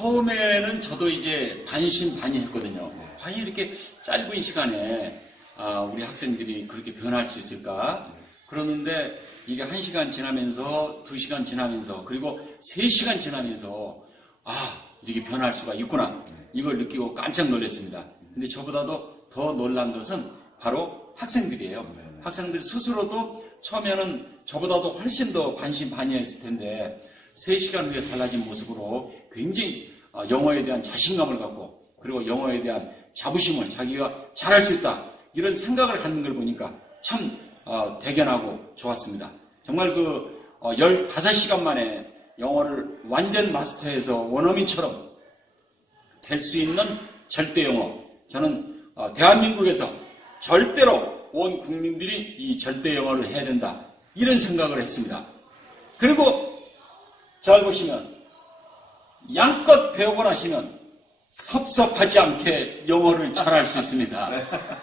처음에는 저도 이제 반신반의했거든요. 과연 이렇게 짧은 시간에 우리 학생들이 그렇게 변할 수 있을까? 그러는데 이게 1시간 지나면서 2시간 지나면서 그리고 3시간 지나면서 이렇게 변할 수가 있구나. 이걸 느끼고 깜짝 놀랐습니다. 근데 저보다도 더 놀란 것은 바로 학생들이에요. 학생들 스스로도 처음에는 저보다도 훨씬 더 반신반의했을 텐데 3시간 후에 달라진 모습으로 굉장히 영어에 대한 자신감을 갖고 그리고 영어에 대한 자부심을 자기가 잘할 수 있다 이런 생각을 갖는 걸 보니까 참 대견하고 좋았습니다. 정말 그 15시간 만에 영어를 완전 마스터해서 원어민처럼 될 수 있는 절대 영어. 저는 대한민국에서 절대로 온 국민들이 이 절대 영어를 해야 된다. 이런 생각을 했습니다. 그리고 잘 보시면 양껏 배우고 나시면 섭섭하지 않게 영어를 잘할 수 있습니다.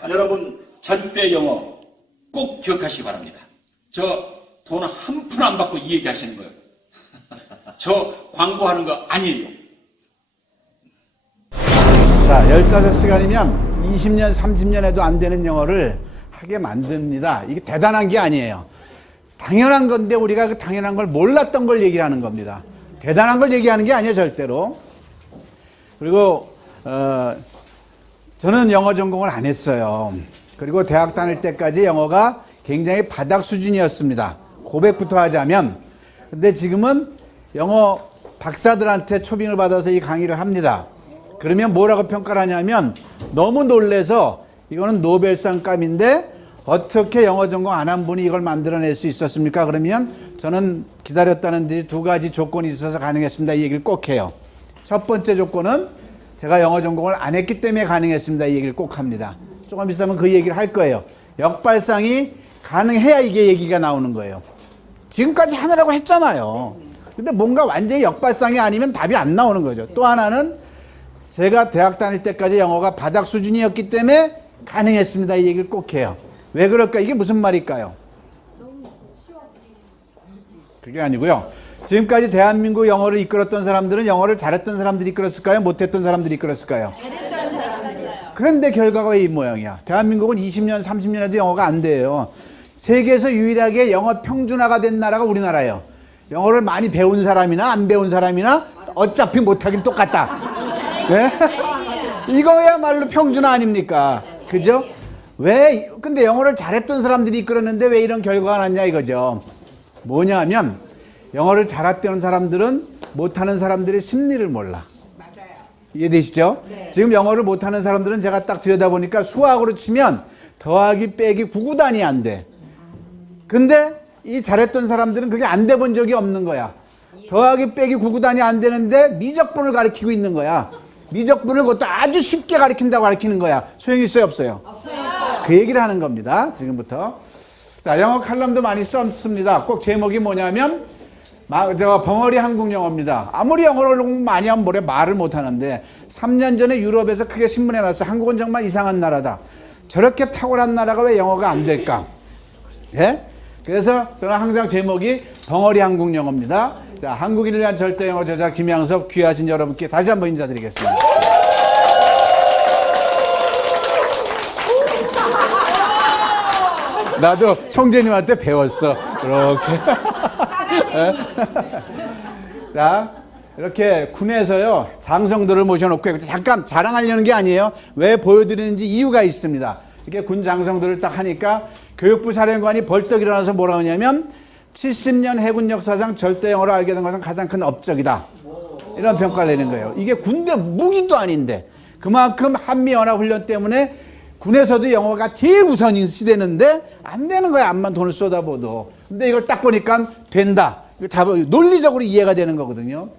여러분 절대 영어 꼭 기억하시기 바랍니다. 저 돈 한 푼 안 받고 이 얘기 하시는 거예요. 저 광고하는 거 아니에요. 자, 15시간이면 20년, 30년 해도 안 되는 영어를 하게 만듭니다. 이게 대단한 게 아니에요. 당연한 건데 우리가 그 당연한 걸 몰랐던 걸 얘기하는 겁니다. 대단한 걸 얘기하는 게 아니에요, 절대로. 그리고 저는 영어 전공을 안 했어요. 그리고 대학 다닐 때까지 영어가 굉장히 바닥 수준이었습니다. 고백부터 하자면. 근데 지금은 영어 박사들한테 초빙을 받아서 이 강의를 합니다. 그러면 뭐라고 평가를 하냐면 너무 놀래서 이거는 노벨상감인데 어떻게 영어 전공 안 한 분이 이걸 만들어낼 수 있었습니까? 그러면 저는 기다렸다는 데 2가지 조건이 있어서 가능했습니다. 이 얘기를 꼭 해요. 첫 번째 조건은 제가 영어 전공을 안 했기 때문에 가능했습니다. 이 얘기를 꼭 합니다. 조금 있으면 그 얘기를 할 거예요. 역발상이 가능해야 이게 얘기가 나오는 거예요. 지금까지 하느라고 했잖아요. 근데 뭔가 완전히 역발상이 아니면 답이 안 나오는 거죠. 또 하나는 제가 대학 다닐 때까지 영어가 바닥 수준이었기 때문에 가능했습니다. 이 얘기를 꼭 해요. 왜 그럴까? 이게 무슨 말일까요? 그게 아니고요. 지금까지 대한민국 영어를 이끌었던 사람들은 영어를 잘했던 사람들이 이끌었을까요? 못했던 사람들이 이끌었을까요? 잘했던 사람들이요. 그런데 결과가 이 모양이야. 대한민국은 20년, 30년 해도 영어가 안 돼요. 세계에서 유일하게 영어 평준화가 된 나라가 우리나라예요. 영어를 많이 배운 사람이나 안 배운 사람이나 어차피 못하긴 똑같다. 네? 이거야말로 평준화 아닙니까? 그죠? 근데 영어를 잘했던 사람들이 이끌었는데 왜 이런 결과가 났냐 이거죠. 뭐냐 하면 영어를 잘했던 사람들은 못하는 사람들의 심리를 몰라. 맞아요. 이해되시죠? 네. 지금 영어를 못하는 사람들은 제가 딱 들여다보니까 수학으로 치면 더하기 빼기 구구단이 안 돼. 근데 이 잘했던 사람들은 그게 안 돼 본 적이 없는 거야. 더하기 빼기 구구단이 안 되는데 미적분을 가르치고 있는 거야. 미적분을 그것도 아주 쉽게 가르친다고 가르치는 거야. 소용이 있어요, 없어요? 없어요. 그 얘기를 하는 겁니다. 지금부터. 자, 영어 칼럼도 많이 썼습니다. 꼭 제목이 뭐냐면 벙어리 한국 영어입니다. 아무리 영어를 많이 하면 뭐래 말을 못 하는데 3년 전에 유럽에서 크게 신문에 났어. 한국은 정말 이상한 나라다. 저렇게 탁월한 나라가 왜 영어가 안 될까? 예? 그래서 저는 항상 제목이 벙어리 한국 영어입니다. 자, 한국인을 위한 절대 영어 저자 김양섭 귀하신 여러분께 다시 한번 인사드리겠습니다. 나도 총재님한테 배웠어. 이렇게. 자, 이렇게 군에서요 장성들을 모셔놓고 잠깐 자랑하려는 게 아니에요. 왜 보여드리는지 이유가 있습니다. 이렇게 군 장성들을 딱 하니까 교육부 사령관이 벌떡 일어나서 뭐라 하냐면 70년 해군 역사상 절대 영어를 알게 된 것은 가장 큰 업적이다. 이런 평가를 내는 거예요. 이게 군대 무기도 아닌데 그만큼 한미연합훈련 때문에 군에서도 영어가 제일 우선시 되는데 안 되는 거야. 암만 돈을 쏟아부어도. 근데 이걸 딱 보니까 된다. 논리적으로 이해가 되는 거거든요.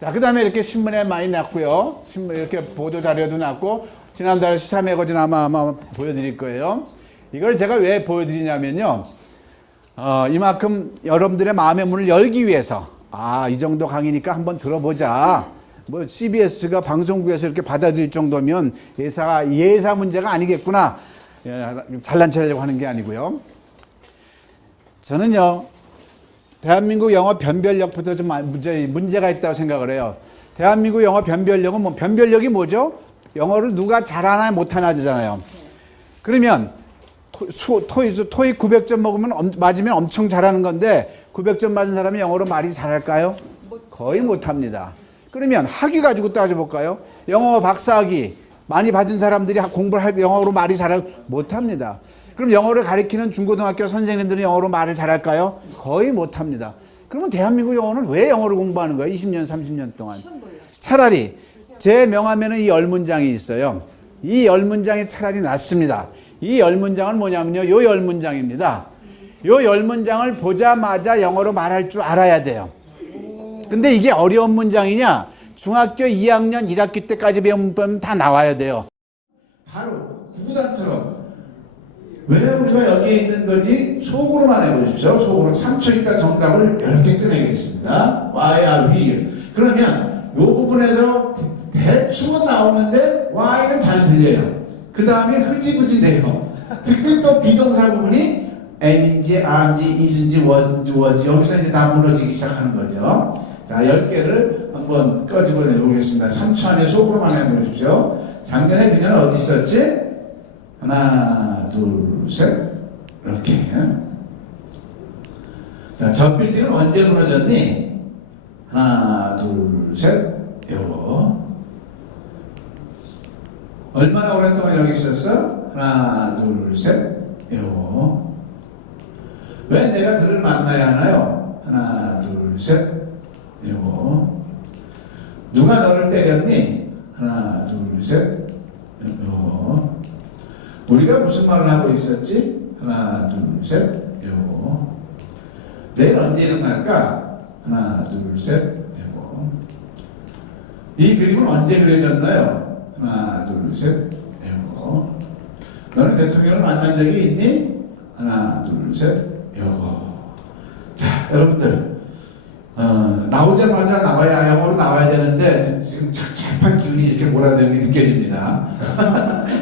자, 그 다음에 이렇게 신문에 많이 났고요. 신문 이렇게 보도 자료도 났고 지난달 시사 매거진 아마 보여드릴 거예요. 이걸 제가 왜 보여드리냐면요. 이만큼 여러분들의 마음의 문을 열기 위해서 이 정도 강의니까 한번 들어보자. 뭐 CBS가 방송국에서 이렇게 받아들일 정도면 예사 문제가 아니겠구나. 잘난 척하려고 하는 게 아니고요. 저는요. 대한민국 영어 변별력부터 좀 문제가 있다고 생각을 해요. 대한민국 영어 변별력은 뭐, 변별력이 뭐죠? 영어를 누가 잘하나 못하나잖아요. 그러면 토익 900점 맞으면 엄청 잘하는 건데 900점 맞은 사람이 영어로 말이 잘할까요? 거의 못합니다. 그러면 학위 가지고 따져볼까요? 영어 박사학위 많이 받은 사람들이 공부를 영어로 말이 못합니다. 그럼 영어를 가르치는 중고등학교 선생님들은 영어로 말을 잘할까요? 거의 못합니다. 그러면 대한민국 영어는 왜 영어를 공부하는 거예요? 20년, 30년 동안. 차라리 제 명함에는 이 열문장이 있어요. 이 열문장이 차라리 낫습니다. 이 열문장은 뭐냐면요. 요 열문장입니다. 요 열문장을 보자마자 영어로 말할 줄 알아야 돼요. 근데 이게 어려운 문장이냐? 중학교 2학년 1학기 때까지 배우면 다 나와야 돼요. 바로 구구단처럼 왜 우리가 여기에 있는 거지? 속으로만 해보십시오. 속으로 3초 있다 정답을 이렇게 꺼내겠습니다. Why are we here? 그러면 이 부분에서 대충은 나오는데 Why는 잘 들려요. 그 다음에 흐지부지 돼요. 특히 또 비동사 부분이 am인지 are인지 is인지 was인지 여기서 이제 다 무너지기 시작하는 거죠. 자, 10개를 한번 꺼집어 내보겠습니다. 3초 안에 속으로만 해보십시오. 작년에 그녀는 어디 있었지? 하나, 둘, 셋. 이렇게. 자, 저 빌딩은 언제 무너졌니? 하나, 둘, 셋. 요거. 얼마나 오랫동안 여기 있었어? 하나, 둘, 셋. 요거. 왜 내가 그를 만나야 하나요? 하나, 둘, 셋. 요거. 누가 너를 때렸니? 하나, 둘, 셋. 요거. 우리가 무슨 말을 하고 있었지? 하나, 둘, 셋. 요거. 내일 언제 일어날까? 하나, 둘, 셋. 요거. 이 그림은 언제 그려졌나요? 하나, 둘, 셋. 요거. 너는 대통령을 만난 적이 있니? 하나, 둘, 셋. 요거. 자, 여러분들. 나오자마자 영어로 나와야 되는데 지금 착잡한 기운이 이렇게 몰아드는 게 느껴집니다.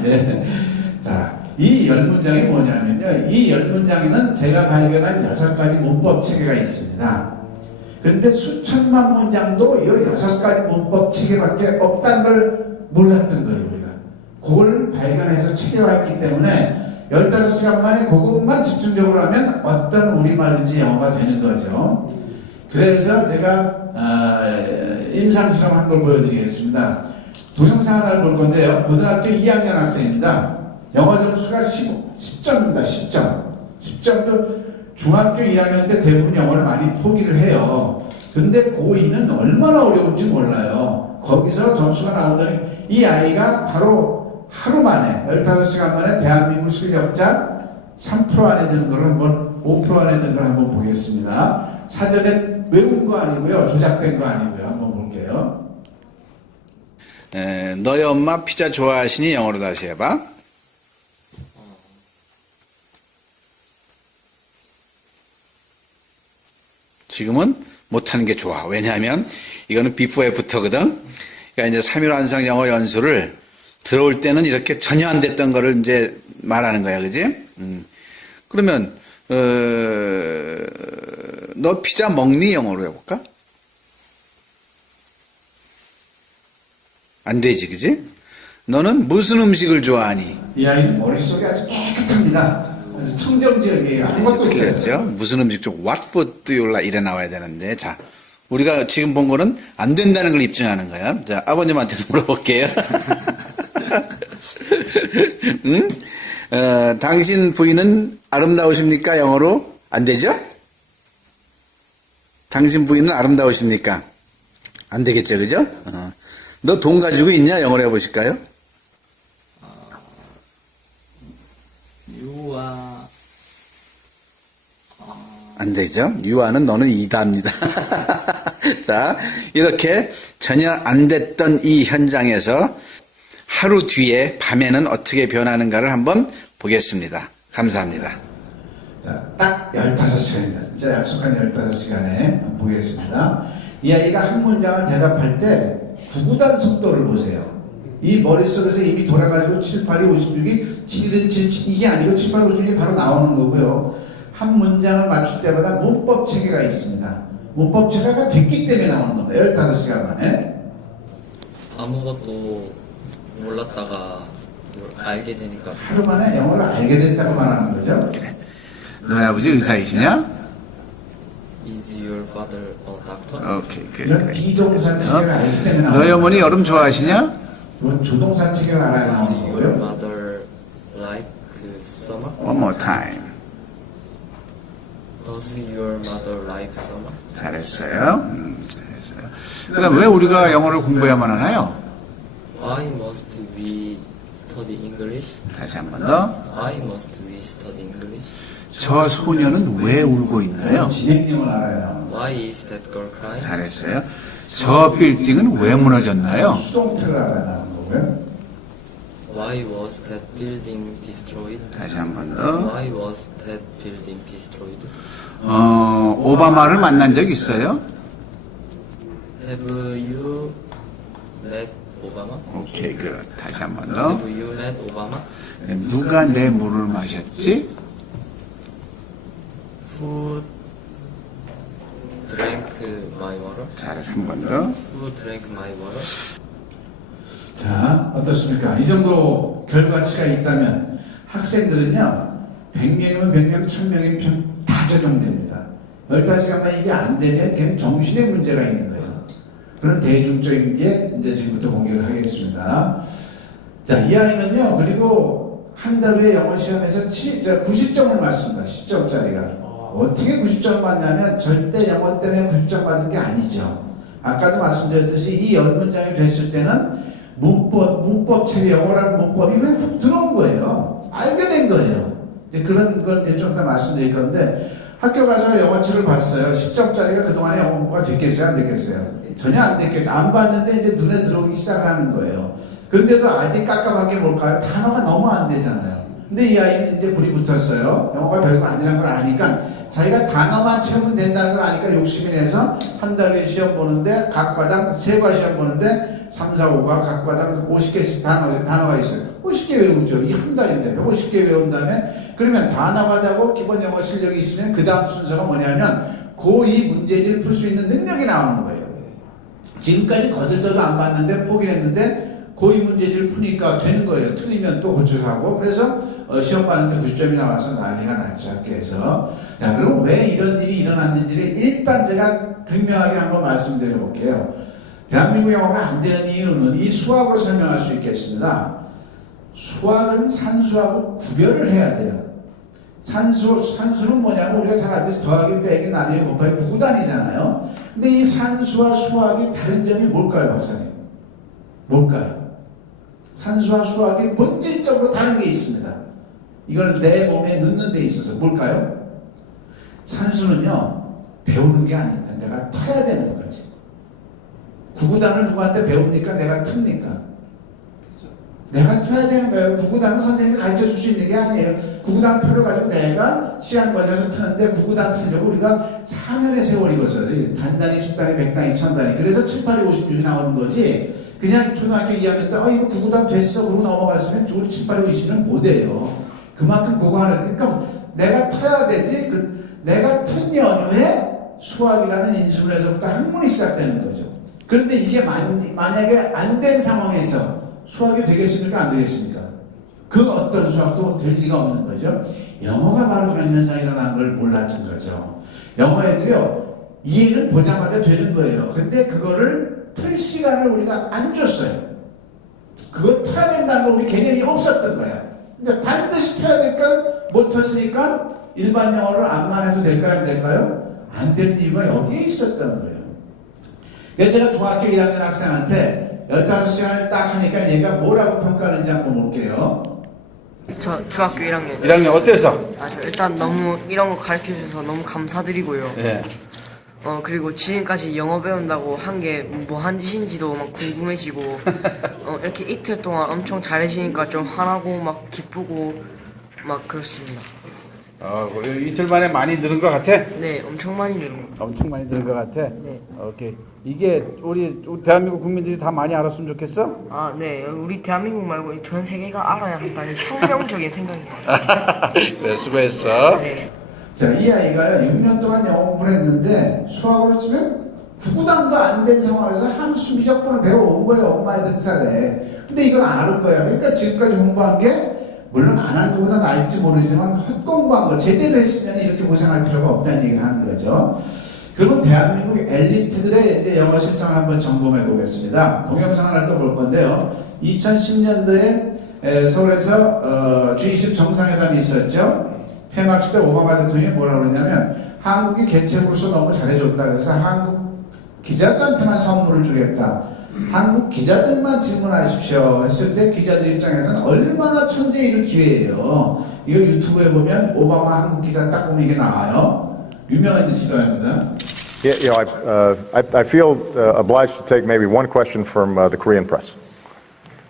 네. 자, 이 열문장이 뭐냐면요. 이 열문장에는 제가 발견한 6가지 문법 체계가 있습니다. 그런데 수천만 문장도 이 6가지 문법 체계밖에 없다는 걸 몰랐던 거예요, 우리가. 그걸 발견해서 체계화했기 때문에 15시간 만에 그것만 집중적으로 하면 어떤 우리말인지 영어가 되는 거죠. 그래서 제가 임상실험 한 걸 보여드리겠습니다. 동영상 하나를 볼 건데요. 고등학교 2학년 학생입니다. 영어 점수가 10점입니다. 10점. 10점도 중학교 1학년 때 대부분 영어를 많이 포기를 해요. 근데 고2는 얼마나 어려운지 몰라요. 거기서 점수가 나오더니 이 아이가 바로 하루 만에 15시간 만에 대한민국 실력자 3% 안에 드는 걸 한번 5% 안에 드는 걸 한번 보겠습니다. 사전에 외운 거 아니고요. 조작된 거 아니고요. 한번 볼게요. 너희 엄마 피자 좋아하시니? 영어로 다시 해봐. 지금은 못하는 게 좋아. 왜냐하면 이거는 비포 애프터거든. 그러니까 이제 3일 완성 영어 연수를 들어올 때는 이렇게 전혀 안 됐던 거를 이제 말하는 거야. 그지? 그러면 너 피자 먹니? 영어로 해볼까? 안 되지, 그지? 너는 무슨 음식을 좋아하니? 이 아이는 머릿속이 아주 깨끗합니다. 아주 청정지역이에요. 아무것도 없어요. 그렇죠? 무슨 음식 좀 what food do you like? 이래 나와야 되는데, 자, 우리가 지금 본 거는 안 된다는 걸 입증하는 거야. 자, 아버님한테도 물어볼게요. 응? 당신 부인은 아름다우십니까? 영어로 안 되죠? 당신 부인은 아름다우십니까? 안 되겠죠, 그죠? 너 돈 가지고 있냐? 영어로 해보실까요? 유아. 안 되죠? 유아는 너는 이다입니다. 자, 이렇게 전혀 안 됐던 이 현장에서 하루 뒤에 밤에는 어떻게 변하는가를 한번 보겠습니다. 감사합니다. 자, 딱 15시간입니다. 진짜 약속한 15시간에 보겠습니다. 이 아이가 한 문장을 대답할 때 구구단 속도를 보세요. 이 머릿속에서 이미 돌아가지고 7, 8, 2, 56이 7은 7, 이게 아니고 7, 8, 56이 바로 나오는 거고요. 한 문장을 맞출 때마다 문법 체계가 있습니다. 문법 체계가 됐기 때문에 나오는 겁니다. 15시간 만에. 아무것도 몰랐다가 알게 되니까 하루 만에 영어를 알게 됐다고 말하는 거죠. 그래. 너희 아버지 의사이시냐? Is your father a doctor? 오케이, 이런 그래. 비동사 체계를 알기 때문에 너희 어머니 여름 좋아하시냐? 이건 조동사 체계를 알아야 Is 나오는 your 거고요. mother like summer? One more time. Does your mother like summer? 잘했어요. 잘했어요. 그럼 왜 우리가 영어를 공부해야만 하나요? Why must we study English? 다시 한 번 더. Why must we study English? 저 소녀는 왜 울고 있나요? 진행력을 알아야 나오는 거예요. Why is that girl crying? 잘했어요. 저 빌딩은 왜 무너졌나요? 수동태를 알아야 나오는 거고요. Why was that building destroyed? 다시 한 번 더. Why was that building destroyed? 오바마를 만난 적 있어요? Have you met Obama? 오케이, 그래. 다시 한 번 더. Have you met Obama? 누가 내 물을 마셨지? Who drank my water? 잘해서 한 번 더. Who drank my water? 자, 어떻습니까? 이 정도 결과치가 있다면 학생들은요, 100명이면 100명, 1000명이면 다 적용됩니다. 15시간만 이게 안 되면 그냥 정신에 문제가 있는 거예요. 그런 대중적인 게 이제 지금부터 공개를 하겠습니다. 자, 이 아이는요, 그리고 한 달 후에 영어 시험에서 90점을 맞습니다. 10점짜리가. 어떻게 90점 맞냐면 절대 영어 때문에 90점 받은 게 아니죠. 아까도 말씀드렸듯이 이 10문장이 됐을 때는 문법 체계, 영어라는 문법이 그냥 훅 들어온 거예요. 알게 된 거예요. 이제 그런 걸 이제 좀 더 말씀드릴 건데, 학교 가서 영어책을 봤어요. 10점짜리가 그동안에 영어 공부가 됐겠어요? 안 됐겠어요? 전혀 안 됐겠죠. 안 봤는데 이제 눈에 들어오기 시작하는 거예요. 근데도 아직 깝깝한 게 뭘까요? 단어가 너무 안 되잖아요. 근데 이 아이는 이제 불이 붙었어요. 영어가 별거 아니라는 걸 아니까 자기가 단어만 채우면 된다는 걸 아니까 욕심이 내서 한 달 후에 시험 보는데 각 과당 3과 시험 보는데 3, 4, 5가 각 과당 50개씩 단어가 있어요. 50개 외우죠. 이 한 달인데 150개 외운 다음에 그러면 단어가 되고 기본 영어 실력이 있으면 그 다음 순서가 뭐냐면 고2 문제지를 풀 수 있는 능력이 나오는 거예요. 지금까지 거들떠도 안 봤는데 포기를 했는데 고2 문제지를 푸니까 되는 거예요. 틀리면 또 고쳐서 하고. 그래서 시험 봤는데 90점이 나와서 난리가 났죠, 학교에서. 자, 그럼 왜 이런 일이 일어났는지를 일단 제가 극명하게 한번 말씀드려 볼게요. 대한민국 영어가 안 되는 이유는 이 수학으로 설명할 수 있겠습니다. 수학은 산수하고 구별을 해야 돼요. 산수는 뭐냐면 우리가 잘 알듯이 더하기, 빼기, 나누기, 곱하기, 구구단이잖아요. 근데 이 산수와 수학이 다른 점이 뭘까요, 박사님? 뭘까요? 산수와 수학이 본질적으로 다른 게 있습니다. 이걸 내 몸에 넣는 데 있어서 뭘까요? 산수는요, 배우는 게 아닙니다. 내가 터야 되는 거지. 구구단을 누구한테 배웁니까? 내가 틉니까? 내가 터야 되는 거예요. 구구단은 선생님이 가르쳐 줄 수 있는 게 아니에요. 구구단 표를 가지고 내가 시간 걸려서 트는데 구구단 틀려고 우리가 4년의 세월이 걸려요. 단단히 10단위, 100단위, 1000단위. 그래서 7, 8이 56이 나오는 거지. 그냥 초등학교 2학년 때 이거 구구단 됐어. 그러고 넘어갔으면 우리 7, 8이 50은 못해요. 그만큼 그거 하는, 그러니까 내가 터야 되지. 내가 튼 연후에 수학이라는 인수분해서부터 학문이 시작되는 거죠. 그런데 이게 만약에 안 된 상황에서 수학이 되겠습니까? 안 되겠습니까? 그 어떤 수학도 될 리가 없는 거죠. 영어가 바로 그런 현상이 일어난 걸 몰랐던 거죠. 영어에도요, 이해는 보자마자 되는 거예요. 근데 그거를 틀 시간을 우리가 안 줬어요. 그걸 터야 된다는 걸 우리 개념이 없었던 거야. 근데 반드시 터야 될까? 못 텄으니까 일반 영어를 안만 해도 될까요? 안 될까요? 안 되는 이유가 여기에 있었던 거예요. 그래서 제가 중학교 1학년 학생한테 15시간을 딱 하니까 얘가 뭐라고 평가하는지 한번 볼게요. 저 중학교 1학년. 1학년 어때서? 저 일단 너무 이런 거 가르쳐 주셔서 너무 감사드리고요. 네. 그리고 지금까지 영어 배운다고 한 게 뭐 한 짓인지도 막 궁금해지고 이렇게 이틀 동안 엄청 잘해지니까 좀 화나고 막 기쁘고 막 그렇습니다. 이틀 만에 많이 늘은 것 같아? 네, 엄청 많이 늘은 거. 엄청 많이 늘은 것 같아? 네. 오케이. 이게 우리 대한민국 국민들이 다 많이 알았으면 좋겠어? 네, 우리 대한민국 말고 전 세계가 알아야 한다는 혁명적인 생각인 것 같아요. 네, 수고했어. 네. 자, 이 아이가요, 6년 동안 영어 공부를 했는데 수학으로 치면 구구단도 안 된 상황에서 한 수비적분을 배워온 거예요. 엄마의 등살에. 근데 이걸 아는 거야. 그러니까 지금까지 공부한 게 물론 안 한 것보다 나을지 모르지만 헛공부한 거 제대로 했으면 이렇게 고생할 필요가 없다는 얘기를 하는 거죠. 그리고 대한민국 엘리트들의 이제 영어 실상을 한번 점검해 보겠습니다. 동영상 하나 또 볼 건데요. 2010년도에 서울에서 G20 정상회담이 있었죠. 폐막식 때 오바마 대통령이 뭐라고 그러냐면 한국이 개최국으로서 너무 잘해줬다. 그래서 한국 기자들한테만 선물을 주겠다. 한국 기자들만 질문하십시오 했을 때 기자들 입장에서는 얼마나 천재일을 기회예요. 이거 유튜브에 보면 오바마 한국 기자 딱 보면 이게 나와요. 유명한 실화입니다. I feel obliged to take maybe one question from the Korean press,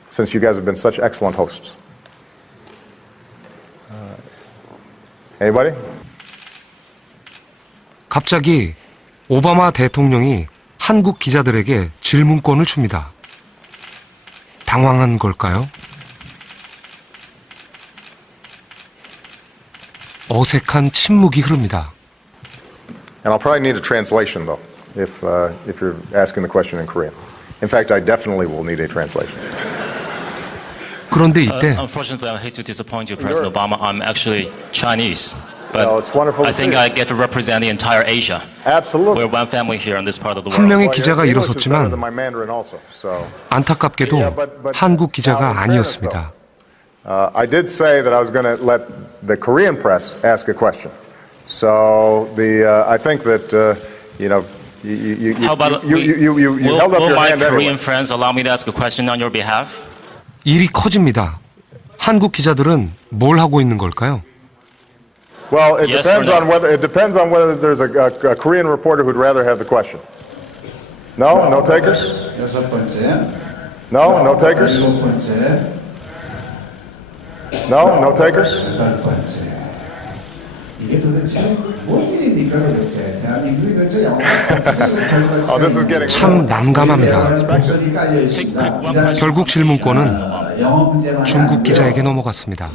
since you guys have been such excellent hosts. Anybody? 갑자기 오바마 대통령이 한국 기자들에게 질문권을 줍니다. 당황한 걸까요? 어색한 침묵이 흐릅니다. And I'll probably need a translation, though, if you're asking the question in Korean. In fact, I definitely will need a translation. 그런데 이때 Unfortunately, I hate to disappoint you, President Obama. I'm actually Chinese. But Well, it's wonderful to I think see you. I get to represent the entire Asia. Absolutely. We're one family here in this part of the 한 world. 명의 Well, 기자가 your English is better 일어섰지만 than my Mandarin also, so. 안타깝게도 Yeah, but 한국 now, 기자가 in fairness, 아니었습니다. I did say that I was going to let the Korean press ask a question. So I think that you How about you will held up your my hand Korean anyway. friends allow me to ask a question on your behalf? 일이 커집니다. 한국 기자들은 뭘 하고 있는 걸까요? Well, it Yes depends or no? on whether there's a Korean reporter who'd rather have the question. No, no takers. 여섯 번째. No takers. 일곱 번째. No takers. 여덟 번째. 이게 도대체 뭔 일입니까 도대체? 대한민국이 도대체 영어가 Oh, this is getting. 참 난감합니다. 복선이 깔려 있습니다. 결국 질문권은 영어 문제만 중국 기자에게 넘어갔습니다.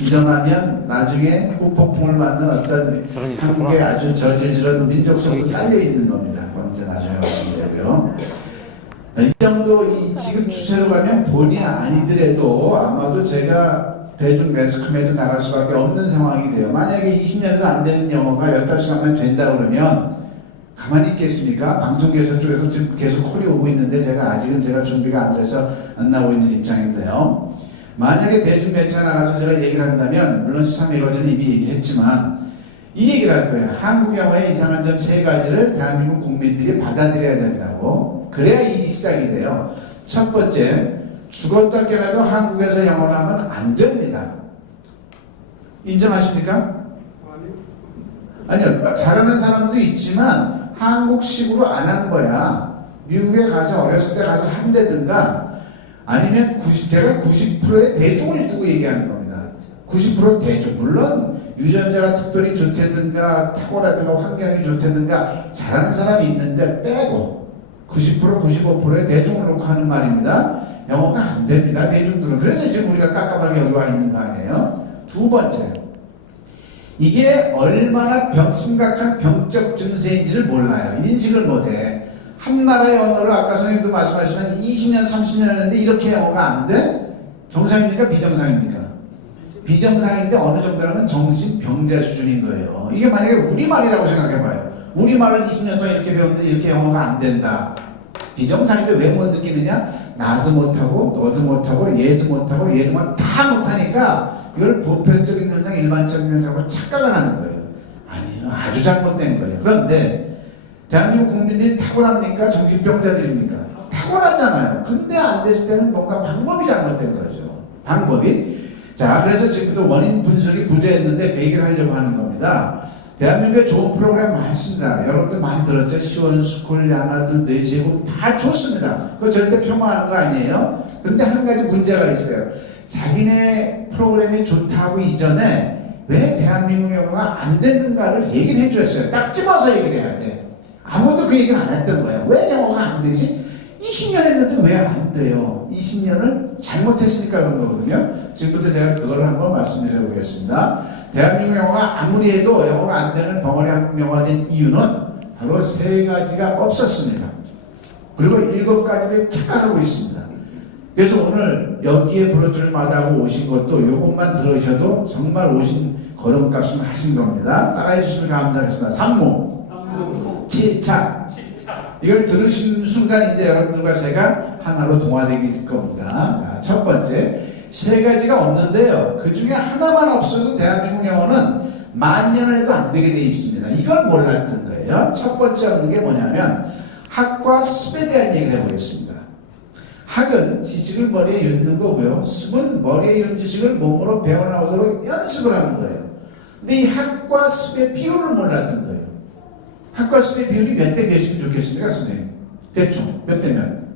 일어나면 나중에 후폭풍을 만든 어떤 한국의 아주 저질스러운 민족성도 깔려 있는 겁니다. 그건 이제 나중에 말씀드리고요. 이 정도 이 지금 추세로 가면 본의 아니더라도 아마도 제가 대중 매스컴에도 나갈 수밖에 없는 상황이 돼요. 만약에 20년에도 안 되는 영어가 15시간만 된다 그러면 가만히 있겠습니까? 방송계에서 쪽에서 지금 계속 콜이 오고 있는데 제가 준비가 안 돼서 안 나오고 있는 입장인데요. 만약에 대중매체가 나가서 제가 얘기를 한다면 물론 시사매거진은 이미 얘기했지만 이 얘기를 할 거예요. 한국 영화의 이상한 점 3가지를 대한민국 국민들이 받아들여야 된다고. 그래야 일이 시작이 돼요. 첫 번째, 죽었다 깨어나도 한국에서 영어를 하면 안 됩니다. 인정하십니까? 아니요. 잘하는 사람도 있지만 한국식으로 안 한 거야. 미국에 가서 어렸을 때 가서 한다든가 아니면 제가 90%의 대중을 두고 얘기하는 겁니다. 90% 대중. 물론 유전자가 특별히 좋다든가 탁월하든가 환경이 좋다든가 잘하는 사람이 있는데 빼고 90% 95%의 대중을 놓고 하는 말입니다. 영어가 안 됩니다. 대중들은. 그래서 지금 우리가 깝깝하게 여기 와 있는 거 아니에요? 두 번째. 이게 얼마나 심각한 병적 증세인지를 몰라요. 인식을 못해. 한 나라의 언어를 아까 선생님도 말씀하시면 20년, 30년 했는데 이렇게 영어가 안 돼? 정상입니까? 비정상입니까? 비정상인데 어느 정도라면 정신병자 수준인 거예요. 이게 만약에 우리말이라고 생각해봐요. 우리말을 20년 동안 이렇게 배웠는데 이렇게 영어가 안 된다. 비정상인데 왜 못 느끼느냐? 나도 못하고 너도 못하고 얘도 못하고 얘도 다 못하니까 이걸 보편적인 현상, 일반적인 현상으로 착각을 하는 거예요. 아니요. 아주 잘못된 거예요. 그런데 대한민국 국민들이 탁월합니까? 정신병자들입니까? 탁월하잖아요. 근데 안 됐을 때는 뭔가 방법이 잘못된 거죠. 방법이. 자, 그래서 지금부터 원인 분석이 부재했는데 그 얘기를 하려고 하는 겁니다. 대한민국에 좋은 프로그램 많습니다. 여러분들 많이 들었죠? 시원스쿨, 야나들, 뇌제국 다 좋습니다. 그거 절대 폄하하는 거 아니에요? 근데 한 가지 문제가 있어요. 자기네 프로그램이 좋다고 이전에 왜 대한민국 영어가 안 됐는가를 얘기를 해주었어요. 딱 집어서 얘기를 해야 돼. 아무도 그 얘기를 안 했던 거예요. 왜 영어가 안 되지? 20년 했는데 왜 안 돼요? 20년을 잘못했으니까 그런 거거든요. 지금부터 제가 그걸 한번 말씀드려 보겠습니다. 대한민국 영어가 아무리 해도 영어가 안 되는 벙어리 한국 영어가 된 이유는 바로 3가지가 없었습니다. 그리고 7가지를 착각하고 있습니다. 그래서 오늘 여기에 부러질 마다하고 오신 것도 이것만 들으셔도 정말 오신 걸음값은 하신 겁니다. 따라해 주시면 감사하겠습니다. 산모, 치착. 이걸 들으시는 순간 이제 여러분들과 제가 하나로 동화되길 겁니다. 자, 첫 번째, 3가지가 없는데요. 그 중에 하나만 없어도 대한민국 영어는 만년을 해도 안 되게 되어 있습니다. 이걸 몰랐던 거예요. 첫 번째 없는 게 뭐냐면 학과 습에 대한 얘기를 해보겠습니다. 학은 지식을 머리에 윰는 거고요. 습은 머리에 윰 지식을 몸으로 배워나오도록 연습을 하는 거예요. 근데 이 학과 습의 비율을 몰랐던 거예요. 학과 습의 비율이 몇 대 몇이면 좋겠습니까, 선생님? 대충 몇 대면?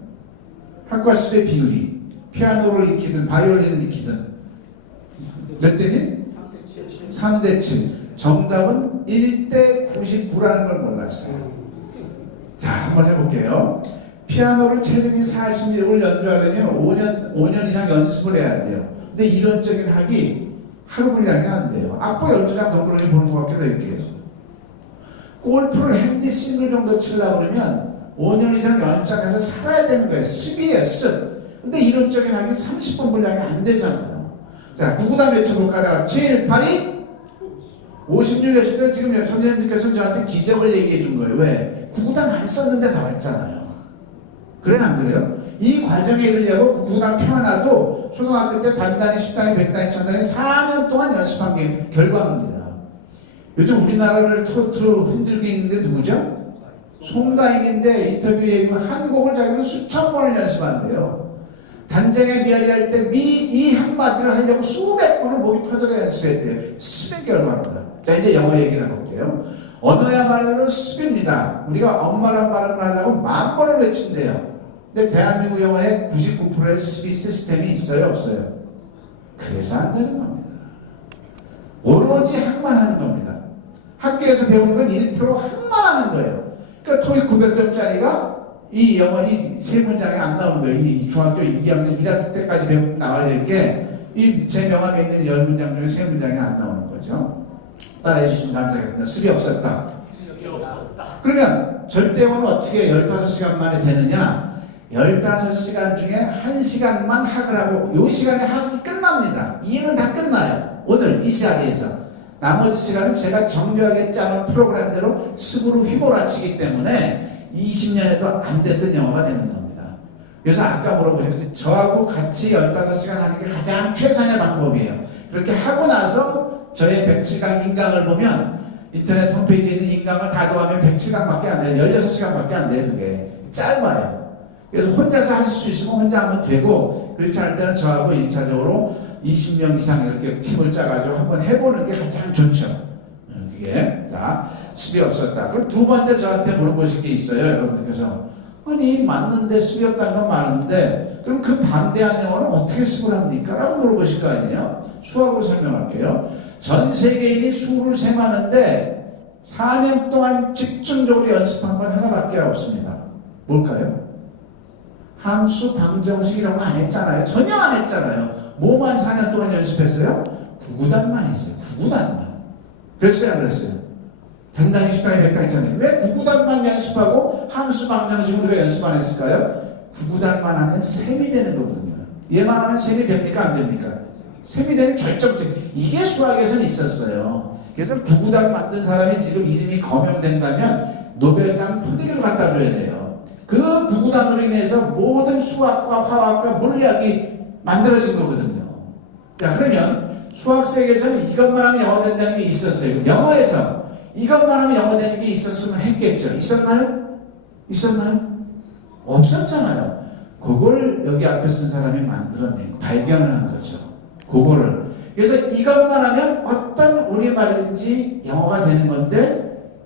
학과 습의 비율이 피아노를 익히든 바이올린을 익히든 몇 대니? 3대 7. 정답은 1대 99라는 걸 몰랐어요. 자, 한번 해볼게요. 피아노를 최근에 40년을 연주하려면 5년 이상 연습을 해야 돼요. 근데 이론적인 학이 하루 분량이 안 돼요. 악보 12장 덩그러니 보는 것밖에 될게요. 골프를 핸디 싱글 정도 치려고 그러면 5년 이상 연장해서 살아야 되는 거예요. 습이에요, 습. 근데 이론적인 학이 30분 분량이 안 되잖아요. 자, 누구다 외쳐볼까? 7, 8이 56 했을 때 지금 선생님들께서 저한테 기적을 얘기해 준 거예요. 왜? 구구단 안 썼는데 나왔잖아요. 그래, 안 그래요? 이 과정에 이르려고 구구단 표 하나도 초등학교 때 반단위, 10단위, 100단위, 1000단위 4년 동안 연습한 게 결과입니다. 요즘 우리나라를 트로트로 흔들고 있는데 누구죠? 송가인인데 인터뷰 얘기하면 한 곡을 자기는 수천 번을 연습한대요. 단장에 미아리 할 때 이 한마디를 하려고 수백 번을 목이 터져라 연습했대요. 습의 결과입니다. 자, 이제 영어 얘기를 해볼게요. 언어야말로 습입니다. 우리가 엄마란 발음을 하려고 10,000번을 외친대요. 근데 대한민국 영어에 99%의 습이 시스템이 있어요, 없어요? 그래서 안 되는 겁니다. 오로지 학만 하는 겁니다. 학교에서 배우는 건 1% 학만 하는 거예요. 그러니까 토익 900점짜리가 이 영어 이 세 문장이 안 나오는 거예요. 이 중학교 2학년 1학기 때까지 배우면 나와야 될 게 이 제 명함에 있는 10문장 중에 3문장이 안 나오는 거죠. 따라해 주시면 감사하겠습니다. 습이 없었다. 그러면 절대어는 어떻게 15시간 만에 되느냐? 15시간 중에 1시간만 학을 하고 이 시간에 학이 끝납니다. 이해는 다 끝나요. 오늘 이 자리에서. 나머지 시간은 제가 정교하게 짜놓은 프로그램대로 습으로 휘몰아치기 때문에 20년에도 안 됐던 영어가 되는 겁니다. 그래서 아까 물어보셨는데 저하고 같이 15시간 하는 게 가장 최선의 방법이에요. 그렇게 하고 나서 저의 107강 인강을 보면 인터넷 홈페이지에 있는 인강을 다 더하면 107강밖에 안 돼요. 16시간밖에 안 돼요. 그게 짧아요. 그래서 혼자서 하실 수 있으면 혼자 하면 되고 그렇지 않을 때는 저하고 1차적으로 20명 이상 이렇게 팀을 짜가지고 한번 해보는 게 가장 좋죠. 그게. 자, 습이 없었다. 그럼 두 번째 저한테 물어보실 게 있어요. 여러분들께서. 아니, 맞는데 습이 없다는 건 많은데, 그럼 그 반대한 영어는 어떻게 습을 합니까? 라고 물어보실 거 아니에요? 수학으로 설명할게요. 전 세계인이 수를 셈하는데 4년 동안 집중적으로 연습한 건 하나밖에 없습니다. 뭘까요? 함수, 방정식 이런 거 안 했잖아요. 전혀 안 했잖아요. 뭐만 4년 동안 연습했어요? 구구단만 했어요. 구구단만. 그랬어요, 안 그랬어요? 단단히 10단위, 100단위 있잖아요. 왜 구구단만 연습하고 함수, 방정식 우리가 연습 안 했을까요? 구구단만 하면 셈이 되는 거거든요. 얘만 하면 셈이 됩니까? 안 됩니까? 셈이 되는 결정적. 이게 수학에서는 있었어요. 그래서 구구단 만든 사람이 지금 이름이 거명된다면 노벨상 푸딩을 갖다 줘야 돼요. 그 구구단으로 인해서 모든 수학과 화학과 물리학이 만들어진 거거든요. 자, 그러면 수학 세계에서는 이것만 하면 영어 된다는 게 있었어요. 영어에서 이것만 하면 영어 되는 게 있었으면 했겠죠. 있었나요? 있었나요? 없었잖아요. 그걸 여기 앞에 쓴 사람이 만들어낸, 발견을 한 거죠. 그거를. 그래서 이것만 하면 어떤 우리말이든지 영어가 되는 건데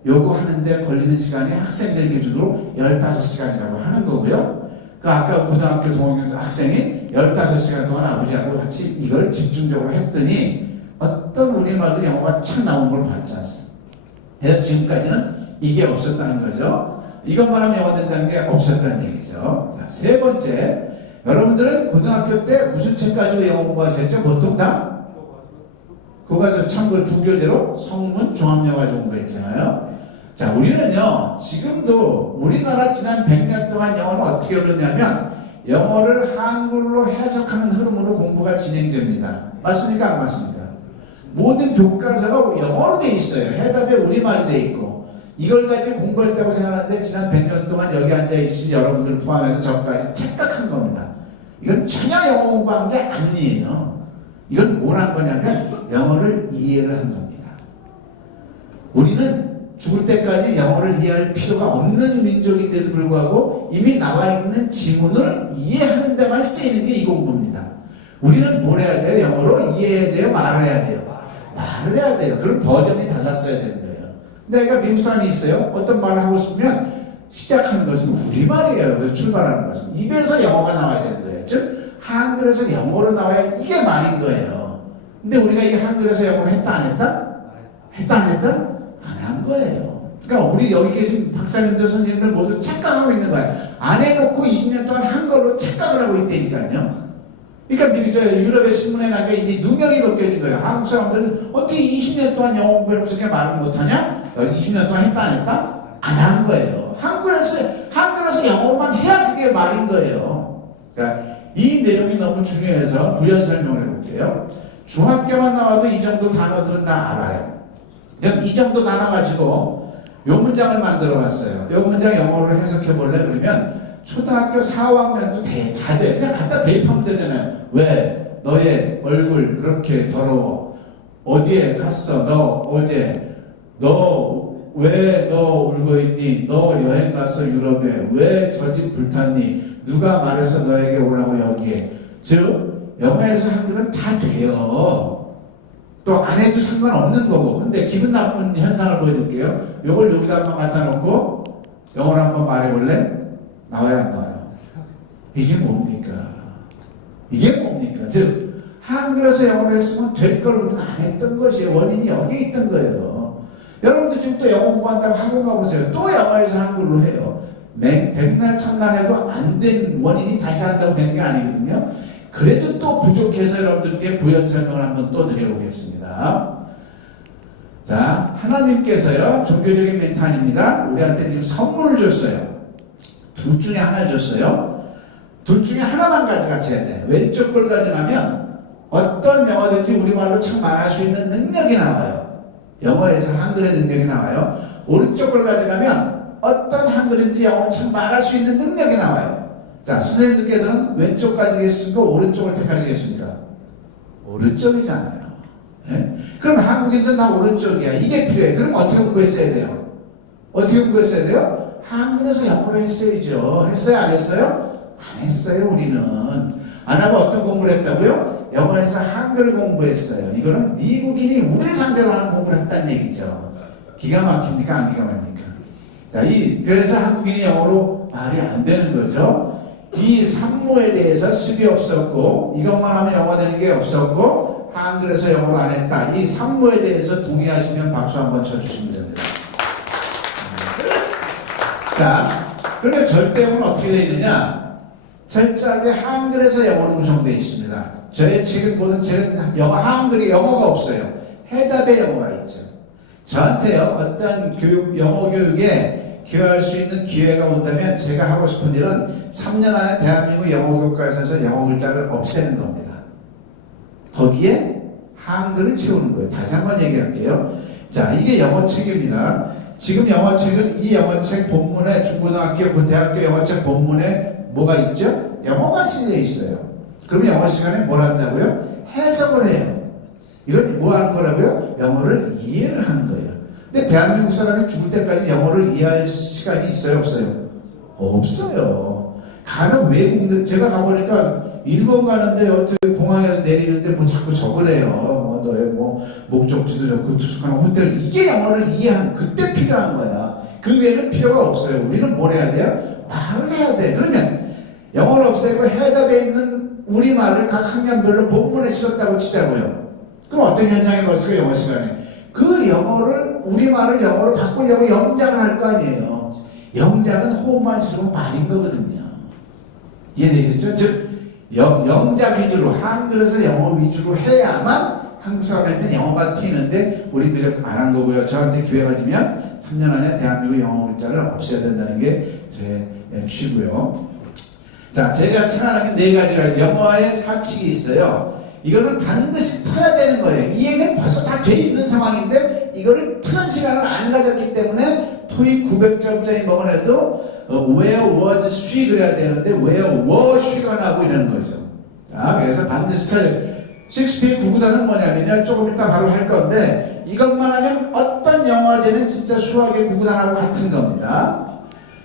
요거 하는데 걸리는 시간이 학생들 기준으로 15시간이라고 하는 거고요. 그 아까 고등학교 동호교 학생이 15시간 동안 아버지하고 같이 이걸 집중적으로 했더니 어떤 우리말도 영어가 참 나온 걸 봤지 않습니까? 그래서 지금까지는 이게 없었다는 거죠. 이것만 하면 영어 된다는 게 없었다는 얘기죠. 자, 세 번째, 여러분들은 고등학교 때 무슨 책 가지고 영어 공부하셨죠? 보통 다? 교과서 참고 두 교재로 성문 종합영어 공부했잖아요. 자, 우리는요, 지금도 우리나라 지난 100년 동안 영어는 어떻게 흘렀냐면 영어를 한글로 해석하는 흐름으로 공부가 진행됩니다. 맞습니까? 안 맞습니까? 모든 교과서가 영어로 돼 있어요. 해답에 우리말이 돼 있고. 이걸 가지고 공부했다고 생각하는데 지난 100년 동안 여기 앉아있으신 여러분들 포함해서 저까지 착각한 겁니다. 이건 전혀 영어 공부한 게 아니에요. 이건 뭘 한 거냐면 영어를 이해를 한 겁니다. 우리는 죽을 때까지 영어를 이해할 필요가 없는 민족인데도 불구하고 이미 나와 있는 지문을 이해하는 데만 쓰이는 게 이 공부입니다. 우리는 뭘 해야 돼요? 영어로 이해해야 돼요? 말을 해야 돼요? 말을 해야 돼요. 그럼 버전이 달랐어야 되는 거예요. 내가 미국 사람이 있어요. 어떤 말을 하고 싶으면 시작하는 것은 우리말이에요. 그래서 출발하는 것은 입에서 영어가 나와야 되는 거예요. 즉 한글에서 영어로 나와야 이게 말인 거예요. 근데 우리가 이 한글에서 영어를 했다 안 했다? 했다 안 했다? 안 한 거예요. 그러니까 우리 여기 계신 박사님들 선생님들 모두 착각하고 있는 거야. 안 해놓고 20년 동안 한글로 착각을 하고 있다니까요. 그러니까 미국 유럽의 신문에 나니까 이제 누명이 벗겨진 거예요. 한국 사람들은 어떻게 20년 동안 영어 공부해놓고 저렇게 말을 못하냐? 20년 동안 했다 안 했다? 안 한 거예요. 한글에서 영어만 해야 그게 말인 거예요. 그러니까 이 내용이 너무 중요해서 부연 설명을 해볼게요. 중학교만 나와도 이 정도 단어들은 다 알아요. 이 정도 단어 가지고 요 문장을 만들어 봤어요. 요 문장 영어로 해석해 볼래? 그러면 초등학교 4학년도 다 돼. 그냥 갖다 대입하면 되잖아요. 왜? 너의 얼굴 그렇게 더러워. 어디에 갔어? 너 어제? 너 왜 너 울고 있니? 너 여행 갔어 유럽에. 왜 저 집 불탔니? 누가 말해서 너에게 오라고 여기에. 즉 영어에서 한글은 다 돼요. 또 안 해도 상관없는 거고. 근데 기분 나쁜 현상을 보여드릴게요. 요걸 여기다 한번 갖다 놓고 영어로 한번 말해볼래? 나와요 안 나와요? 이게 뭡니까? 이게 뭡니까? 즉 한글에서 영어로 했으면 될 걸 우리는 안 했던 것이에요. 원인이 여기에 있던 거예요. 여러분들 지금 또 영어 공부한다고 학원 가보세요. 또 영어에서 한글로 해요. 백날 첫날 해도 안 된 원인이 다시 한다고 되는 게 아니거든요. 그래도 또 부족해서 여러분들께 부연 설명을 한번 또 드려보겠습니다. 자, 하나님께서요, 종교적인 멘트 아닙니다. 우리한테 지금 선물을 줬어요. 둘 중에 하나를 줬어요. 둘 중에 하나만 가져가셔야 돼. 왼쪽 걸 가져가면 어떤 영어든지 우리말로 참 말할 수 있는 능력이 나와요. 영어에서 한글의 능력이 나와요. 오른쪽 걸 가져가면 어떤 한글인지 영어로 참 말할 수 있는 능력이 나와요. 자, 선생님들께서는 왼쪽 가지겠습니까? 오른쪽을 택하시겠습니까? 오른쪽이잖아요. 네? 그럼 한국인들은 다 오른쪽이야. 이게 필요해. 그럼 어떻게 공부했어야 돼요? 어떻게 공부했어야 돼요? 한글에서 영어로 했어야죠. 했어요? 안 했어요? 안 했어요. 우리는. 안 하고 어떤 공부를 했다고요? 영어에서 한글을 공부했어요. 이거는 미국인이 우리를 상대로 하는 공부를 했다는 얘기죠. 기가 막힙니까? 안 기가 막힙니까? 자, 그래서 한국인이 영어로 말이 안 되는 거죠. 이 산모에 대해서 습이 없었고, 이것만 하면 영어가 되는 게 없었고, 한글에서 영어를 안 했다. 이 산모에 대해서 동의하시면 박수 한번 쳐주시면 됩니다. 자, 그러면 절대어는 어떻게 되어 있느냐? 철저하게 한글에서 영어로 구성되어 있습니다. 저의 책은 모든 책은 한글에 영어가 없어요. 해답에 영어가 있죠. 저한테요, 어떤 영어 교육에 기여할 수 있는 기회가 온다면 제가 하고 싶은 일은 3년 안에 대한민국 영어 교과서에서 영어 글자를 없애는 겁니다. 거기에 한글을 채우는 거예요. 다시 한번 얘기할게요. 자, 이게 영어책입니다. 지금 영어책은 이 영어책 본문에 중고등학교, 대학교 영어책 본문에 뭐가 있죠? 영어가 실려 있어요. 그럼 영어 시간에 뭘 한다고요? 해석을 해요. 이건 뭐 하는 거라고요? 영어를 이해를 하는 거예요. 근데 대한민국 사람이 죽을 때까지 영어를 이해할 시간이 있어요? 없어요? 없어요. 가는 외국인들, 제가 가보니까 일본 가는데 어떻게 공항에서 내리는데 뭐 자꾸 적으래요. 뭐 너의 뭐 목적지도 적고 투숙하는 호텔. 이게 영어를 이해하는 그때 필요한 거야. 그 외에는 필요가 없어요. 우리는 뭘 해야 돼요? 말을 해야 돼. 그러면 영어를 없애고 해답에 있는 우리말을 각 학년별로 본문에 실었다고 치자고요. 그럼 어떤 현상이 벌어지고 영어 시간에 그 영어를 우리말을 영어로 바꾸려고 영작을 할 거 아니에요. 영작은 호흡만 실으면 말인 거거든요. 이해되셨죠? 즉 영작 위주로 한글에서 영어 위주로 해야만 한국 사람한테 영어가 튀는데 우리 그저 안 한 거고요. 저한테 기회가 주면 3년 안에 대한민국 영어 문자를 없애야 된다는 게 제 취고요. 자, 제가 생각하는 네 가지가 영어의 사칙이 있어요. 이거는 반드시 터야 되는 거예요. 이해는 벌써 다 돼 있는 상황인데 이거를 트는 시간을 안 가졌기 때문에 토익 900점짜리 먹어내도 where was she 그래야 되는데 where was she가 나고 이러는 거죠. 자, 그래서 반드시 터야 돼요. 6P의 구구단은 뭐냐면요. 조금 이따 바로 할 건데 이것만 하면 어떤 영어제는 진짜 수학의 구구단하고 같은 겁니다.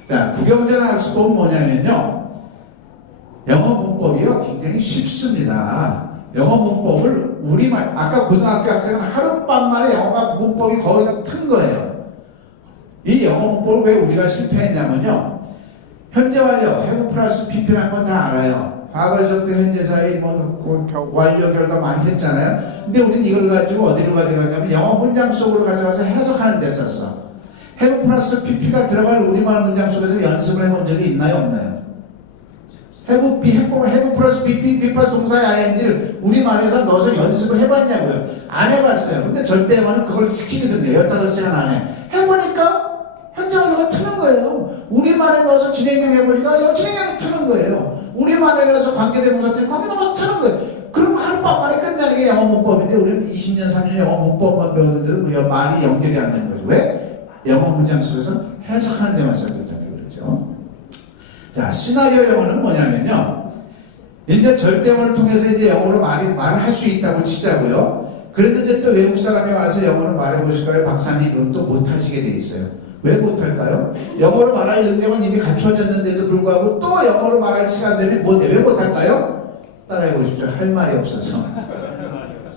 자, 구경전 학습법은 뭐냐면요. 영어 문법이요. 굉장히 쉽습니다. 영어 문법을 우리말, 아까 고등학교 학생은 하룻밤 만에 영어 문법이 거의 다 튼 거예요. 이 영어 문법을 왜 우리가 실패했냐면요. 현재 완료, have 플러스 PP라는 건 다 알아요. 과거에서부터 현재 사이 완료 결과 많이 했잖아요. 근데 우리는 이걸 가지고 어디로 가져갔냐면 영어 문장 속으로 가져가서 해석하는 데 썼어. have 플러스 PP가 들어갈 우리말 문장 속에서 연습을 해본 적이 있나요? 없나요? have 플러스 PP, B 플러스 동사의 ing를 우리말에서 넣어서 연습을 해봤냐고요? 안 해봤어요. 근데 절대 영어는 그걸 시키거든요. 15시간 안에. 해보니까 현재 완료가 트는 거예요. 우리말에 넣어서 진행형 해보니까 진행형이 트는 거예요. 우리말에 넣어서 관계대명사 때 거기 넣어서 트는 거예요. 그럼 하룻밤 만에 끝나는 게 영어 문법인데 우리는 20년, 30년 영어 문법만 배웠는데도 말이 연결이 안 되는 거죠. 왜? 영어 문장 속에서 해석하는 데만 썼기 때문에 그렇죠. 자, 시나리오 영어는 뭐냐면요. 이제 절대어를 통해서 이제 영어로 말을 할 수 있다고 치자고요. 그랬는데 또 외국 사람이 와서 영어를 말해보실까요? 박사님, 그럼 또 못하시게 돼 있어요. 왜 못할까요? 영어로 말할 능력은 이미 갖춰졌는데도 불구하고 또 영어로 말할 시간 되면 왜 못할까요? 따라해보십시오. 할 말이 없어서.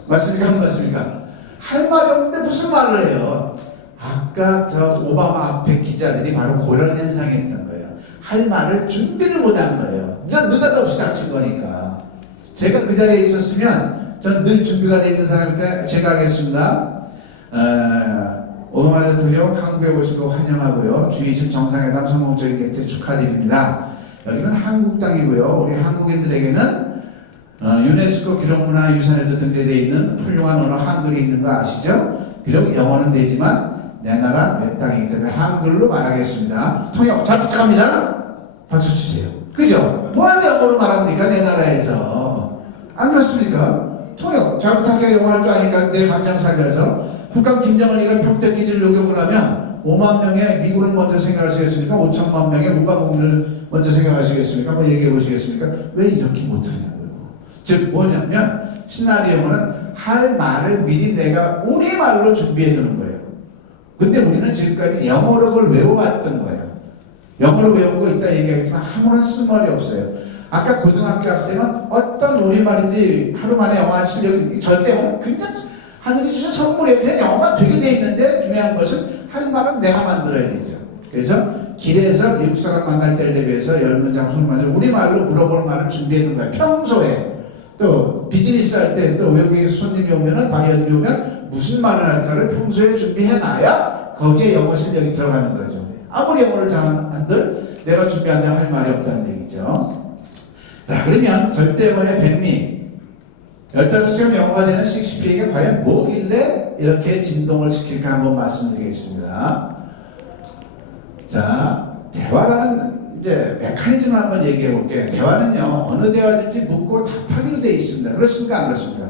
맞습니까? 안 맞습니까? 할 말이 없는데 무슨 말을 해요? 아까 저 오바마 앞에 기자들이 바로 그런 현상이 있던 거예요. 할 말을 준비를 못한 거예요. 느닷없이 닥친 거니까. 제가 그 자리에 있었으면 전 늘 준비가 되어 있는 사람한테 제가 하겠습니다. 오바마 대통령 한국에 오신 거 환영하고요. G20 정상회담 성공적인 개최 축하드립니다. 여기는 한국 땅이고요. 우리 한국인들에게는 유네스코 기록문화유산에도 등재되어 있는 훌륭한 언어 한글이 있는 거 아시죠? 비록 영어는 되지만 내 나라 내 땅이기 때문에 한글로 말하겠습니다. 통역 잘 부탁합니다. 박수 치세요. 그죠? 뭐하러 영어로 말합니까? 내 나라에서. 안 그렇습니까? 통역 잘 부탁해. 영어 할 줄 아니까 내 감정 살려서 북한 김정은이가 평택기지를 요격을 하면 5만 명의 미군을 먼저 생각하시겠습니까? 5천만 명의 우방국을 먼저 생각하시겠습니까? 한번 얘기해 보시겠습니까? 왜 이렇게 못하냐고요. 즉 뭐냐면 시나리오는 할 말을 미리 내가 우리말로 준비해 두는 거예요. 근데 우리는 지금까지 영어로 그걸 외워왔던 거예요. 영어로 외운 거 있다 얘기하겠지만 아무런 쓸모이 없어요. 아까 고등학교 학생은 어떤 우리말인지 하루 만에 영어 실력이 절대 굉장히 하늘이 주신 선물이에요. 그냥 영어가 되게 돼 있는데 중요한 것은 할 말은 내가 만들어야 되죠. 그래서 길에서 미국 사람 만날 때를 대비해서 10문장, 20문장 우리말로 물어볼 말을 준비해 둔 거예요. 평소에. 또 비즈니스 할 때 또 외국에 손님이 오면은 바이어들이 오면 무슨 말을 할까를 평소에 준비해 놔야 거기에 영어 실력이 들어가는 거죠. 아무리 영어를 잘한들 내가 준비한다고 할 말이 없다는 얘기죠. 자, 그러면 절대어의 백미 15시간 영어가 되는 6P가 과연 뭐길래 이렇게 진동을 시킬까 한번 말씀드리겠습니다. 자, 대화라는 이제 메커니즘을 한번 얘기해 볼게요. 대화는요, 어느 대화든지 묻고 답하기로 되어 있습니다. 그렇습니까? 안 그렇습니까?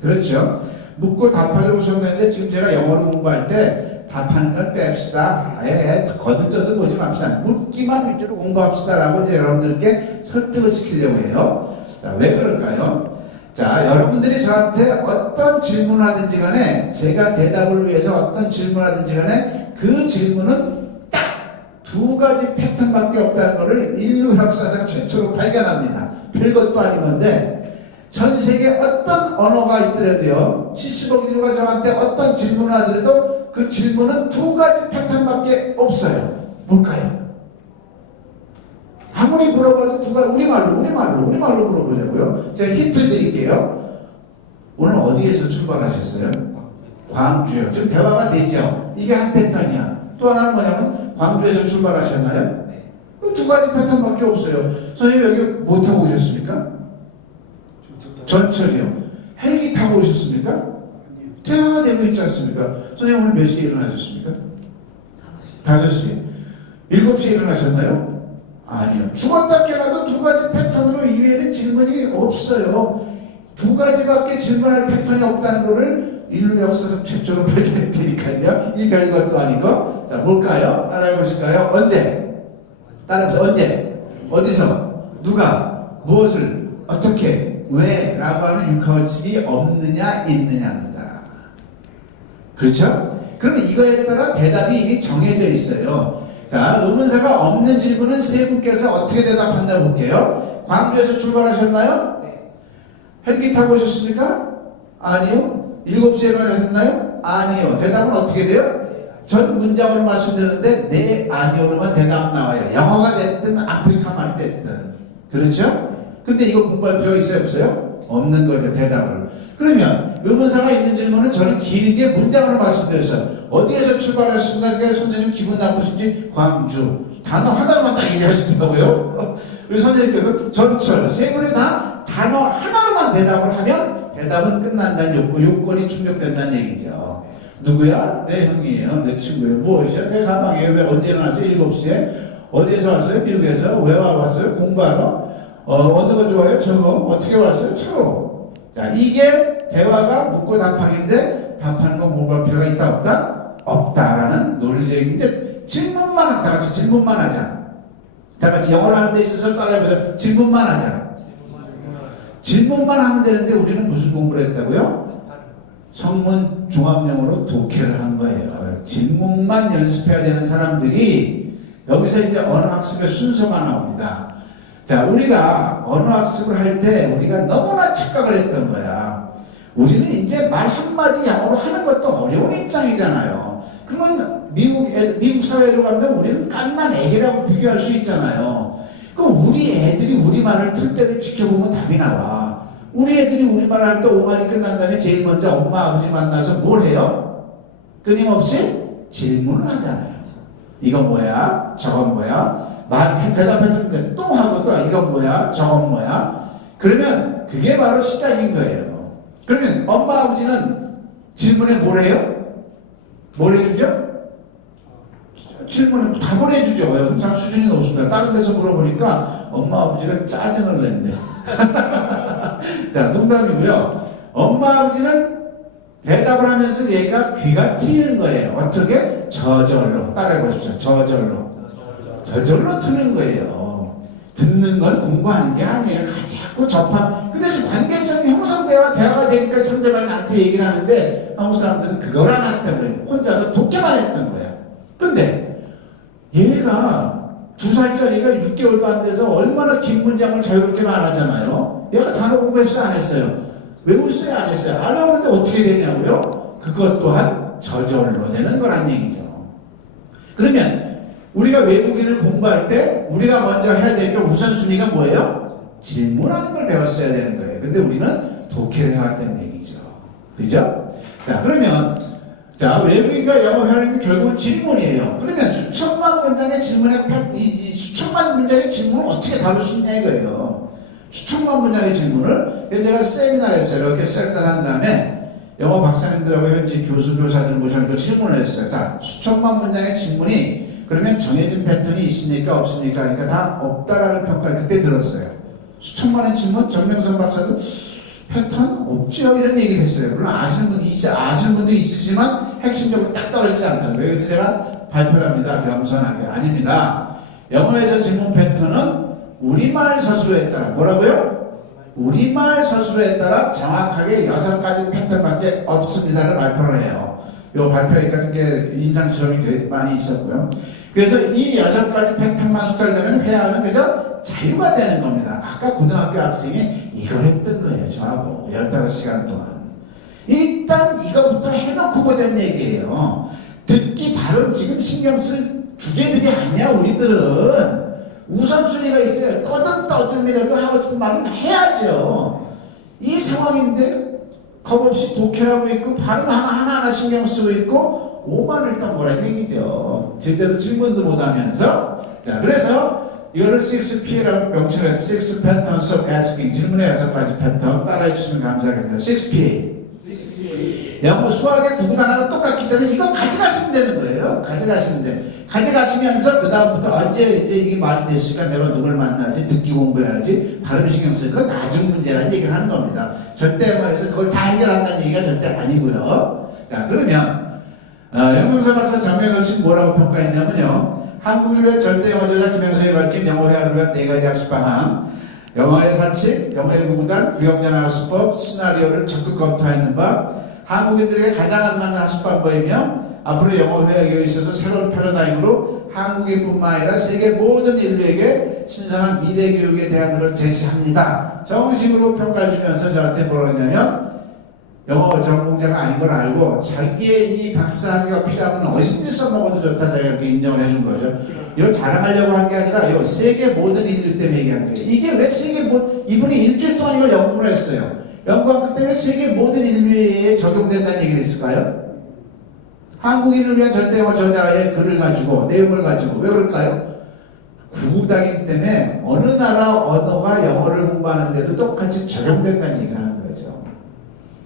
그렇죠. 묻고 답하기로 구성되는데 지금 제가 영어를 공부할 때 답하는 걸 뺍시다. 아예 거듭저듭 보지 맙시다. 묻기만 위주로 공부합시다라고 이제 여러분들께 설득을 시키려고 해요. 자, 왜 그럴까요? 자, 여러분들이 저한테 어떤 질문을 하든지 간에 제가 대답을 위해서 어떤 질문을 하든지 간에 그 질문은 딱 두 가지 패턴밖에 없다는 것을 인류 역사상 최초로 발견합니다. 별것도 아닌 건데 전 세계 어떤 언어가 있더라도요 70억 인류가 저한테 어떤 질문을 하더라도 그 질문은 두 가지 패턴밖에 없어요. 뭘까요? 아무리 물어봐도 두 가지 우리말로 물어보자고요. 제가 힌트를 드릴게요. 오늘 어디에서 출발하셨어요? 광주요. 지금 대화가 되죠? 이게 한 패턴이야. 또 하나는 뭐냐면 광주에서 출발하셨나요? 그 두 가지 패턴밖에 없어요. 선생님 여기 뭐 타고 오셨습니까? 전철이요. 헬기 타고 오셨습니까? 대화가 되고 있지 않습니까? 선생님 오늘 몇 시에 일어나셨습니까? 5시. 7시에 일어나셨나요? 아니요. 죽었다 깨어나도 두 가지 패턴으로 이외에는 질문이 없어요. 두 가지밖에 질문할 패턴이 없다는 것을 인류 역사적 최초로 발견할 테니까요. 이 별것도 아니고. 자, 뭘까요? 따라해 보실까요? 언제? 따라해보세요. 언제? 어디서? 누가? 무엇을? 어떻게? 왜? 라고 하는 육하원칙이 없느냐 있느냐입니다. 그렇죠? 그러면 이거에 따라 대답이 이미 정해져 있어요. 자, 의문사가 없는 질문은 세 분께서 어떻게 대답한다 볼게요. 광주에서 출발하셨나요? 헬기 타고 오셨습니까? 아니요. 7시에 일어나셨나요? 아니요. 대답은 어떻게 돼요? 전 문장으로 말씀드렸는데 네, 아니요로만 대답 나와요. 영어가 됐든 아프리카 말이 됐든. 그렇죠? 근데 이거 공부할 필요가 있어요? 없어요? 없는 거죠. 대답을. 그러면 의문사가 있는 질문은 저는 길게 문장으로 말씀드렸어요. 어디에서 출발하셨습니까? 선생님 기분 나쁘신지 광주. 단어 하나로만 딱 얘기하시더라고요. 우리 선생님께서 전철 세 분이 다 단어 하나로만 대답을 하면 대답은 끝난다는 요건이 충족된다는 얘기죠. 누구야? 내 형이에요. 내 친구예요. 무엇이야? 내 가방이에요. 왜 언제 일어났어요? 7시에. 어디에서 왔어요? 미국에서. 왜 왔어요? 공부하러. 어느 거 좋아해요? 저거. 어떻게 왔어요? 차로. 자, 이게 대화가 묻고 답하기인데 답하는 건 공부할 필요가 있다 없다? 없다라는 논리적인 이제 질문만 다 같이 질문만 하자. 다 같이 영어를 하는 데 있어서 따라해보세요. 질문만 하자. 질문만 하면 되는데 우리는 무슨 공부를 했다고요? 성문 종합영어로 독해를 한 거예요. 질문만 연습해야 되는 사람들이 여기서 이제 언어학습의 순서가 나옵니다. 자, 우리가 언어학습을 할 때 우리가 너무나 착각을 했던 거야. 우리는 이제 말 한마디 영어로 하는 것도 어려운 입장이잖아요. 그러면 미국 사회로 가면 우리는 깐난 애기라고 비교할 수 있잖아요. 그럼 우리 애들이 우리말을 틀 때를 지켜보면 답이 나와. 우리 애들이 우리말 할 때 5말이 끝난 다음에 제일 먼저 엄마 아버지 만나서 뭘 해요? 끊임없이 질문을 하잖아요. 이건 뭐야? 저건 뭐야? 대답해주는데 또 하고 또 이건 뭐야? 저건 뭐야? 그러면 그게 바로 시작인 거예요. 그러면 엄마 아버지는 질문에 뭘 해요? 뭘 해주죠? 질문에 답을 해주죠. 참 수준이 높습니다. 다른 데서 물어보니까 엄마 아버지가 짜증을 낸대. 자, 농담이고요. 엄마 아버지는 대답을 하면서 얘가 귀가 트이는 거예요. 어떻게? 저절로. 따라해보십시오. 저절로. 저절로 트는 거예요. 듣는 건 공부하는 게 아니에요. 자꾸 접한. 그 대신 관계성이 형성되어 대화가 되니까 상대방이 나한테 얘기를 하는데 한국 사람들은 그걸 안 했던 거예요. 혼자서 독해만 했던 거야. 근데 얘가 2살짜리가 6개월도 안 돼서 얼마나 긴 문장을 자유롭게 말하잖아요. 얘가 단어 공부했어요? 안 했어요? 외웠어요? 안 했어요? 안 외우는데 어떻게 되냐고요? 그것 또한 저절로 되는 거란 얘기죠. 그러면 우리가 외국인을 공부할 때 우리가 먼저 해야 될 게 우선순위가 뭐예요? 질문하는 걸 배웠어야 되는 거예요. 근데 우리는 독해를 해왔다는 얘기죠. 그죠? 자, 그러면 자, 외국인과 영어 회화는 결국은 질문이에요. 그러면 수천만 문장의 질문에 이 수천만 문장의 질문을 어떻게 다룰 수 있냐 이거예요. 수천만 문장의 질문을 제가 세미나를 했어요. 이렇게 세미나를 한 다음에 영어 박사님들하고 현지 교사들 모셔놓고 질문을 했어요. 자, 수천만 문장의 질문이 그러면 정해진 패턴이 있습니까? 없습니까? 그러니까 다 없다라는 평가를 그때 들었어요. 수천만의 질문, 정명선 박사도 패턴 없죠? 이런 얘기를 했어요. 물론 아시는 분도 있으시지만 핵심적으로 딱 떨어지지 않다는 거예요. 그래서 제가 발표를 합니다. 겸손하게. 아닙니다. 영어에서 질문 패턴은 우리말 서술에 따라 뭐라고요? 우리말 서술에 따라 정확하게 6가지 패턴밖에 없습니다를 발표를 해요. 이 발표하니까 이게 인상 실험이 많이 있었고요. 그래서 이 6가지 패턴만 숙달되면 회화는 그저 자유가 되는 겁니다. 아까 고등학교 학생이 이걸 했던 거예요. 저하고 15시간 동안. 일단 이거부터 해놓고 보자는 얘기예요. 듣기 발음 지금 신경 쓸 주제들이 아니야. 우리들은 우선순위가 있어요. 떠듬떠듬이라도 하고 싶은 말은 해야죠. 이 상황인데 겁없이 독해하고 있고 발음 하나하나 신경 쓰고 있고 오만 일단 뭐라는 얘기죠. 제대로 질문도 못하면서. 자, 그래서 이거를 6P라고 명칭해서 6 Patterns of Asking, 질문의 6가지 패턴 따라해 주시면 감사하겠습니다. 6P. 영어 수학의 구분 하나가 똑같기 때문에 이거 가져가시면 되는 거예요. 가져가시면 돼. 가져가시면서 그 다음부터 언제 이제 이게 말이 됐으니까 내가 누굴 만나야지, 듣기 공부해야지, 발음 신경 쓰고 그건 나중 문제라는 얘기를 하는 겁니다. 절대 말해서 그걸 다 해결한다는 얘기가 절대 아니고요. 자, 그러면 영문서 박사 정명호 씨 뭐라고 평가했냐면요. 한국을 위한 절대 영어 저자 김영석이 밝힌 영어 회화를 위한 4가지 학습방안, 영어의 사칙, 영어의 구구단, 구형연화 학습법, 시나리오를 적극 검토하는 바, 한국인들에게 가장 알맞는 학습 방법이며 앞으로 영어 회화에 있어서 새로운 패러다임으로 한국인뿐만 아니라 세계 모든 인류에게 신선한 미래 교육의 대안을 제시합니다. 정식으로 평가를 주면서 저한테 뭐라고 했냐면 영어 전공자가 아닌 걸 알고 자기의 이 박사학위가 필요하면 어디든지 써먹어도 좋다 자기가 이렇게 인정을 해준 거죠. 이걸 자랑하려고 한 게 아니라 이 세계 모든 인류 때문에 얘기한 거예요. 이게 왜 이분이 일주일 동안 이걸 연구를 했어요. 연구한 것 때문에 세계 모든 인류에 적용된다는 얘기를 했을까요? 한국인을 위한 절대 영어 저자의 글을 가지고 내용을 가지고 왜 그럴까요? 구구단이기 때문에 어느 나라 언어가 영어를 공부하는데도 똑같이 적용된다는 얘기를 하는 거죠.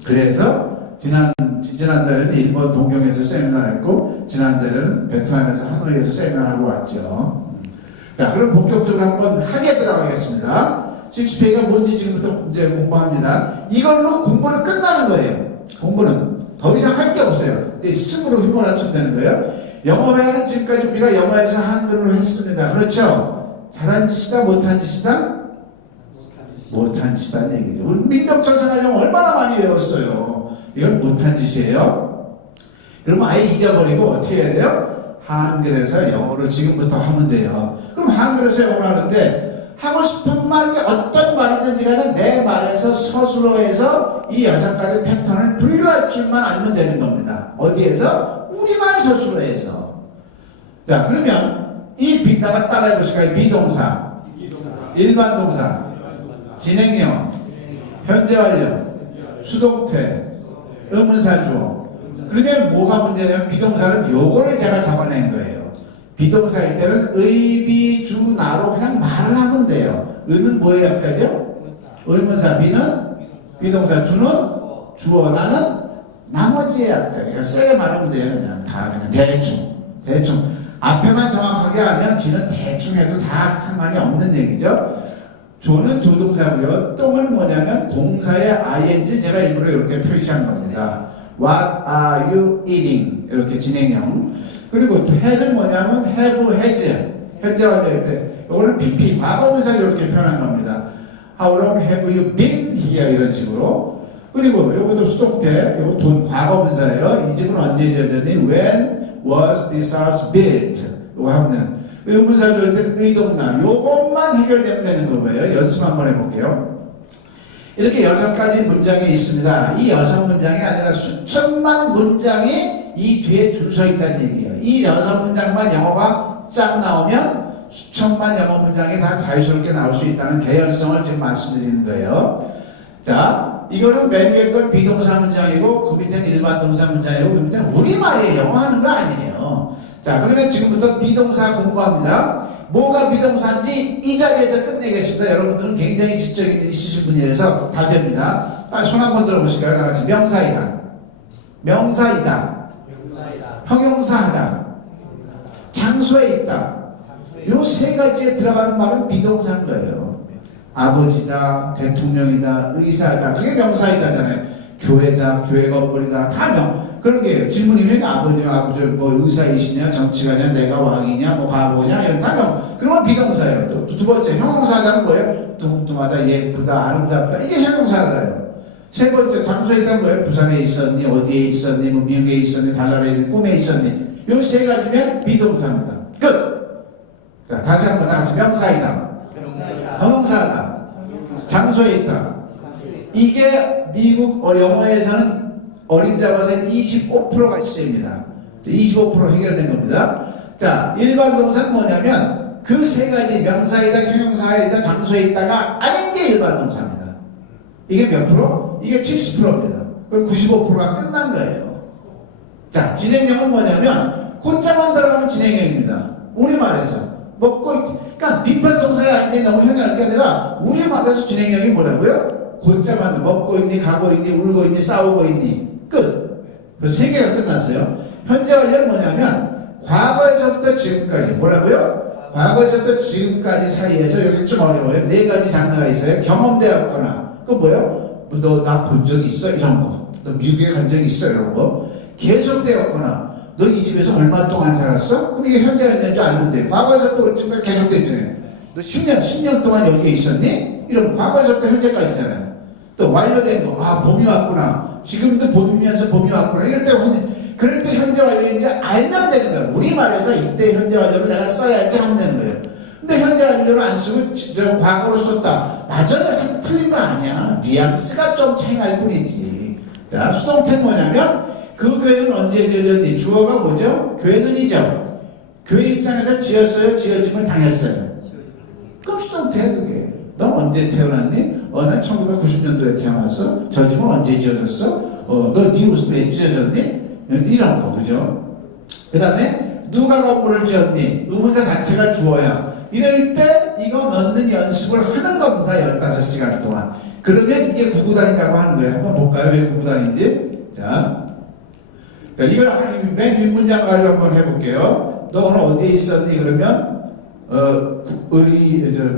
그래서 지난달에는 일본 동경에서 세미나를 했고 지난달에는 베트남에서 하노이에서 세미나를 하고 왔죠. 자, 그럼 본격적으로 한번 학에 들어가겠습니다. 6페이지가 뭔지 지금부터 이제 공부합니다. 이걸로 공부는 끝나는 거예요. 공부는 더 이상 할 게 없어요. 스으로 휘몰아치면 되는 거예요. 영어 회화는 지금까지 우리가 영어에서 한글로 했습니다. 그렇죠? 잘한 짓이다, 못한 짓이다? 못한 짓이다는 얘기죠. 우리 민병철사나 영어 얼마나 많이 외웠어요. 이건 못한 짓이에요. 그럼 아예 잊어버리고 어떻게 해야 돼요? 한글에서 영어로 지금부터 하면 돼요. 그럼 한글에서 영어를 하는데 하고 싶은 말이 어떤 말이든지 간에 내 말에서 서술로 해서 이 6가지 패턴을 분류할 줄만 알면 되는 겁니다. 어디에서? 우리말 서술로 해서. 자, 그러면 이 빗다가 따라해 보실까요? 비동사, 일반 동사, 진행형, 현재 완료, 수동태, 의문사 주어. 그러면 뭐가 문제냐면 비동사는 요거를 제가 잡아낸 거예요. 비동사일 때는 의비 주 나로 그냥 말을 하면 돼요. 의는 뭐의 약자죠? 의문사. 비는 비동사. 주는 주어. 나는 나머지의 약자예요. 세게 말하면 돼요. 그냥 다 그냥 대충 앞에만 정확하게 하면 뒤는 대충 해도 다 상관이 없는 얘기죠. 조는 조동사고요. 똥은 뭐냐면 동사의 ing 제가 일부러 이렇게 표시한 겁니다. What are you eating? 이렇게 진행형. 그리고 해는 뭐냐면 have, has. 현재 완료일 때. 이거는 PP, 과거분사 이렇게 표현한 겁니다. How long have you been here? 이런 식으로. 그리고 이것도 수동태, 이거 돈 과거분사예요. 이 집은 언제 지어졌니? When was this house built? 이거 하면 의문사 조일 때 의동나. 요것만 해결되면 되는 거예요. 연습 한번 해볼게요. 이렇게 6가지 문장이 있습니다. 이 6문장이 아니라 수천만 문장이 이 뒤에 줄 서 있다는 얘기예요. 이 6문장만 영어가 쫙 나오면 수천만 영어 문장이 다 자유스럽게 나올 수 있다는 개연성을 지금 말씀드리는 거예요. 자, 이거는 맨 위에 건 비동사 문장이고 그 밑에는 일반 동사 문장이고 그 밑에는 우리말이에요. 영어 하는 거 아니에요. 자, 그러면 지금부터 비동사 공부합니다. 뭐가 비동사인지 이 자리에서 끝내겠습니다. 여러분들은 굉장히 지적이 있으신 분이라서 다 됩니다. 손 한번 들어보실까요? 다 같이. 명사이다. 명사이다. 형용사하다. 장소에 있다. 요 3가지에 들어가는 말은 비동사인 거예요. 아버지다, 대통령이다, 의사다. 그게 명사이다잖아요. 교회다, 교회 건물이다. 다 그런 게요. 질문이면 아버지 뭐 의사이시냐, 정치가냐, 내가 왕이냐, 뭐 바보냐, 이런 다 그러면 비동사예요. 또 두 번째 형용사하다는 거예요. 뚱뚱하다, 예쁘다, 아름답다. 이게 형용사다예요. 3번째 장소에 있다는 거예요. 부산에 있었니, 어디에 있었니, 뭐 미국에 있었니, 달나라에 있었니, 꿈에 있었니. 요 3가지면 비동사입니다. 끝. 자, 다시 한번 다 같이 명사이다. 형용사다. 장소에 있다. 이게 미국 영어에서는 어린 잡아서 25%가 쓰입니다. 25% 해결된 겁니다. 자, 일반 동사는 뭐냐면 그 3가지 명사이다, 형용사이다, 장소에 있다가 아닌 게 일반 동사입니다. 이게 몇 프로? 이게 70%입니다. 그럼 95%가 끝난 거예요. 자, 진행형은 뭐냐면 곧자만 들어가면 진행형입니다. 우리말에서 그러니까 비판 동사가 이제 너무 형용할 게 아니라 우리말에서 진행형이 뭐라고요? 곧자만 먹고 있니, 가고 있니, 울고 있니, 싸우고 있니. 끝. 그래서 3개가 끝났어요. 현재 완료는 뭐냐면 과거에서부터 지금까지 뭐라고요? 과거에서부터 지금까지 사이에서 여기 좀 어려워요. 네 가지 장르가 있어요. 경험되었거나 그 뭐예요? 너 나 본 적 있어? 이런 거. 너 미국에 간 적 있어? 이런 거. 계속되었거나 너 이 집에서 얼마 동안 살았어? 그럼 이게 현재가 있는 줄 알면 돼. 과거에서부터 지금까지 계속됐잖아요. 너 10년 동안 여기에 있었니? 이런 과거에서부터 현재까지잖아요. 또 완료된 거. 아, 봄이 왔구나. 지금도 봄이면서 봄이 왔구나. 이럴 때 그럴 때 현재 완료인지 알면 되는 거예요. 우리말에서 이때 현재 완료를 내가 써야지 하면 되는 거예요. 근데 현재 완료를 안 쓰고 저 과거로 썼다. 맞아요. 틀린 거 아니야. 뉘앙스가 좀 차이날 뿐이지. 자, 수동태는 뭐냐면 그 교회는 언제 지어졌니? 주어가 뭐죠? 교회는이죠. 교회 입장에서 지었어요? 지어짐을 당했어요? 그럼 수동태야 그게. 넌 언제 태어났니? 난 1990년도에 태어났어. 저 집은 언제 지어졌어? 네 옷은 왜 찢어졌니? 이런 거, 그죠? 그 다음에 누가 건물을 지었니? 의문사 자체가 주어야. 이럴 때 이거 넣는 연습을 하는 겁니다. 15시간 동안. 그러면 이게 구구단이라고 하는 거예요. 한번 볼까요? 왜 구구단인지. 자, 이걸 맨 윗문장 가지고 한번 해볼게요. 너 오늘 어디에 있었니? 그러면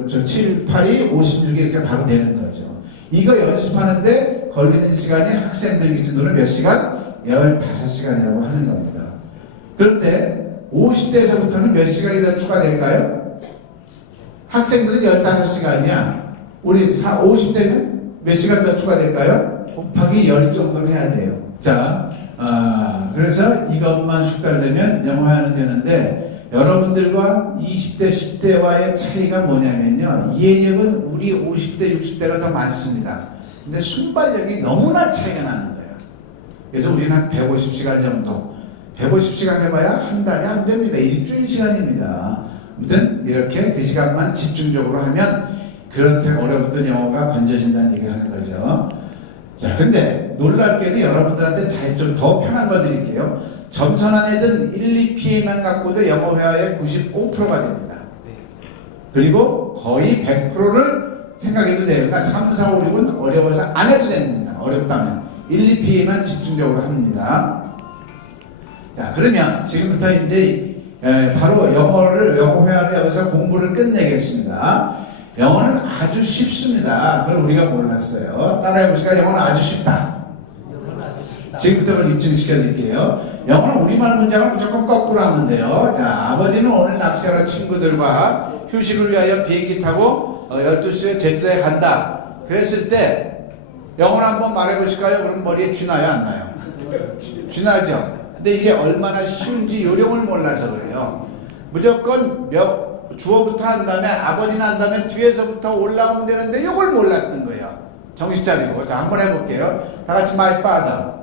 7, 8이 56이 이렇게 바로 되는 거죠. 이거 연습하는데 걸리는 시간이 학생들 기준으로 몇 시간? 15시간이라고 하는 겁니다. 그런데 50대에서부터는 몇 시간이 더 추가될까요? 학생들은 15시간이야. 우리 50대는 몇 시간 더 추가될까요? 곱하기 10 정도는 해야 돼요. 자, 그래서 이것만 숙달되면 영어하는 되는데 여러분들과 20대, 10대와의 차이가 뭐냐면요. 이해력은 우리 50대, 60대가 더 많습니다. 근데 순발력이 너무나 차이가 나는 거예요. 그래서 우리는 한 150시간 정도. 150시간 해봐야 한 달에 안 됩니다. 일주일 시간입니다. 아무튼 이렇게 그 시간만 집중적으로 하면 그렇게 어려웠던 영어가 건져진다는 얘기를 하는 거죠. 자, 근데 놀랍게도 여러분들한테 좀 더 편한 거 드릴게요. 점선한 애든 1, 2PA만 갖고도 영어 회화의 95%가 됩니다. 그리고 거의 100%를 생각해도 돼요. 그러니까 3, 4, 5, 6은 어려워서 안 해도 됩니다. 어렵다면 1, 2PA만 집중적으로 합니다. 자, 그러면 지금부터 이제 바로 영어 회화를 여기서 공부를 끝내겠습니다. 영어는 아주 쉽습니다. 그걸 우리가 몰랐어요. 따라해보시까 영어는 아주 쉽다. 지금부터 그걸 입증시켜 드릴게요. 영어는 우리말 문장을 무조건 거꾸로 하면 돼요. 자, 아버지는 오늘 낚시하러 친구들과 휴식을 위하여 비행기 타고 12시에 제주도에 간다. 그랬을 때 영어를 한번 말해보실까요? 그럼 머리에 쥐나요? 안 나요? 쥐나죠? 근데 이게 얼마나 쉬운지 요령을 몰라서 그래요. 무조건 주어부터 한 다음에 아버지는 한 다음에 뒤에서부터 올라오면 되는데 이걸 몰랐던 거예요. 정신 차리고. 자, 한번 해볼게요. 다 같이 my father.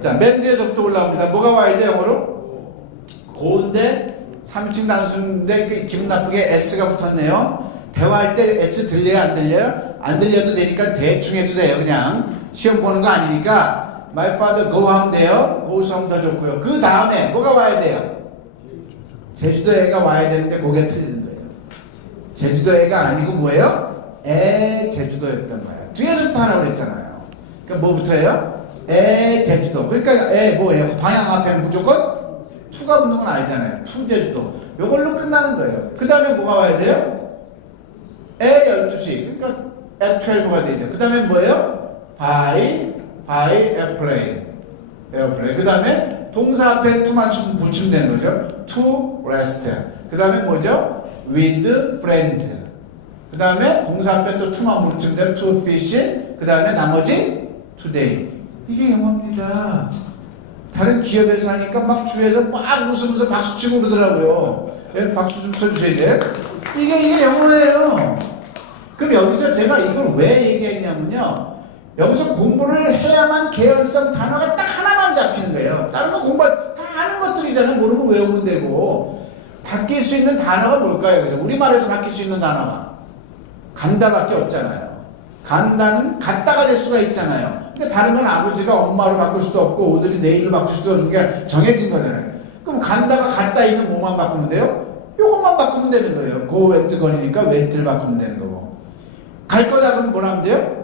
자, 맨 뒤에서부터 올라옵니다. 뭐가 와야죠, 영어로? 고운데 3층 단수인데 기분 나쁘게 S가 붙었네요. 대화할 때 S 들려요, 안 들려요? 안 들려도 되니까 대충 해도 돼요. 그냥 시험 보는 거 아니니까 my father go 하면 돼요. go's 하면 더 좋고요. 그 다음에 뭐가 와야 돼요? 제주도애가 와야 되는데 그게 틀린 거예요. 제주도애가 아니고 뭐예요? 제주도였던 거예요. 뒤에서부터 하라고 그랬잖아요. 그러니까 뭐부터예요? 제주도. 그러니까 뭐예요? 방향 앞에는 무조건 투가 붙는 건 알잖아요. 투 제주도. 요걸로 끝나는 거예요. 그 다음에 뭐가 와야 돼요? 12시. 그러니까 at 12가 되죠. 그 다음에 뭐예요? by airplane. 그 다음에 동사 앞에 to만 붙이면 되는 거죠. to rest. 그 다음에 뭐죠? with friends. 그 다음에 동사 앞에 또 to만 붙이면 돼요. to fish. 그 다음에 나머지 today. 이게 영어입니다. 다른 기업에서 하니까 막 주위에서 막 웃으면서 박수치고 그러더라고요. 박수 좀 쳐주세요. 이게 영어예요. 그럼 여기서 제가 이걸 왜 얘기했냐면요. 여기서 공부를 해야만 개연성 단어가 딱 하나만 잡히는 거예요. 다른 거 공부 다 아는 것들이잖아요. 모르면 외우면 되고. 바뀔 수 있는 단어가 뭘까요? 여기서 우리말에서 바뀔 수 있는 단어가 간다밖에 없잖아요. 간다는 갔다가 될 수가 있잖아요. 근데 다른 건 아버지가 엄마로 바꿀 수도 없고 오늘이 내일로 바꿀 수도 없는 게 정해진 거잖아요. 그럼 간다가 갔다 있는 뭐만 바꾸면 돼요? 요것만 바꾸면 되는 거예요. go and go니까 went를 바꾸면 되는 거고. 갈 거다 그럼 뭐라 하면 돼요?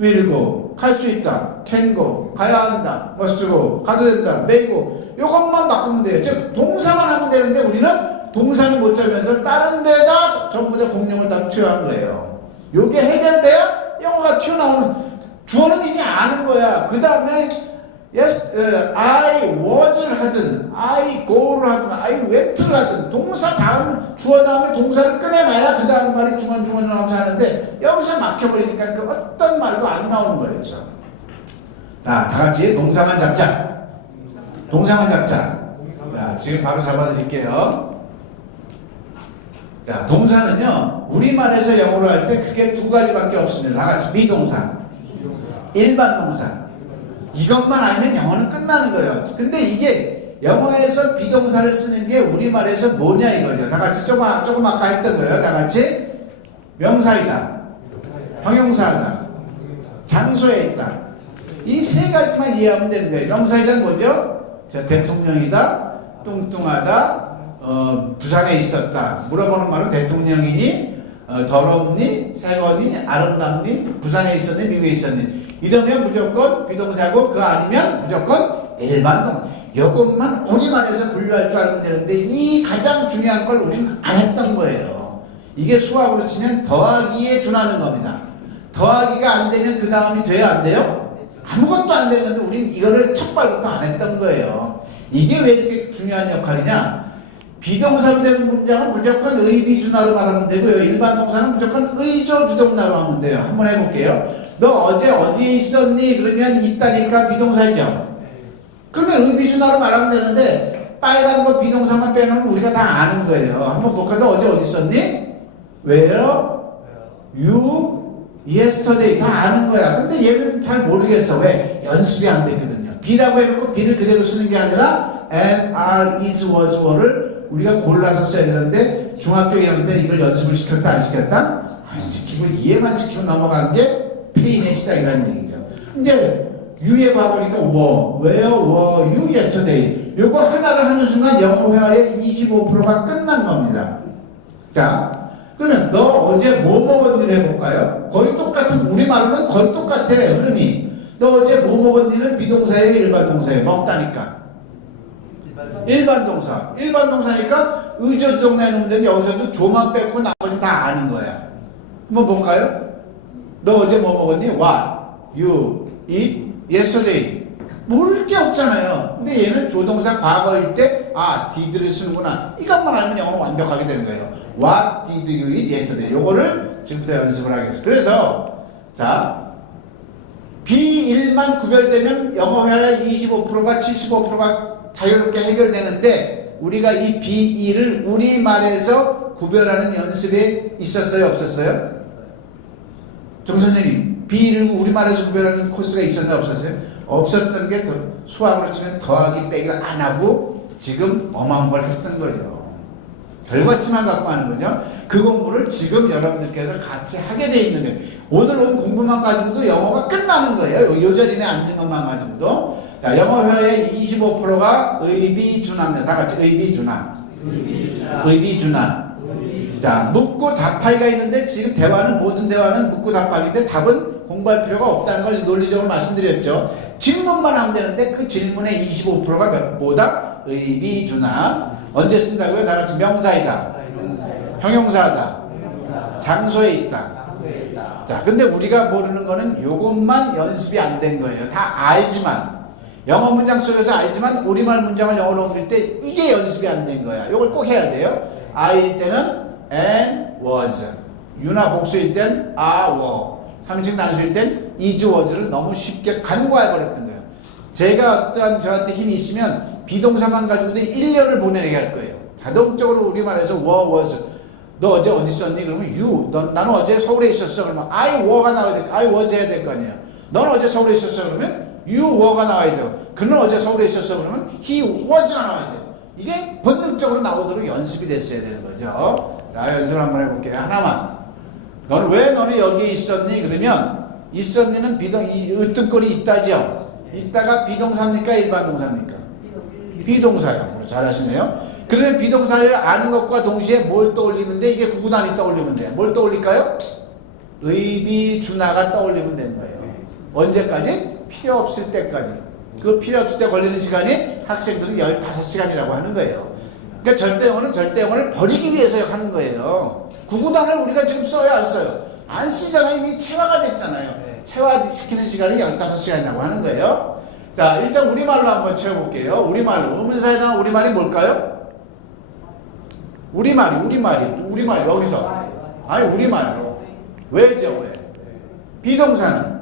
will go. 갈 수 있다. can go. 가야 한다. must go. 가도 된다. may go. 요것만 바꾸면 돼요. 즉 동사만 하면 되는데 우리는 동사는 못 짜면서 다른 데다 전부 다 공용을 다 투여한 거예요. 요게 해결돼야 영어가 튀어나오는, 주어는 이미 아는 거야. 그 다음에 yes, I was를 하든 I go를 하든 I went를 하든 동사 다음 주어 다음에 동사를 꺼내놔야 그 다음 말이 중간중간 나오면서 하는데 여기서 막혀버리니까 그 어떤 말도 안 나오는 거예요. 자, 다같이 동사만 잡자. 동사만 잡자. 자, 지금 바로 잡아드릴게요. 자, 동사는요 우리말에서 영어로 할 때 크게 두 가지밖에 없습니다. 다같이 비동사, 일반 동사. 이것만 알면 영어는 끝나는 거예요. 근데 이게 영어에서 비동사를 쓰는 게 우리말에서 뭐냐 이거죠. 다같이 조금 아까 했던 거예요. 다같이 명사이다, 형용사이다, 장소에 있다. 이 세 가지만 이해하면 되는 거예요. 명사이다는 뭐죠? 자, 대통령이다, 뚱뚱하다, 부산에 있었다. 물어보는 말은 대통령이니, 더럽니, 새거니, 아름답니, 부산에 있었니, 미국에 있었니. 이러면 무조건 비동사고 그 아니면 무조건 일반 동사. 이것만 우리말에서 분류할 줄 알면 되는데 이 가장 중요한 걸 우리는 안 했던 거예요. 이게 수학으로 치면 더하기에 준하는 겁니다. 더하기가 안 되면 그 다음이 돼야 안 돼요? 아무것도 안 되는데 우리는 이거를 첫 발부터 안 했던 거예요. 이게 왜 이렇게 중요한 역할이냐? 비동사로 되는 문장은 무조건 의비준하로 말하면 되고요. 일반 동사는 무조건 의조주동사로 하면 돼요. 한번 해볼게요. 너 어제 어디에 있었니? 그러면 있다니까 비동사죠. 그러면 의비준하로 말하면 되는데 빨간 거 비동사만 빼놓으면 우리가 다 아는 거예요. 한번 볼까? 너 어제 어디 있었니? Where you yesterday. 다 아는 거야. 근데 얘는 잘 모르겠어. 왜? 연습이 안 됐거든요. B라고 해놓고 B를 그대로 쓰는 게 아니라 am, are, is, was, were를 우리가 골라서 써야 되는데 중학교 1학년 때 이걸 연습을 시켰다 안 시켰다? 안 시키고 이해만 시키고 넘어간 게 페인의 시작이라는 얘기죠. 이제 you에 봐보니까 where were you yesterday? 요거 하나를 하는 순간 영어 회화의 25%가 끝난 겁니다. 자, 그러면 너 어제 뭐 먹었니를 해볼까요? 거의 똑같은, 우리말로는 거의 똑같아요. 흐름이. 너 어제 뭐 먹었니는 비동사예요, 일반 동사예요? 먹다니까 일반 동사. 일반 동사니까 의조주동 내놓으면 되는데 여기서도 조만 빼고 나머지 다 아는 거야. 한번 볼까요? 너 어제 뭐 먹었니? What you eat yesterday. 모를 게 없잖아요. 근데 얘는 조동사 과거일 때 did를 쓰는구나. 이것만 알면 영어는 완벽하게 되는 거예요. What did you eat yesterday? 요거를 지금부터 연습을 하겠습니다. 그래서 자, B1만 구별되면 영어 회화의 25%가 75%가 자유롭게 해결되는데 우리가 이 B2를 우리말에서 구별하는 연습에 있었어요? 없었어요? 정선생님, B를 우리말에서 구별하는 코스가 있었나 없었어요? 없었던 게 수학으로 치면 더하기 빼기를 안 하고 지금 어마어마한 걸 했던 거죠. 결과치만 갖고 하는 거죠. 그 공부를 지금 여러분들께서 같이 하게 돼 있는 거예요. 오늘 온 공부만 가지고도 영어가 끝나는 거예요. 요 자리에 앉은 것만 가지고도. 자, 영어 회화의 25%가 의비준화입니다. 다 같이 의비준화. 의비준화. 자, 묻고 답하기가 있는데 지금 대화는, 모든 대화는 묻고 답하기인데 답은 공부할 필요가 없다는 걸 논리적으로 말씀드렸죠. 질문만 하면 되는데 그 질문의 25%가 뭐다? 의비준화. 언제 쓴다고요? 다 같이 명사이다, 형용사다, 장소에 있다. 자, 근데 우리가 모르는 거는 요것만 연습이 안 된 거예요. 다 알지만, 영어 문장 속에서 알지만 우리말 문장을 영어로 옮길 때 이게 연습이 안 된 거야. 요걸 꼭 해야 돼요. I일 때는 and was, 유나 복수일 땐 are, were, 상식 난수일 땐 is, was를 너무 쉽게 간과해버렸던 거예요. 제가 어떠한 저한테 힘이 있으면 비동사만 가지고도 1년을 보내게 할 거예요. 자동적으로 우리말에서 were, was. 너 어제 어디 있었니? 그러면 you. 나는 어제 서울에 있었어. 그러면 I were가 나와야 돼. I was 해야 될 거 아니에요. 너는 어제 서울에 있었어. 그러면 you were가 나와야 돼요. 그는 어제 서울에 있었어. 그러면 he was가 나와야 돼요. 이게 본능적으로 나오도록 연습이 됐어야 되는 거죠. 자, 연습을 한번 해볼게요. 하나만. 너는 여기에 있었니? 그러면 있었니는 이 으뜸꼴이 있다죠. 있다가 비동사입니까? 일반 동사입니까? 비동사요. 잘하시네요. 그러면 비동사를 아는 것과 동시에 뭘 떠올리는데 이게 구구단이 떠올리면 돼요. 뭘 떠올릴까요? 의비준하가 떠올리면 되는 거예요. 언제까지? 필요 없을 때까지. 그 필요 없을 때 걸리는 시간이 학생들은 15시간이라고 하는 거예요. 그러니까 절대영어는 절대영어를 버리기 위해서 하는 거예요. 구구단을 우리가 지금 써요, 안 써요? 안 쓰잖아요. 이미 체화가 됐잖아요. 체화시키는 시간이 15시간이라고 하는 거예요. 자, 일단 우리말로 한번 채워볼게요. 우리말로. 의문사에 대한 우리말이 뭘까요? 우리말, 여기서. 아니, 우리말로. 왜죠, 왜? 비동사는?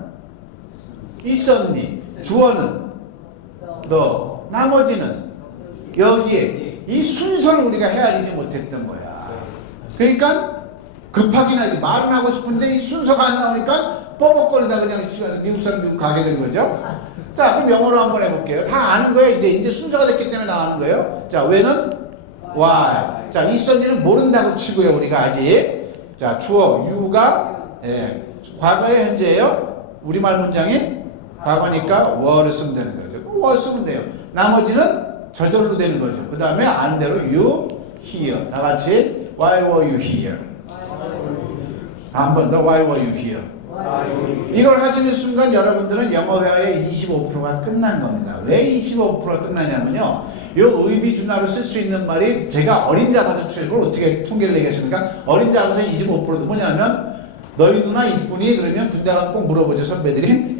있었니? 주어는? 너. 나머지는? 여기에. 이 순서를 우리가 헤아리지 못했던 거야. 그러니까, 급하긴 하지. 말은 하고 싶은데 이 순서가 안 나오니까 뻐벅거리다 그냥 미국 사람 미국 가게 된 거죠. 자, 그럼 영어로 한번 해볼게요. 다 아는 거예요. 이제 순서가 됐기 때문에 나가는 거예요. 자, 왜는 why. 자, 있었니는 모른다고 치고요. 우리가 아직. 자, 주어 you가 과거의 현재예요. 우리말 문장이 과거니까 were를 쓰면 되는 거죠. were 쓰면 돼요. 나머지는 저절로 되는 거죠. 그 다음에 안대로 you here. 다 같이 why were you here. 한 번 더 why were you here. 이걸 하시는 순간 여러분들은 영어 회화의 25%가 끝난 겁니다. 왜 25%가 끝나냐면요. 요 의비준화로 쓸 수 있는 말이 제가 어린 자가서 출입을 어떻게 통계를 내겠습니까? 어린 자가서 25%도 뭐냐면 너희 누나 이쁜이 그러면 군대 가면 꼭 물어보죠 선배들이.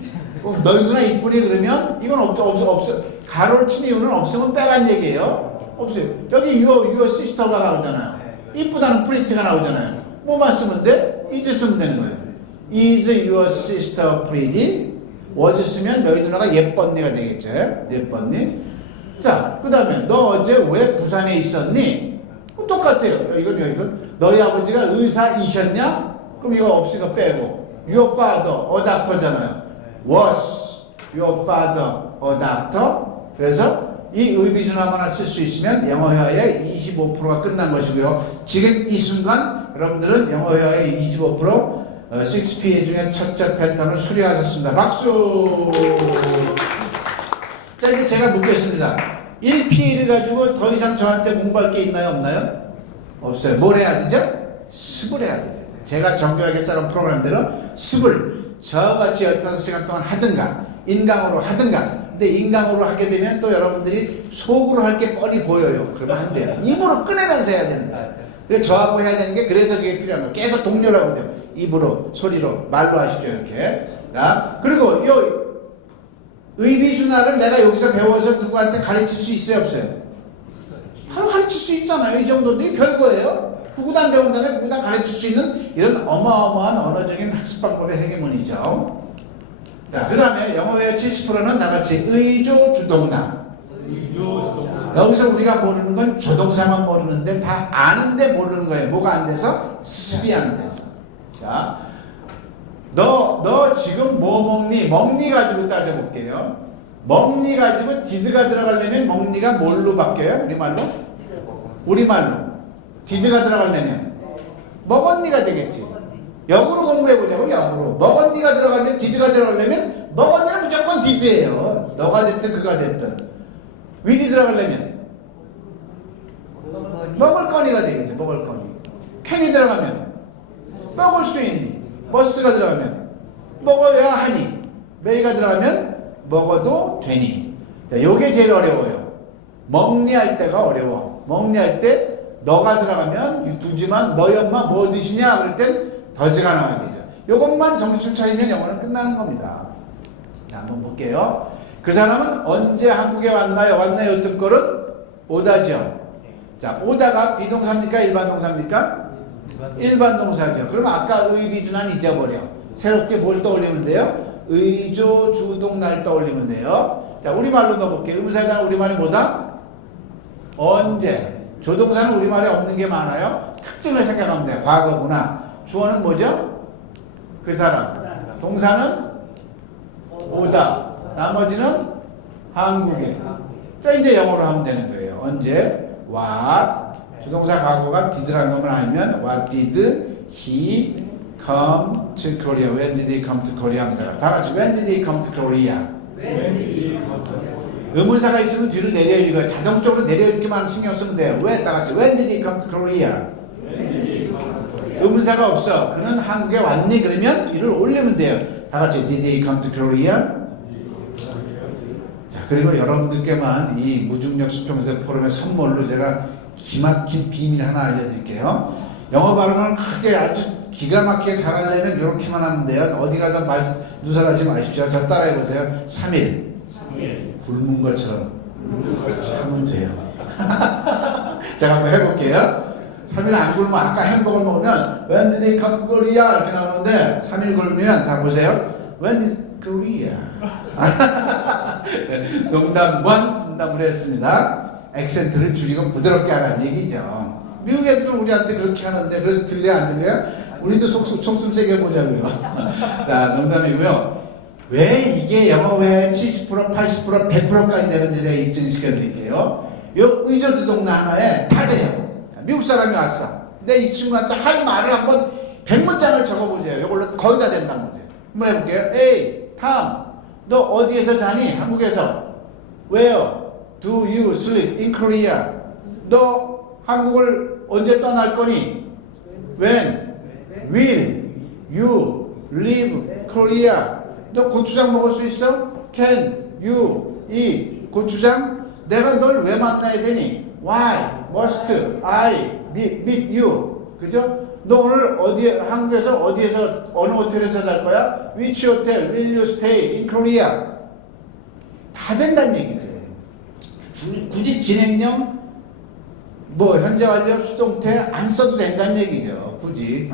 너희 누나 이쁜이 그러면 이건 없어. 가로를 친 이유는 없으면 빼란 얘기예요. 없어요. 여기 your sister가 나오잖아요. 이쁘다는 프리티가 나오잖아요. 뭐만 쓰면 돼? is 쓰면 되는 거예요. Is your sister pretty? was 쓰면 너희 누나가 예뻤니가 되겠죠. 예뻤니? 자, 그 다음에 너 어제 왜 부산에 있었니? 똑같아요. 이건 너희 아버지가 의사이셨냐? 그럼 이거 없으니까 빼고 your father a doctor잖아요. Was your father a doctor? 그래서 이 의비준화만 쓸 수 있으면 영어 회화의 25%가 끝난 것이고요. 지금 이 순간 여러분들은 영어 회화의 25% 6P 중에 첫째 패턴을 수료하셨습니다. 박수! 자, 이제 제가 묻겠습니다. 1P를 가지고 더 이상 저한테 공부할 게 있나요? 없나요? 없어요. 뭘 해야 되죠? 습을 해야 되죠. 제가 정교하게 짜놓은 프로그램대로 습을 저같이 15시간 동안 하든가 인강으로 하든가. 근데 인강으로 하게 되면 또 여러분들이 속으로 할 게 뻔히 보여요. 그러면 안 돼요. 입으로 꺼내면서 해야 되는 거예요. 그래서 저하고 해야 되는 게 그래서 그게 필요한 거예요. 계속 동료를 하고 돼요. 입으로, 소리로, 말로 하십시오. 이렇게. 자, 그리고 이 의비준화를 내가 여기서 배워서 누구한테 가르칠 수 있어요? 없어요? 바로 가르칠 수 있잖아요. 이 정도는 별거예요. 구구단 배운 다음에 구구단 가르칠 수 있는 이런 어마어마한 언어적인 학습 방법의 행위문이죠. 자, 그 다음에 영어의 70%는 나같이 의조 주동사. 여기서 우리가 모르는 건 조동사만 모르는데 다 아는데 모르는 거예요. 뭐가 안 돼서? 습이 안 돼서. 자, 너 지금 뭐 먹니? 먹니 가지고 따져볼게요. 먹니 가지고 디드가 들어가려면 먹니가 뭘로 바뀌어요? 우리말로. 디드가 들어가려면 먹었니가 되겠지. 역으로 공부해보자고. 역으로. 먹었니가 들어가려면 디드가 들어가려면 먹었니는 무조건 디드예요. 너가 됐든 그가 됐든. 위디 들어가려면 먹을 거니가 되겠죠. 먹을 거니. 캔이 들어가면 먹을 수 있니. 머스가 들어가면 먹어야 하니. 메이가 들어가면 먹어도 되니. 자, 요게 제일 어려워요. 먹니 할 때가 어려워. 먹니 할 때 너가 들어가면 두지만 너희 엄마 뭐 드시냐 그럴 땐 더즈가 나와야 되죠. 요것만 정신 차리면 영어는 끝나는 겁니다. 자, 한번 볼게요. 그 사람은 언제 한국에 왔나요? 왔나요? 뜬꼴은 오다죠. 자, 오다가 비동사입니까? 일반 동사입니까? 일반 동사죠. 그럼 아까 의비준화는 잊어버려. 새롭게 뭘 떠올리면 돼요? 의조 주동날 떠올리면 돼요. 자, 우리말로 넣어볼게요. 의문사에 대한 우리말이 뭐다? 언제. 조동사는 우리말에 없는 게 많아요. 특징을 생각하면 돼요. 과거구나. 주어는 뭐죠? 그 사람. 동사는 오다. 나머지는 한국에. 자, 이제 영어로 하면 되는 거예요. 언제? what. 조동사 과거가 did라는 것만 알면 what did he come to Korea? When did he come to Korea? 합니다. 다 같이 when did he come to Korea? 의문사가 있으면 뒤로 내려 읽어요. 자동적으로 내려 읽기만 신경 쓰면 돼요. 왜? 다 같이 when did he come to Korea? 의문사가 없어. 그는 한국에 왔니? 그러면 뒤를 올리면 돼요. 다 같이 did he come to Korea? 자, 그리고 여러분들께만 이 무중력 수평세 포럼의 선물로 제가 기막힌 비밀 하나 알려드릴게요. 영어 발음을 크게 아주 기가 막히게 잘하려면 이렇게만 하면 돼요. 어디 가서 누설하지 마십시오. 저 따라해보세요. 3일. 굶은 것처럼 하면 돼요. 제가 한번 해볼게요. 3일 안 굶으면 아까 햄버거 먹으면 When did it come Korea? 이렇게 나오는데 3일 굶으면 다 보세요. When did Korea? 농담 반 진담을 했습니다. 액센트를 줄이고 부드럽게 하라는 얘기죠. 미국 애들은 우리한테 그렇게 하는데 그래서 들려 안 들려요? 우리도 속숨 세게 해보자고요. 자, 농담이고요. 왜 이게 영어회화의 70%, 80%, 100%까지 되는지 제가 입증시켜 드릴게요. 요 의존도 동네 하나에 다 돼요. 미국 사람이 왔어. 근데 이 친구한테 할 말을 한번 100문장을 적어보세요. 이걸로 거의 다 된다는 거죠. 한번 해볼게요. 에이, 탐, 너 어디에서 자니? 한국에서. Where do you sleep in Korea? 너 한국을 언제 떠날 거니? When will you leave Korea? 너 고추장 먹을 수 있어? Can you eat 고추장? 내가 널 왜 만나야 되니? Why must I meet you? 그죠? 너 오늘 어디 한국에서 어디에서 어느 호텔에서 잘 거야? Which hotel will you stay in Korea? 다 된다는 얘기죠. 굳이 진행형 뭐 현재 완료 수동태 안 써도 된다는 얘기죠. 굳이.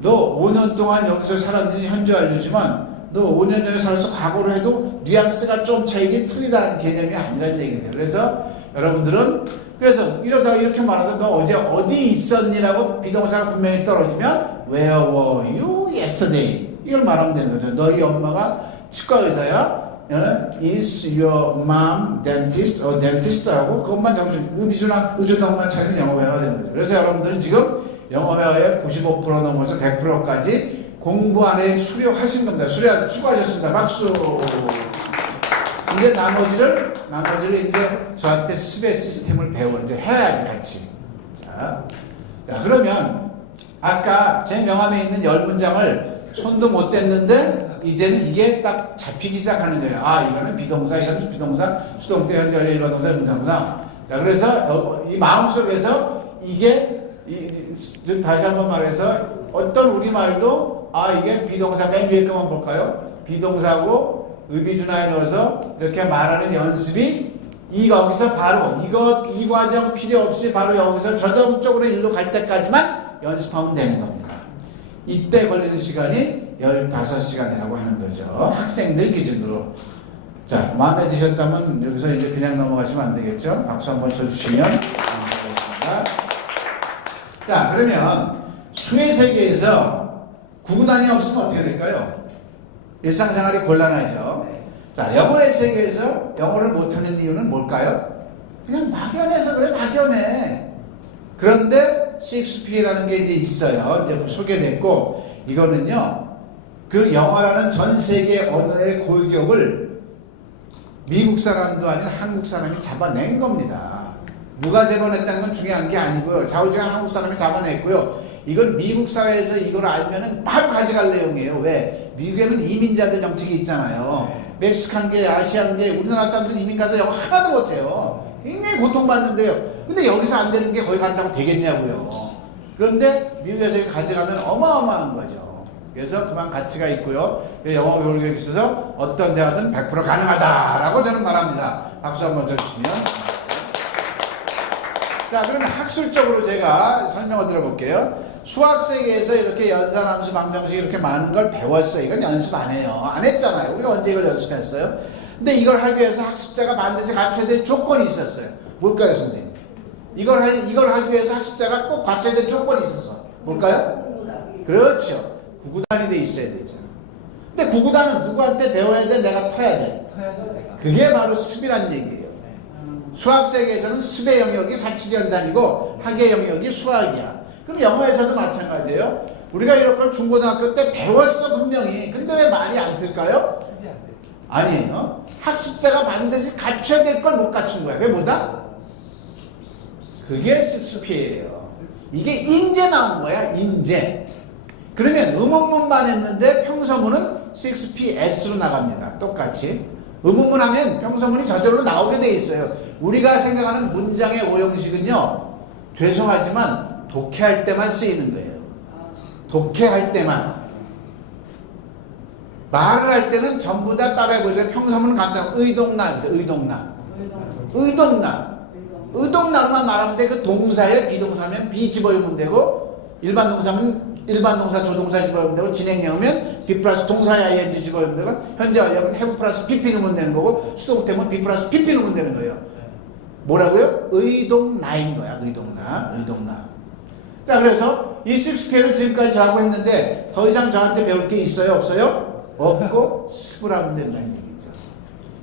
너 5년 동안 여기서 살았느니 현재 완료지만 너 5년 전에 살아서 과거로 해도 뉘앙스가 좀 차이게 틀리다는 개념이 아니라는 얘기인데 그래서 여러분들은 그래서 이러다가 이렇게 말하다 너 어제 어디 있었니라고 비동사가 분명히 떨어지면 Where were you yesterday? 이걸 말하면 되는 거죠. 너희 엄마가 치과 의사야? Is your mom dentist? dentist 하고 그것만 정신 의주동만 차리면 영어회화가 되는 거죠. 그래서 여러분들은 지금 영어회화의 95% 넘어서 100%까지 공부 안에 수료하신 겁니다. 수고하셨습니다. 박수. 이제 나머지를 이제 저한테 수배 시스템을 이제 해야지 같이. 자, 그러면 아까 제 명함에 있는 10문장을 손도 못 댔는데 이제는 이게 딱 잡히기 시작하는 거예요. 아, 이거는 비동사, 이거는 비동사, 수동태, 현재 완료, 일반동사, 문장구나. 자, 그래서 이 마음속에서 이게 다시 한번 말해서 어떤 우리말도 아, 이게 비동사 맨 위에 것만 볼까요? 비동사고 의비준하에 넣어서 이렇게 말하는 연습이 거기서 바로 이 과정 필요 없이 바로 여기서 저동적으로 일로 갈 때까지만 연습하면 되는 겁니다. 이때 걸리는 시간이 15시간이라고 하는 거죠. 학생들 기준으로. 자, 마음에 드셨다면 여기서 이제 그냥 넘어가시면 안 되겠죠? 박수 한번 쳐주시면 감사하겠습니다. 자, 그러면 수의 세계에서 구구단이 없으면 어떻게 될까요? 일상생활이 곤란하죠. 자, 영어의 세계에서 영어를 못하는 이유는 뭘까요? 그냥 막연해서 그래, 막연해. 그런데 6P라는 게 이제 있어요. 이제 소개됐고, 이거는요, 그 영어라는 전 세계 언어의 골격을 미국 사람도 아닌 한국 사람이 잡아낸 겁니다. 누가 잡아냈다는 건 중요한 게 아니고요. 좌우지간 한국 사람이 잡아냈고요. 이건 미국 사회에서 이걸 알면은 바로 가져갈 내용이에요. 왜? 미국에는 이민자들 정책이 있잖아요. 멕시칸계, 아시안계, 우리나라 사람들 이민 가서 영어 하나도 못해요. 굉장히 고통받는데요. 근데 여기서 안 되는 게 거기 간다고 되겠냐고요. 그런데 미국에서 이거 가져가면 어마어마한 거죠. 그래서 그만 가치가 있고요. 영어 교육에 있어서 어떤 대화든 100% 가능하다라고 저는 말합니다. 박수 한번 쳐주시면. 자, 그러면 학술적으로 제가 설명을 들어볼게요. 수학 세계에서 이렇게 연산함수, 방정식 이렇게 많은 걸 배웠어요. 이건 연습 안 해요. 안 했잖아요. 우리가 언제 이걸 연습했어요? 근데 이걸 하기 위해서 학습자가 반드시 갖춰야 될 조건이 있었어요. 뭘까요, 선생님? 이걸 하기 위해서 학습자가 꼭 갖춰야 될 조건이 있었어. 뭘까요? 그렇죠. 구구단이 돼 있어야 되죠. 근데 구구단은 누구한테 배워야 돼? 내가 터야 돼. 그게 바로 습이라는 얘기예요. 수학 세계에서는 습의 영역이 사칙연산이고 학의 영역이 수학이야. 그럼 영어에서도 마찬가지예요. 우리가 이런 걸 중고등학교 때 배웠어 분명히. 근데 왜 말이 안 틀까요? 아니에요. 학습자가 반드시 갖춰야 될 걸 못 갖춘 거야. 그게 뭐다? 그게 습이에요. 이게 인제 나온 거야. 인제. 그러면 음원문만 했는데 평서문은 6PS로 나갑니다. 똑같이. 의문문 하면 평서문이 저절로 나오게 돼 있어요. 우리가 생각하는 문장의 오형식은요, 죄송하지만 독해할 때만 쓰이는 거예요. 독해할 때만. 말을 할 때는 전부 다 따라해보세요. 평서문은 간단. 의동나. 의동나로만 말하면 돼. 그 동사에 비동사면 비 집어넣으면 되고, 일반 동사면 일반 동사 조동사 집어넣으면 되고, 진행형이면 be 플러스 동사에 ing 집어넣으면 되고, 현재 완료하면 have 플러스 pp 넣으면 되는 거고, 수동태면 be 플러스 pp 넣으면 되는 거예요. 뭐라고요? 의동나인 거야. 의동나. 자, 그래서 이 식스피어를 지금까지 저하고 했는데 더 이상 저한테 배울 게 있어요? 없어요? 없고 습을 하면 된다는 얘기죠.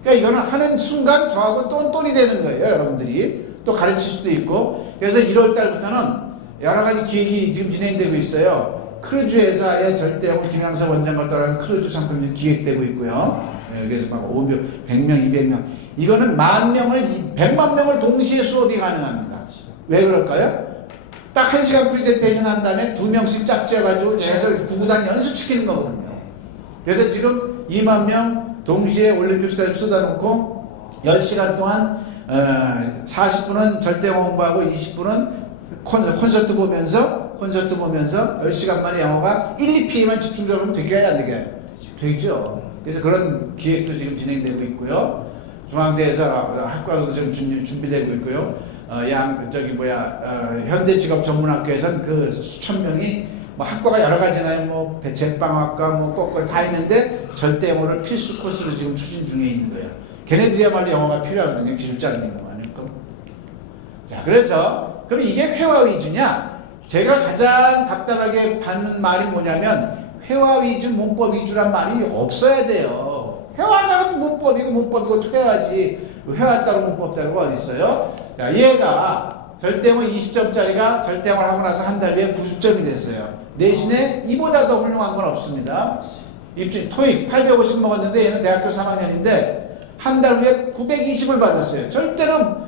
그러니까 이거는 하는 순간 저하고 똔똔이 되는 거예요. 여러분들이 또 가르칠 수도 있고. 그래서 1월 달부터는 여러 가지 기획이 지금 진행되고 있어요. 크루즈 회사의 절대형 김양석 원장과 따르는 크루즈 상품이 기획되고 있고요. 그래서 막 500명, 200명. 이거는 10,000명을, 100만 명을 동시에 수업이 가능합니다. 왜 그럴까요? 딱 1시간 프레젠테이션 한 다음에 2명씩 짝지어가지고 계속 구구단 연습시키는 거거든요. 그래서 지금 2만 명 동시에 올림픽 스타일 쏟아놓고 10시간 동안 40분은 절대영어 공부하고 20분은 콘서트 보면서 10시간 만에 영어가 1, 2p만 집중적으로 되게 안 되게 되죠. 그래서 그런 기획도 지금 진행되고 있고요. 중앙대에서 학과도 지금 준비되고 있고요. 현대직업전문학교에서는 그 수천 명이 뭐 학과가 여러 가지나요. 뭐 제빵학과 뭐 꼭꼭 다 있는데 절대 영어를 필수 코스로 지금 추진 중에 있는 거예요. 걔네들이야말로 영어가 필요하거든요. 기술자님은. 자, 그래서 그럼 이게 회화 위주냐? 제가 가장 답답하게 받는 말이 뭐냐면 회화 위주, 문법 위주란 말이 없어야 돼요. 회화가 문법이고 회화지. 회화 따로 문법 따로가 어디 있어요? 자, 얘가 절대영어 20점짜리가 절대영어를 하고 나서 한 달 후에 90점이 됐어요. 대신에 이보다 더 훌륭한 건 없습니다. 토익 850 먹었는데 얘는 대학교 3학년인데 한 달 후에 920을 받았어요. 절대로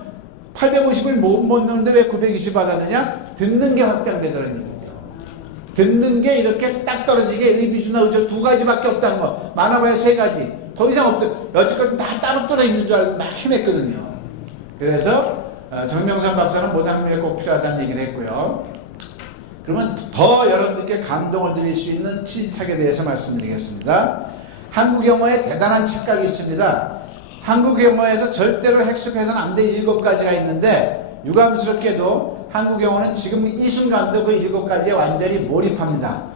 850을 못 넣는데 왜 920 받았느냐? 듣는 게 확장되더라는 얘기죠. 듣는 게 이렇게 딱 떨어지게 의비주나 의조 두 가지밖에 없다는 거. 많아봐야 세 가지. 더 이상 없다. 여태까지 다 따로 떨어 있는 줄 알고 막 헤맸거든요. 그래서 정명선 박사는 모든 학문에 꼭 필요하다는 얘기를 했고요. 그러면 더 여러분들께 감동을 드릴 수 있는 친책에 대해서 말씀드리겠습니다. 한국 영어에 대단한 착각이 있습니다. 한국 영어에서 절대로 학습해서는 안 될 7가지가 있는데 유감스럽게도 한국 영어는 지금 이 순간도 그 7가지에 완전히 몰입합니다.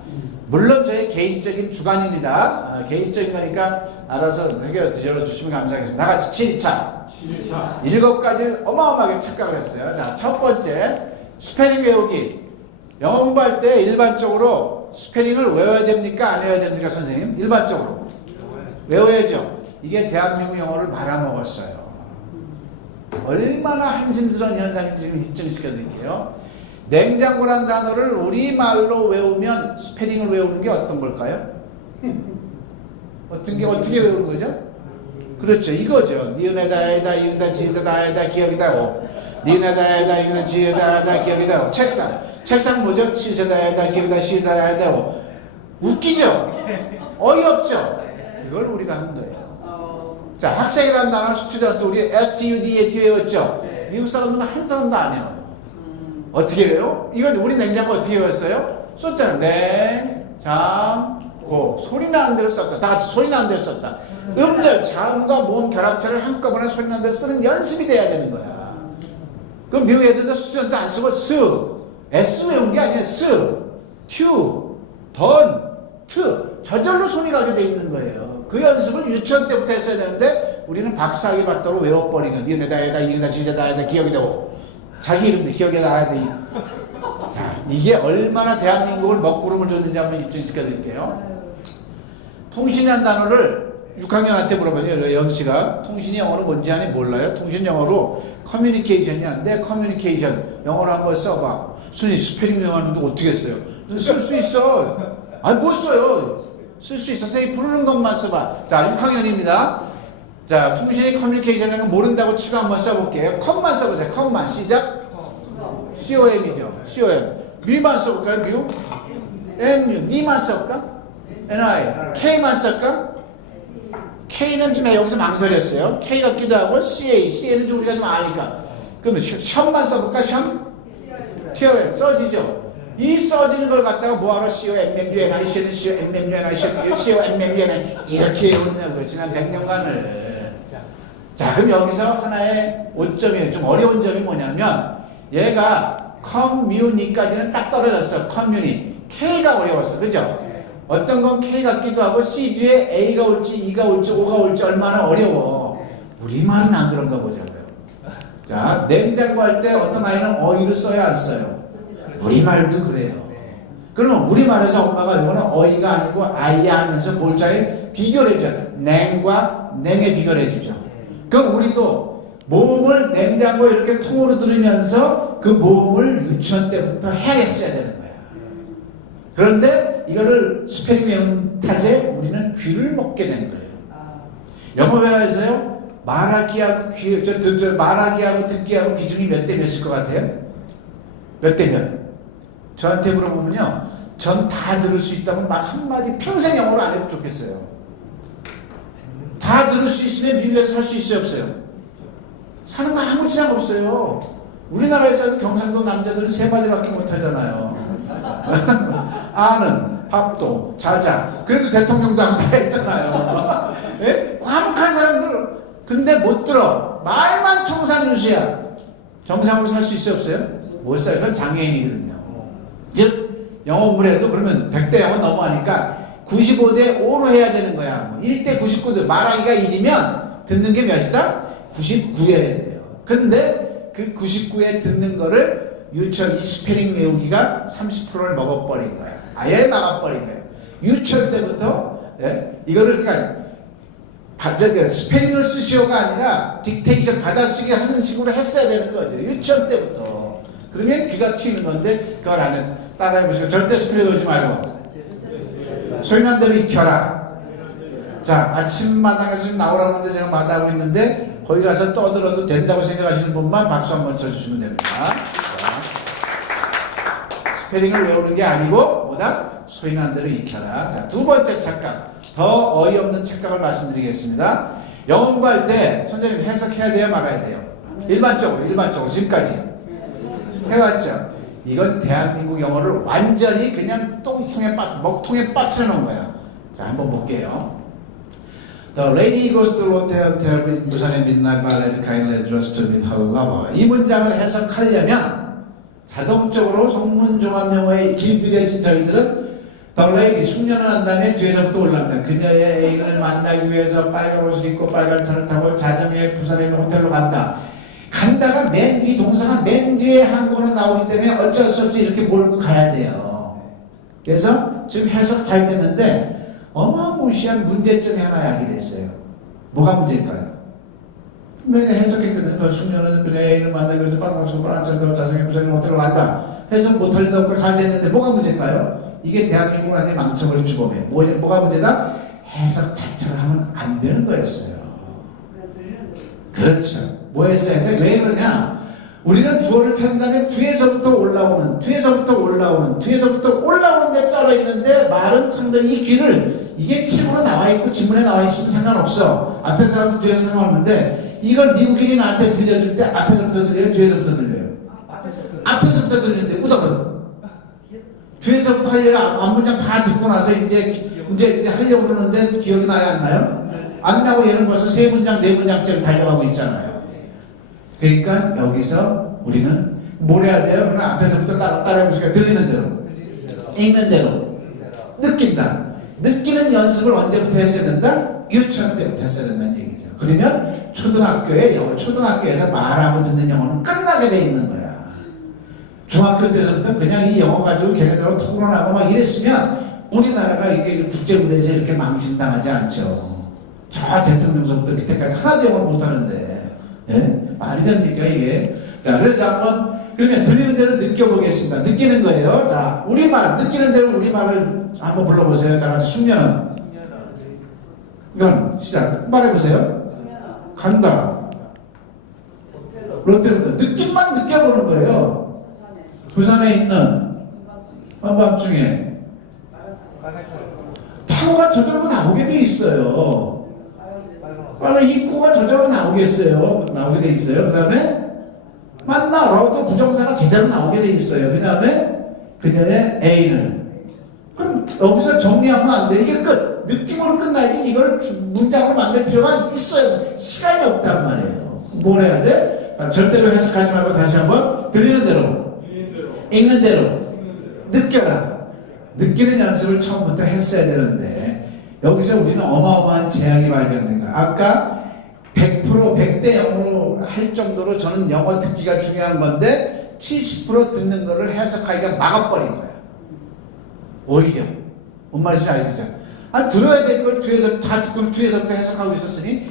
물론 저의 개인적인 주관입니다. 개인적인 거니까 알아서 해결 주시면 감사하겠습니다. 다 같이 7차. 7가지를 어마어마하게 착각을 했어요. 자, 첫 번째, 스페링 외우기. 영어 공부할 때 일반적으로 스페링을 외워야 됩니까? 안 외워야 됩니까, 선생님? 일반적으로. 외워야죠. 이게 대한민국 영어를 말아먹었어요. 얼마나 한심스러운 현상인지 지금 입증시켜 드릴게요. 냉장고란 단어를 우리말로 외우면 스페링을 외우는 게 어떤 걸까요? 어떻게 외우는 거죠? 그렇죠. 이거죠. 니은에다, 에다, 이은다, 지은다, 다에다, 기억이다, 오. 니은에다, 에다, 이은다, 지은다, 다, 기억이다, 오. 책상 뭐죠? 시에다, 에다, 기억이다, 시에다, 에다, 오. 웃기죠? 어이없죠? 그걸 우리가 한 거예요. 자, 학생이라는 단어는 스튜던트, 우리 STUDAT 외웠죠? 미국 사람들은 한 사람도 안 해요. 어떻게 해요? 이건 우리 냉장고 어떻게 외웠어요? 썼잖아요. 냉장고. 소리 나는 대로 썼다. 다 같이 소리 나는 대로 썼다. 음절, 자음과 모음 결합체를 한꺼번에 소리 나는 대로 쓰는 연습이 돼야 되는 거야. 그럼 미국 애들도 스튜던트 안 쓰고 S 외운 게 아니야. 튜, 던, 트. 저절로 소리 가게 돼 있는 거예요. 그 연습을 유치원 때부터 했어야 되는데 우리는 박사학위 받도록 외워버린 거. 니은에다, 에다, 이은다, 지은다, 에다, 기억이 되고. 자기 이름도 기억에 나야 돼. 자, 이게 얼마나 대한민국을 먹구름을 줬는지 한번 입증시켜 드릴게요. 통신이라는 단어를 6학년한테 물어봐요. 영씨가 통신이 영어로 뭔지 아니 몰라요? 통신 영어로 커뮤니케이션이야. 내 커뮤니케이션 영어로 한번 써봐. 순위 스페링 외우는데 어떻게 써요? 쓸 수 있어. 아니 못 써요. 쓸 수 있어. 선생님 부르는 것만 써봐. 자, 6학년입니다. 자, 통신의 커뮤니케이션이라는 거 모른다고 치고 한번 써볼게요. 컴만 써보세요. 컴만. 시작. COM이죠. COM. 뮤만 써볼까요? 뮤? MU. 니만 써볼까? NI. K만 쓸까? K는 좀 여기서 망설였어요. K 같기도 하고 CA는 좀 우리가 좀 아니까. 그러면 션만 써볼까? 션? 튀어요. 써지죠. 이 써지는 걸 갖다가 뭐하러 COMMUNI, COMMUNI 이렇게 외우냐고요. 지난 100년간을. 자, 그럼 여기서 하나의 오점이, 좀 어려운 점이 뭐냐면 얘가 커뮤니까지는 딱 떨어졌어. 커뮤니. K가 어려웠어. 그죠? 어떤 건 K 같기도 하고 C 뒤에 A가 올지 E가 올지 O가 올지 얼마나 어려워. 우리말은 안 그런가 보자고요. 자, 냉장고 할 때 어떤 아이는 어이를 써야 안 써요. 우리말도 그래요. 그러면 우리말에서 엄마가 이거는 어이가 아니고 아이야 하면서 볼자에 비교를 해줘요. 냉과 냉에 비교를 해주죠. 그럼 우리도 모음을 냉장고에 이렇게 통으로 들으면서 그 모음을 유치원 때부터 해야겠어야 되는 거야. 그런데 이거를 스페링 외운 탓에 우리는 귀를 먹게 된 거예요. 영어 배워서요. 말하기하고 말하기하고 듣기하고 비중이 몇 대 몇일 것 같아요? 몇 대 몇? 저한테 물어보면요. 전 다 들을 수 있다면 막 한마디 평생 영어를 안 해도 좋겠어요. 다 들을 수 있으면 미국에서 살 수 있어요, 없어요? 사는 거 아무 지장 없어요. 우리나라에서도 경상도 남자들은 3마디밖에 못 하잖아요. 아는, 밥도, 자자. 그래도 대통령도 안 가했잖아요. 예? 과묵한 사람들, 근데 못 들어. 말만 청산유수야. 정상으로 살 수 있어요, 없어요? 못 살면 장애인이거든요. 즉, 영어 공부를 해도 그러면 100대 0은 넘어가니까 95대 5로 해야 되는 거야. 1대 99대 말하기가 1이면 듣는 게 몇이다? 99에 해야 돼요. 근데 그 99에 듣는 거를 유치원 이 스페링 외우기가 30%를 먹어버린 거야. 아예 막아버린 거예요. 유치원 때부터 이거를 그러니까 스페링을 쓰시오가 아니라 딕테이션 받아쓰기 하는 식으로 했어야 되는 거죠. 유치원 때부터. 그러면 귀가 튀는 건데 그걸 안 해. 따라해보시고 절대 스페링 외우지 말고 소인한 대로 익혀라. 자, 아침마당에서 좀 나오라는데 제가 마다하고 있는데 거기 가서 떠들어도 된다고 생각하시는 분만 박수 한번 쳐주시면 됩니다. 자, 스페링을 외우는 게 아니고 뭐다? 소인한 대로 익혀라. 자, 두 번째 착각. 더 어이없는 착각을 말씀드리겠습니다. 영어 공부할 때 선생님 해석해야 돼요? 말아야 돼요? 일반적으로 지금까지 해왔죠? 이건 대한민국 영어를 완전히 그냥 먹통에 빠뜨려 놓은 거야. 자, 한번 볼게요. The lady goes to the hotel in 부산의 midnight ballet kindly dressed to meet her lover. 이 문장을 해석하려면 자동적으로 성문종합영어에 길들여진 저희들은 The lady 숙련을 한 다음에 뒤에서부터 올라갑니다. 그녀의 애인을 만나기 위해서 빨간 옷을 입고 빨간 차를 타고 자정에 부산에 있는 호텔로 간다. 간다가 맨 뒤 동사가 맨 뒤에 한국어로 나오기 때문에 어쩔 수 없이 이렇게 몰고 가야 돼요. 그래서 지금 해석 잘 됐는데 어마무시한 문제점이 하나 야기됐어요. 뭐가 문제일까요? 분명히 해석했거든. 너 숙녀는 그녀의 애인을 만나기 위해서 빨간 옷을 입고 빨간 차를 타고 자정에 부산에 있는 호텔로 간다. 해석 못할 리도 없고 잘 됐는데 뭐가 문제일까요? 이게 대한민국을 완전히 망쳐버린 주범이에요. 뭐가 문제다? 해석 자체를 하면 안 되는 거였어요. 그렇죠. 뭐 했어야 돼? 왜 그러냐? 우리는 주어를 찾은 다음에 뒤에서부터 올라오는 데 쩔어 있는데 말은 상당히 이 귀를 이게 책으로 나와 있고 지문에 나와 있으면 상관없어. 앞에서 사람도 뒤에서 상관없는데 이걸 미국인이 나한테 들려줄 때 앞에서부터 들려요? 뒤에서부터 들려요? 앞에서부터 들리는데 무덤은 뒤에서부터 하려고 앞문장 다 듣고 나서 이제 하려고 그러는데 기억이 나요? 안 나요? 안 나고 얘는 벌써 3문장 4문장짜리 달려가고 있잖아요. 그러니까 여기서 우리는 뭘 해야 돼요? 그러면 앞에서부터 따라해보시니까 들리는 대로, 읽는 대로, 느낀다. 느끼는 연습을 언제부터 했어야 된다? 유치원 때부터 했어야 된다는 얘기죠. 그러면 초등학교에서 말하고 듣는 영어는 끝나게 돼 있는 거야. 중학교 때부터 그냥 이 영어 가지고 걔네들하고 토론하고 막 이랬으면 우리나라가 이게 국제무대에서 이렇게 망신당하지 않죠. 저 대통령서부터 밑에까지 하나도 영어를 못하는데 예? 말이 됩니까 이게? 자, 그래서 한번 그러면 들리는 대로 느껴보겠습니다. 느끼는 거예요. 자, 우리말 느끼는 대로 우리말을 한번 불러보세요. 자, 같이 숙녀는 이건 시작. 말해보세요. 간다. 롯데로부터 느낌만 느껴보는 거예요. 부산에 있는 한밤중에 타고가 저절로 나오게 돼 있어요. 바로 입고가 저절로 나오겠어요. 나오게 돼 있어요. 그 다음에 만나라고 또 부정사가 제대로 나오게 돼 있어요. 그 다음에 그녀의 애인을. 그럼 여기서 정리하면 안 돼. 이게 끝. 느낌으로 끝나야지 이걸 문장으로 만들 필요가 있어요. 시간이 없단 말이에요. 뭘 해야 돼? 절대로 해석하지 말고 다시 한번 들리는 대로, 읽는 대로 느껴라. 느끼는 연습을 처음부터 했어야 되는데 여기서 우리는 어마어마한 재앙이 발견된 거야. 아까 100% 100대 0으로 할 정도로 저는 영어 듣기가 중요한 건데 70% 듣는 거를 해석하기가 막아버린 거야. 오히려 뭔 말인지 알겠죠? 들어야 될 걸 뒤에서 다 듣고 뒤에서부터 해석하고 있었으니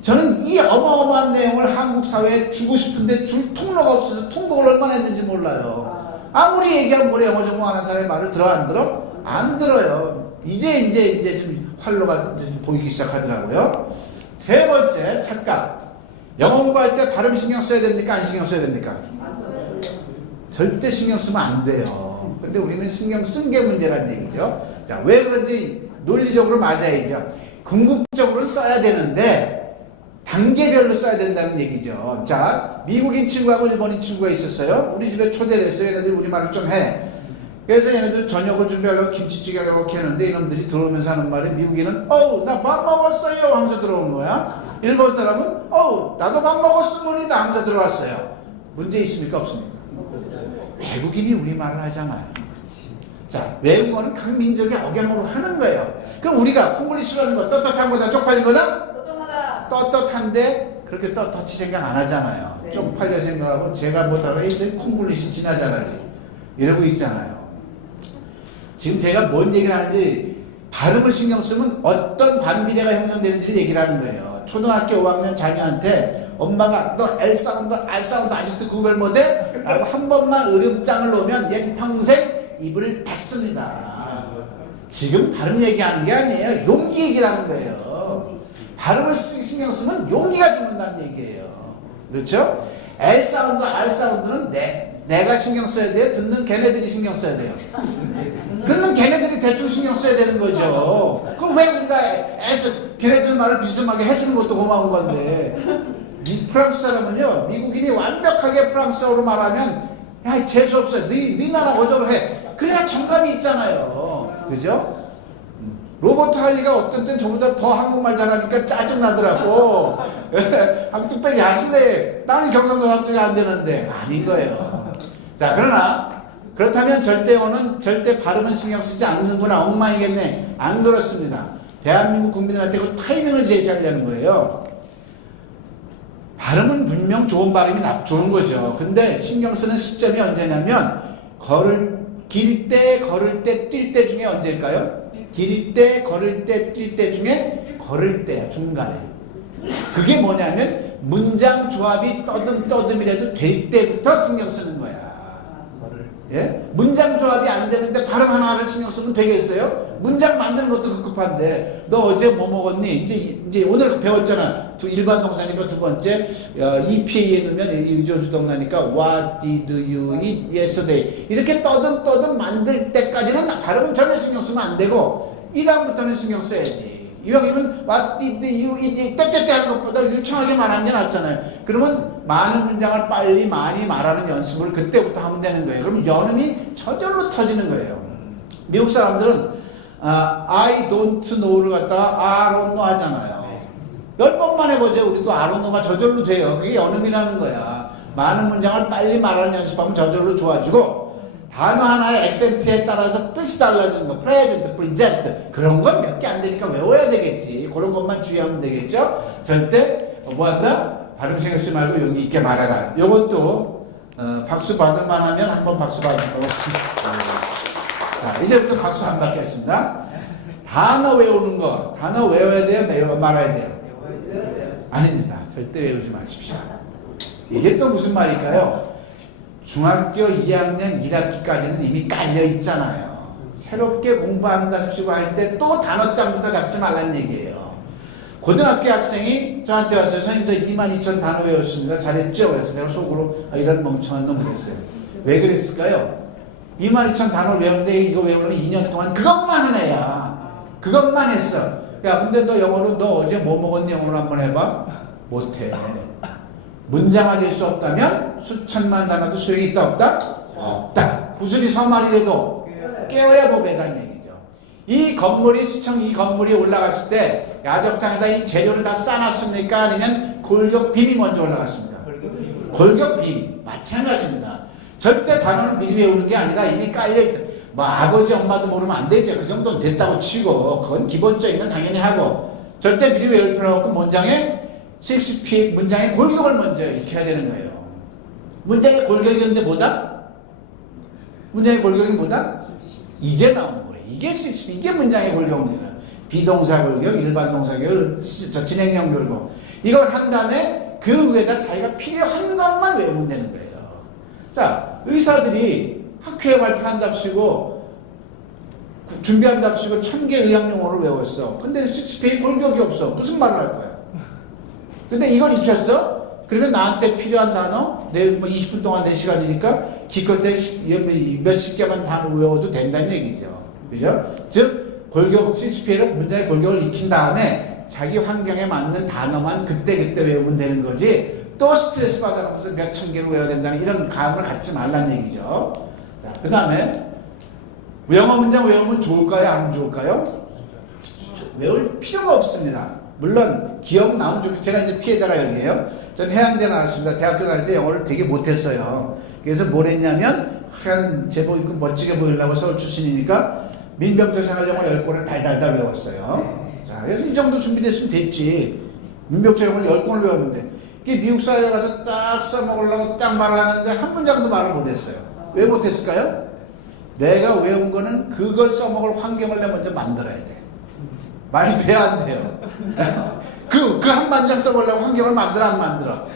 저는 이 어마어마한 내용을 한국 사회에 주고 싶은데 줄 통로가 없어서 통곡을 얼마나 했는지 몰라요. 아무리 얘기하면 뭐래 영어 전공하는 사람의 말을 들어 안 들어? 안 들어요. 이제 좀 활로가 좀 보이기 시작하더라고요. 세 번째 착각. 영어 공부할 때 발음 신경 써야 됩니까? 안 신경 써야 됩니까? 절대 신경 쓰면 안 돼요. 근데 우리는 신경 쓴 게 문제라는 얘기죠. 자, 왜 그런지 논리적으로 맞아야죠. 궁극적으로 써야 되는데 단계별로 써야 된다는 얘기죠. 자, 미국인 친구하고 일본인 친구가 있었어요. 우리 집에 초대를 했어요. 얘네들이 우리말을 좀 해. 그래서 얘네들 저녁을 준비하려고 김치찌개를 이렇게 했는데 이놈들이 들어오면서 하는 말이 미국인은 나 밥 먹었어요 하면서 들어오는 거야. 일본 사람은 나도 밥 먹었습니다 하면서 들어왔어요. 문제 있습니까? 없습니까? 외국인이 우리말을 하잖아요. 자, 외국어는 각 민족의 억양으로 하는 거예요. 그럼 우리가 콩글리시로 하는 거 떳떳한 거다 쪽팔린 거다? 떳떳한데 그렇게 떳떳이 생각 안 하잖아요. 쪽팔려 생각하고 제가 뭐다가 이제 콩글리시 지나자라지 이러고 있잖아요. 지금 제가 뭔 얘기를 하는지 발음을 신경 쓰면 어떤 반비례가 형성되는지를 얘기를 하는 거예요. 초등학교 5학년 자녀한테 엄마가 너 L 사운드, R 사운드 아직도 구별 못해? 라고 한 번만 으름장을 놓으면 얘 평생 입을 닫습니다. 지금 발음 얘기하는 게 아니에요. 용기 얘기를 하는 거예요. 발음을 신경 쓰면 용기가 죽는다는 얘기예요. 그렇죠? L 사운드, R 사운드는 내가 신경 써야 돼요? 듣는 걔네들이 신경 써야 돼요? 그러면 걔네들이 대충 신경 써야 되는 거죠. 그럼 왜 우리가 걔네들 말을 비스듬하게 해주는 것도 고마운 건데. 프랑스 사람은요, 미국인이 완벽하게 프랑스어로 말하면 야, 재수없어요. 네 나라 어저로 해. 그래야 정감이 있잖아요. 그죠? 로버트 할리가 어떤 땐 저보다 더 한국말 잘하니까 짜증나더라고. 뚝배기 하실래? 나는 경상도 사투리 안 되는데. 아닌 거예요. 자, 그렇다면 절대 영어는 절대 발음은 신경 쓰지 않는구나. 엉망이겠네. 안 그렇습니다. 대한민국 국민들한테 그 타이밍을 제시하려는 거예요. 발음은 분명 좋은 발음이 좋은 거죠. 근데 신경 쓰는 시점이 언제냐면 길 때, 걸을 때, 뛸 때 중에 언제일까요? 길 때, 걸을 때, 뛸 때 중에 걸을 때야, 중간에. 그게 뭐냐면 문장 조합이 떠듬이라도 될 때부터 신경 쓰는 거야. 예? 문장 조합이 안 되는데 발음 하나를 신경 쓰면 되겠어요? 문장 만드는 것도 급한데 너 어제 뭐 먹었니? 이제 오늘 배웠잖아. 일반 동사니까 두 번째 EPA에 넣으면 의조주동사니까 What did you eat yesterday? 이렇게 떠듬 만들 때까지는 발음은 전혀 신경 쓰면 안 되고 이 다음부터는 신경 써야지. 이왕이면 What did you eat? 떼떼떼 하는 것보다 유창하게 말하는 게 낫잖아요. 그러면 많은 문장을 빨리 많이 말하는 연습을 그때부터 하면 되는 거예요. 그러면 연음이 저절로 터지는 거예요. 미국 사람들은 I don't know를 갖다가 I don't know 하잖아요. 10번만 해보죠. 우리도 I don't know가 저절로 돼요. 그게 연음이라는 거야. 많은 문장을 빨리 말하는 연습하면 저절로 좋아지고 단어 하나의 액센트에 따라서 뜻이 달라지는 거, present, present 그런 건 몇 개 안 되니까 외워야 되겠지. 그런 것만 주의하면 되겠죠. 절대 뭐한다? 발음 신경 쓰지 말고 용기 있게 말해라. 요것도 박수 받을 만하면 한번 박수 받는 거. 자, 이제부터 박수 안 받겠습니다. 단어 외우는 거, 단어 외워야 돼요? 말아야 돼요? 아닙니다. 절대 외우지 마십시오. 이게 또 무슨 말일까요? 중학교 2학년 1학기까지는 이미 깔려 있잖아요. 새롭게 공부한다시고 할 때 또 단어장부터 잡지 말라는 얘기예요. 고등학교 학생이 저한테 왔어요. 선생님, 저 22,000 단어 외웠습니다. 잘했죠? 그래서 제가 속으로 이런 멍청한 놈 그랬어요. 왜 그랬을까요? 22,000 단어 외웠는데 이거 외우려면 2년 동안 그것만 한 애야. 그것만 했어. 야, 근데 너 영어로 너 어제 뭐 먹었니? 영어로 한번 해봐. 못해. 문장화 될 수 없다면 수천만 단어도 소용이 있다 없다? 없다. 구슬이 서말이라도 깨워야 법에다는 얘기죠. 이 건물이 시청 이 건물이 올라갔을 때 야적장에다 이 재료를 다 쌓아놨습니까? 아니면 골격빔이 먼저 올라갔습니다. 골격빔 마찬가지입니다. 절대 단어는 미리 외우는 게 아니라 이미 깔려있다. 뭐 아버지 엄마도 모르면 안 되죠. 그 정도는 됐다고 치고 그건 기본적인 건 당연히 하고 절대 미리 외울 필요 없고 문장에 6P 문장의 골격을 먼저 익혀야 되는 거예요. 문장의 골격이었는데 뭐다? 문장의 골격이 뭐다? 이제 나오는 거예요. 이게 6P 이게 문장의 골격입니다. 비동사 골격, 일반 동사 골격, 진행형 골격 이걸 한 다음에 그 위에다 자기가 필요한 것만 외우면 되는 거예요. 자, 의사들이 학회에 발표한답시고 준비한답시고 1000개 의학용어를 외웠어. 근데 6P에 골격이 없어. 무슨 말을 할 거야? 근데 이걸 익혔어? 그러면 나한테 필요한 단어 내일 뭐 20분 동안 내 시간이니까 기껏해 몇십 개만 단어 외워도 된다는 얘기죠. 그죠? 즉 골격 6P를 문장의 골격을 익힌 다음에 자기 환경에 맞는 단어만 그때 외우면 되는 거지 또 스트레스 받아가면서 몇천 개를 외워야 된다는 이런 감을 갖지 말란 얘기죠. 자, 그 다음에 영어 문장 외우면 좋을까요? 안 좋을까요? 외울 필요가 없습니다. 물론 기억나면 좋겠죠. 제가 이제 피해자가 여기에요. 전 해양대 나왔습니다. 대학교 다닐 때 영어를 되게 못했어요. 그래서 뭘 했냐면 하얀 제복 입고 멋지게 보이려고 서울 출신이니까 민병철 생활영어 10권을 달달달 외웠어요. 자, 그래서 이 정도 준비됐으면 됐지. 민병철 영어를 10권을 외웠는데 이게 미국 사회에 가서 딱 써먹으려고 딱 말을 하는데 한 문장도 말을 못했어요. 왜 못했을까요? 내가 외운 거는 그걸 써먹을 환경을 내가 먼저 만들어야 돼. 말이 돼야 안 돼요. 그 한 문장 써보려고 환경을 만들어 안 만들어?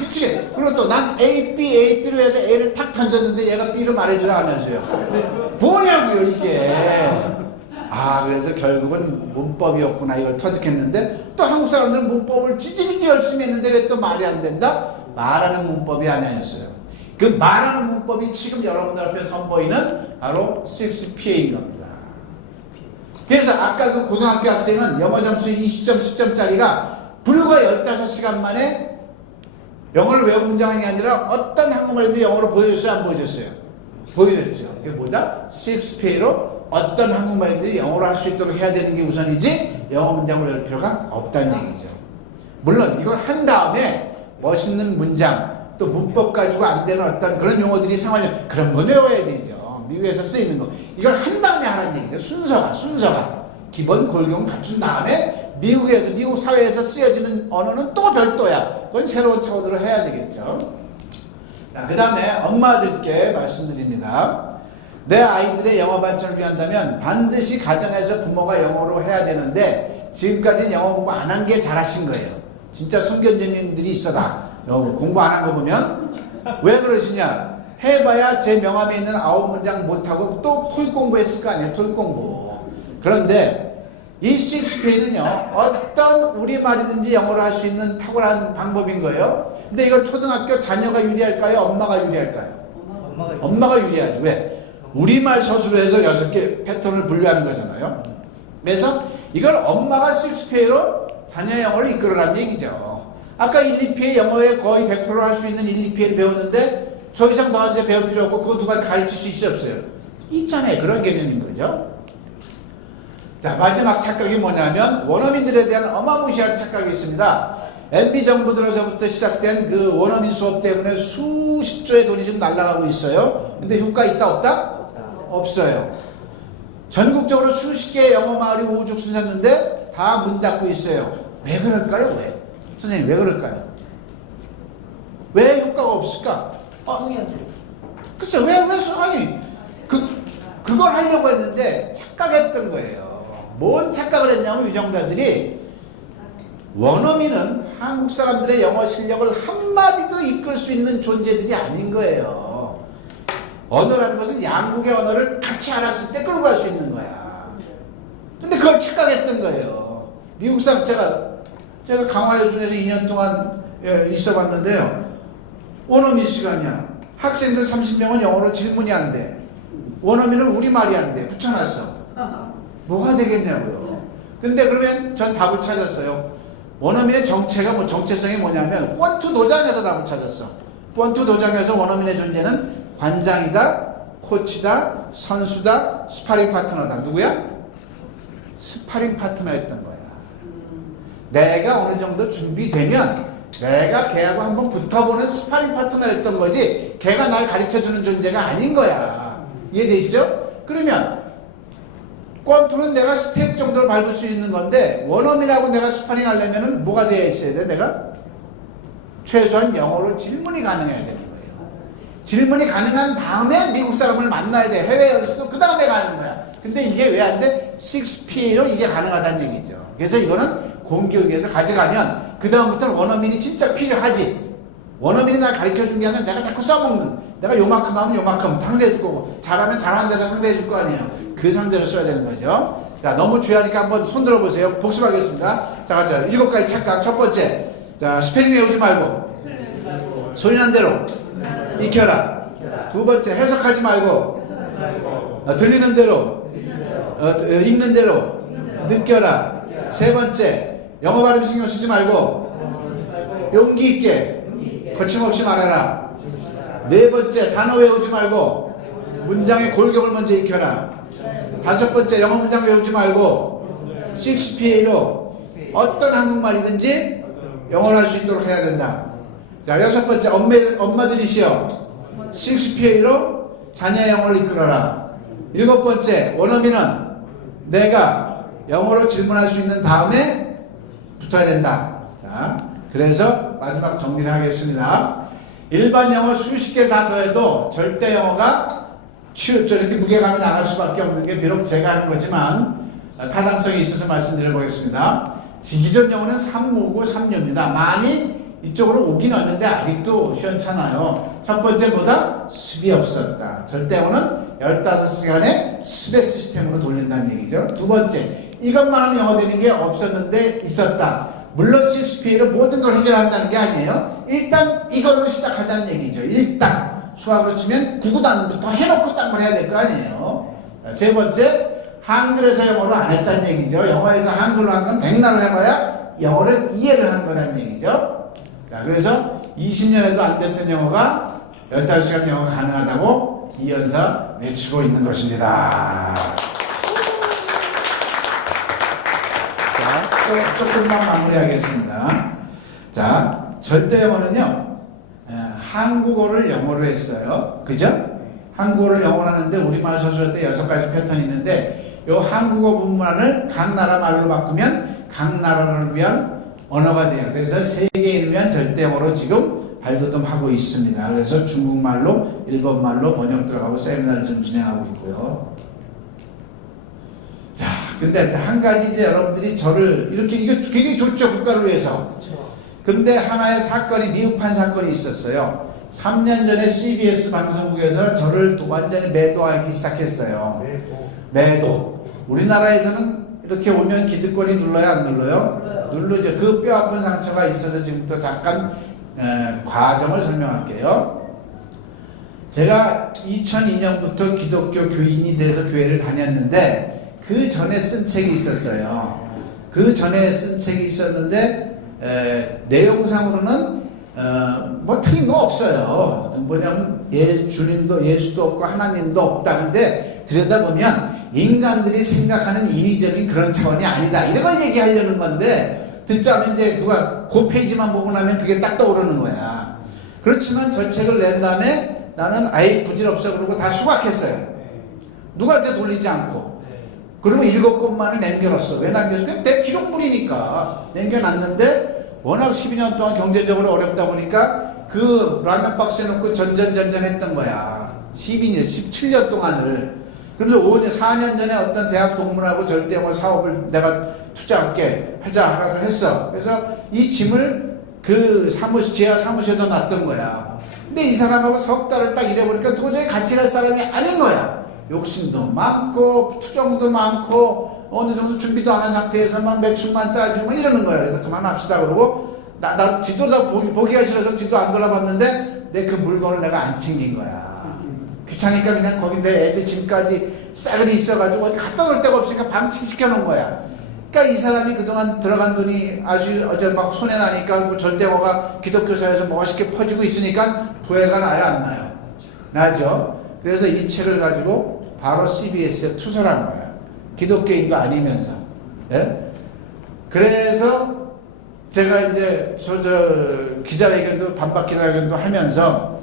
미치겠네. 그리고 또 난 B로 해서 A를 탁 던졌는데 얘가 B로 말해줘야 안 해줘요. 뭐냐고요 이게. 그래서 결국은 문법이었구나 이걸 터득했는데 또 한국 사람들은 문법을 찌질이게 열심히 했는데 왜 또 말이 안 된다? 말하는 문법이 아니었어요. 그 말하는 문법이 지금 여러분들 앞에 선보이는 바로 6PA인 겁니다. 그래서 아까 그 고등학교 학생은 영어 점수 20점, 10점짜리가 불과 15시간 만에 영어를 외운 문장이 아니라 어떤 한국말을 했는데 영어로 보여줬어요? 안 보여줬어요? 보여줬죠. 그게 뭐다? 6PA로 어떤 한국말인지 영어로 할 수 있도록 해야 되는 게 우선이지 영어 문장을 외울 필요가 없다는 얘기죠. 물론 이걸 한 다음에 멋있는 문장 또 문법 가지고 안 되는 어떤 그런 용어들이 생활용 그런 거 외워야 되죠. 미국에서 쓰이는 거 이걸 한 다음에 하라는 얘기죠. 순서가 기본 골격을 갖춘 다음에 미국 사회에서 쓰여지는 언어는 또 별도야. 그건 새로운 차원으로 해야 되겠죠. 자, 그 다음에 엄마들께 말씀드립니다. 내 아이들의 영어 발전을 위한다면 반드시 가정에서 부모가 영어로 해야 되는데 지금까지는 영어 공부 안 한 게 잘하신 거예요. 진짜 선견지님들이 있어다. 공부 안 한 거 보면 왜 그러시냐? 해봐야 제 명함에 있는 9문장 못하고 또 토익 공부했을 거 아니에요. 토익 공부. 그런데 이 6PA는요 어떤 우리말이든지 영어로 할 수 있는 탁월한 방법인 거예요. 근데 이건 초등학교 자녀가 유리할까요? 엄마가 유리할까요? 엄마가 유리하죠. 왜? 우리말 서술로 해서 6개 패턴을 분류하는 거잖아요. 그래서 이걸 엄마가 6PA로 자녀의 영어를 이끌어라는 얘기죠. 아까 1, 2PA 영어에 거의 100%를 할 수 있는 1, 2PA를 배웠는데 저 이상 더 이제 배울 필요 없고 그거 누가 가르칠 수 있어요? 없어요? 있잖아요. 그런 개념인 거죠. 자, 마지막 착각이 뭐냐면 원어민들에 대한 어마무시한 착각이 있습니다. MB 정부 들어서부터 시작된 그 원어민 수업 때문에 수십조의 돈이 지금 날아가고 있어요. 근데 효과 있다 없다? 없어요. 전국적으로 수십 개의 영어 마을이 우후죽순했는데 다 문 닫고 있어요. 왜 그럴까요? 왜? 선생님 왜 그럴까요? 왜 효과가 없을까? 글쎄 아니 그걸 하려고 했는데 착각했던 거예요. 뭔 착각을 했냐면 유정자들이 원어민은 한국 사람들의 영어 실력을 한마디도 이끌 수 있는 존재들이 아닌 거예요. 언어라는 것은 양국의 언어를 같이 알았을 때 끌고 갈 수 있는 거야. 근데 그걸 착각했던 거예요. 미국 사람 제가 강화여중에서 2년 동안 있어 봤는데요. 원어민 시간이야. 학생들 30명은 영어로 질문이 안 돼. 원어민은 우리말이 안 돼. 붙여놨어. 뭐가 되겠냐고요. 근데 그러면 전 답을 찾았어요. 원어민의 정체성이 뭐냐면 권투 도장에서 답을 찾았어. 권투 도장에서 원어민의 존재는 관장이다, 코치다, 선수다, 스파링 파트너다. 누구야? 스파링 파트너였던 거야. 내가 어느 정도 준비되면 내가 걔하고 한번 붙어보는 스파링 파트너였던 거지 걔가 날 가르쳐주는 존재가 아닌 거야. 이해되시죠? 그러면 권투는 내가 스텝 정도로 밟을 수 있는 건데 원어민하고 내가 스파링 하려면 뭐가 되어 있어야 돼? 내가 최소한 영어로 질문이 가능해야 되는 거예요. 질문이 가능한 다음에 미국 사람을 만나야 돼. 해외 연수도 그 다음에 가는 거야. 근데 이게 왜 안 돼? 6PA로 이게 가능하다는 얘기죠. 그래서 이거는 공교육에서 가져가면 그 다음부터는 원어민이 진짜 필요하지. 원어민이 날 가르쳐준 게 아니라 내가 자꾸 써먹는, 내가 요만큼 하면 요만큼 상대해 줄 거고 잘하면 잘하는 대로 상대해 줄 거 아니에요. 그 상대로 써야 되는 거죠. 자, 너무 중요하니까 한번 손 들어보세요. 복습하겠습니다. 자, 가자. 7가지 착각. 첫 번째, 자, 스페링 외우지 말고 소리난 대로 익혀라. 두 번째, 해석하지 말고 들리는 대로 읽는 대로 느껴라. 세 번째, 영어 발음 신경 쓰지 말고 용기 있게 거침없이 말해라. 네 번째, 단어 외우지 말고 문장의 골격을 먼저 익혀라. 다섯 번째, 영어 문장 외우지 말고 6PA로 어떤 한국말이든지 영어를 할 수 있도록 해야 된다. 자, 여섯 번째, 엄마들이시여 6PA로 자녀의 영어를 이끌어라. 일곱 번째, 원어민은 내가 영어로 질문할 수 있는 다음에 붙어야 된다. 자, 그래서 마지막 정리를 하겠습니다. 일반 영어 수십 개를 다 더해도 절대 영어가 저렇게 무게감이 나갈 수밖에 없는 게 비록 제가 하는 거지만 타당성이 있어서 말씀드려 보겠습니다. 기존 영어는 3무고 3류입니다. 많이 이쪽으로 오긴 왔는데 아직도 시원찮아요. 첫 번째 뭐다? 습이 없었다. 절대 영어는 15시간의 습의 시스템으로 돌린다는 얘기죠. 두 번째, 이것만 하면 영어 되는 게 없었는데 있었다. 물론 6PA로 모든 걸 해결한다는 게 아니에요. 일단 이걸로 시작하자는 얘기죠. 일단 수학으로 치면 구구단부터 해놓고 딴 걸 해야 될 거 아니에요. 세 번째, 한글에서 영어로 안 했다는 얘기죠. 영어에서 한글로 한 건 백날을 해봐야 영어를 이해를 하는 거라는 얘기죠. 자, 그래서 20년에도 안 됐던 영어가 15시간 영어가 가능하다고 이연사 외치고 있는 것입니다. 자, 조금만 마무리하겠습니다. 자, 절대 영어는요, 한국어를 영어로 했어요. 그죠? 한국어를 영어로 하는데 우리말 서술할 때 6가지 패턴이 있는데 이 한국어 문문을 각 나라 말로 바꾸면 각 나라를 위한 언어가 돼요. 그래서 세계인을 위한 절대 영어로 지금 발돋움하고 있습니다. 그래서 중국말로, 일본말로 번역 들어가고 세미나를 좀 진행하고 있고요. 자, 근데 한 가지 이제 여러분들이 저를 이렇게, 이게 굉장히 좋죠. 국가를 위해서. 근데 하나의 사건이, 미흡한 사건이 있었어요. 3년 전에 CBS 방송국에서 저를 완전히 매도하기 시작했어요. 매도. 우리나라에서는 이렇게 오면 기득권이 눌러요, 안 눌러요? 누르죠. 그 뼈 아픈 상처가 있어서 지금부터 잠깐 과정을 설명할게요. 제가 2002년부터 기독교 교인이 돼서 교회를 다녔는데 그 전에 쓴 책이 있었어요. 그 전에 쓴 책이 있었는데 내용상으로는 뭐 틀린 거 없어요. 뭐냐면 주님도 예수도 없고 하나님도 없다. 근데 들여다보면 인간들이 생각하는 인위적인 그런 차원이 아니다. 이런 걸 얘기하려는 건데 듣자면 이제 누가 그 페이지만 보고 나면 그게 딱 떠오르는 거야. 그렇지만 저 책을 낸 다음에 나는 아예 부질없어 그러고 다 수박했어요. 누구한테 돌리지 않고. 그러면 7권만을 남겨놨어. 왜 남겼어? 그냥 내 기록물이니까 남겨놨는데 워낙 12년 동안 경제적으로 어렵다 보니까 그 라면 박스에 넣고 전전했던 거야. 12년, 17년 동안을. 그래서 4년 전에 어떤 대학 동문하고 절대 영어 사업을 내가 투자할게 하자 해가지고 했어. 그래서 이 짐을 그 지하 사무실에다 놨던 거야. 근데 이 사람하고 석 달을 딱 일해보니까 도저히 같이 갈 사람이 아닌 거야. 욕심도 많고 투정도 많고 어느 정도 준비도 안 한 상태에서 막 매출만 따지고 이러는 거야. 그래서 그만합시다 그러고 나 지도다 보기가 싫어서 지도 안 돌아봤는데 내 그 물건을 내가 안 챙긴 거야. 귀찮으니까 그냥 거기 내 애들 짐까지 싸그리 있어가지고 어디 갖다 놓을 데가 없으니까 방치시켜 놓은 거야. 그러니까 이 사람이 그동안 들어간 돈이 아주 어제 막 손해 나니까 뭐 절대어가 기독교 사회에서 멋있게 퍼지고 있으니까 부해가 나야 안 나요? 나죠. 그래서 이 책을 가지고 바로 CBS에 투서를 한 거예요. 기독교인도 아니면서. 예? 그래서 제가 이제 저 기자회견도 반박 기자회견도 하면서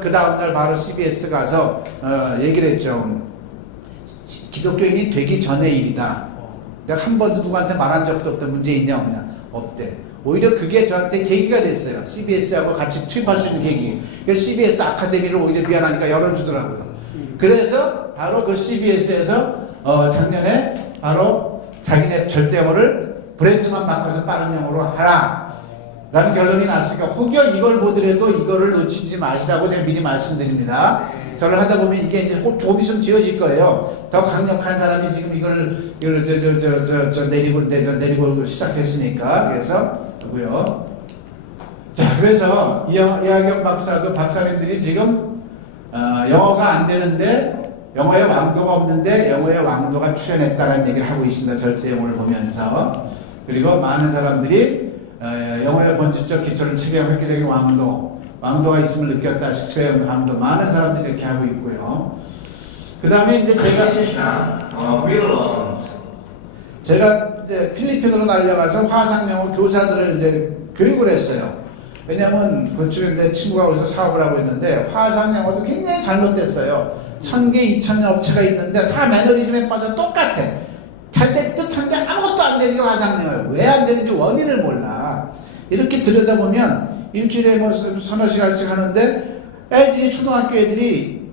그 다음날 바로 CBS 가서 얘기를 했죠. 기독교인이 되기 전의 일이다. 내가 한 번도 누구한테 말한 적도 없다. 문제 있냐 없냐? 없대. 오히려 그게 저한테 계기가 됐어요. CBS하고 같이 투입할 수 있는 계기. 그래서 CBS 아카데미를 오히려 미안하니까 열어주더라고요. 그래서 바로 그 CBS에서 작년에 바로 자기네 절대어를 브랜드만 바꿔서 빠른 영어로 하라 라는 결론이 났으니까 혹여 이걸 보더라도 이거를 놓치지 마시라고 제가 미리 말씀드립니다. 저를 하다 보면 이게 이제 꼭 좀 있으면 지어질 거예요. 더 강력한 사람이 지금 이걸 내리고 시작했으니까. 그래서 하고요. 자, 그래서 이하경 박사도 박사님들이 지금 영어가 안 되는데 영어의 왕도가 없는데 영어의 왕도가 출현했다는 얘기를 하고 있습니다. 절대 영어를 보면서. 그리고 많은 사람들이 영어의 본질적 기초를 체계하고 획기적인 왕도가 있음을 느꼈다. 셰익스피어의 감도 많은 사람들이 이렇게 하고 있고요. 그 다음에 이제 제가 이제 필리핀으로 날려가서 화상영어 교사들을 이제 교육을 했어요. 왜냐하면 그쪽에 이제 친구가 거기서 사업을 하고 있는데 화상영어도 굉장히 잘못됐어요. 1000개, 2000개 업체가 있는데 다 매너리즘에 빠져 똑같아. 잘 될 듯한데 아무것도 안 되는 게 화상영어예요. 왜 안 되는지 원인을 몰라. 이렇게 들여다보면 일주일에 뭐 서너 시간씩 하는데 애들이 초등학교 애들이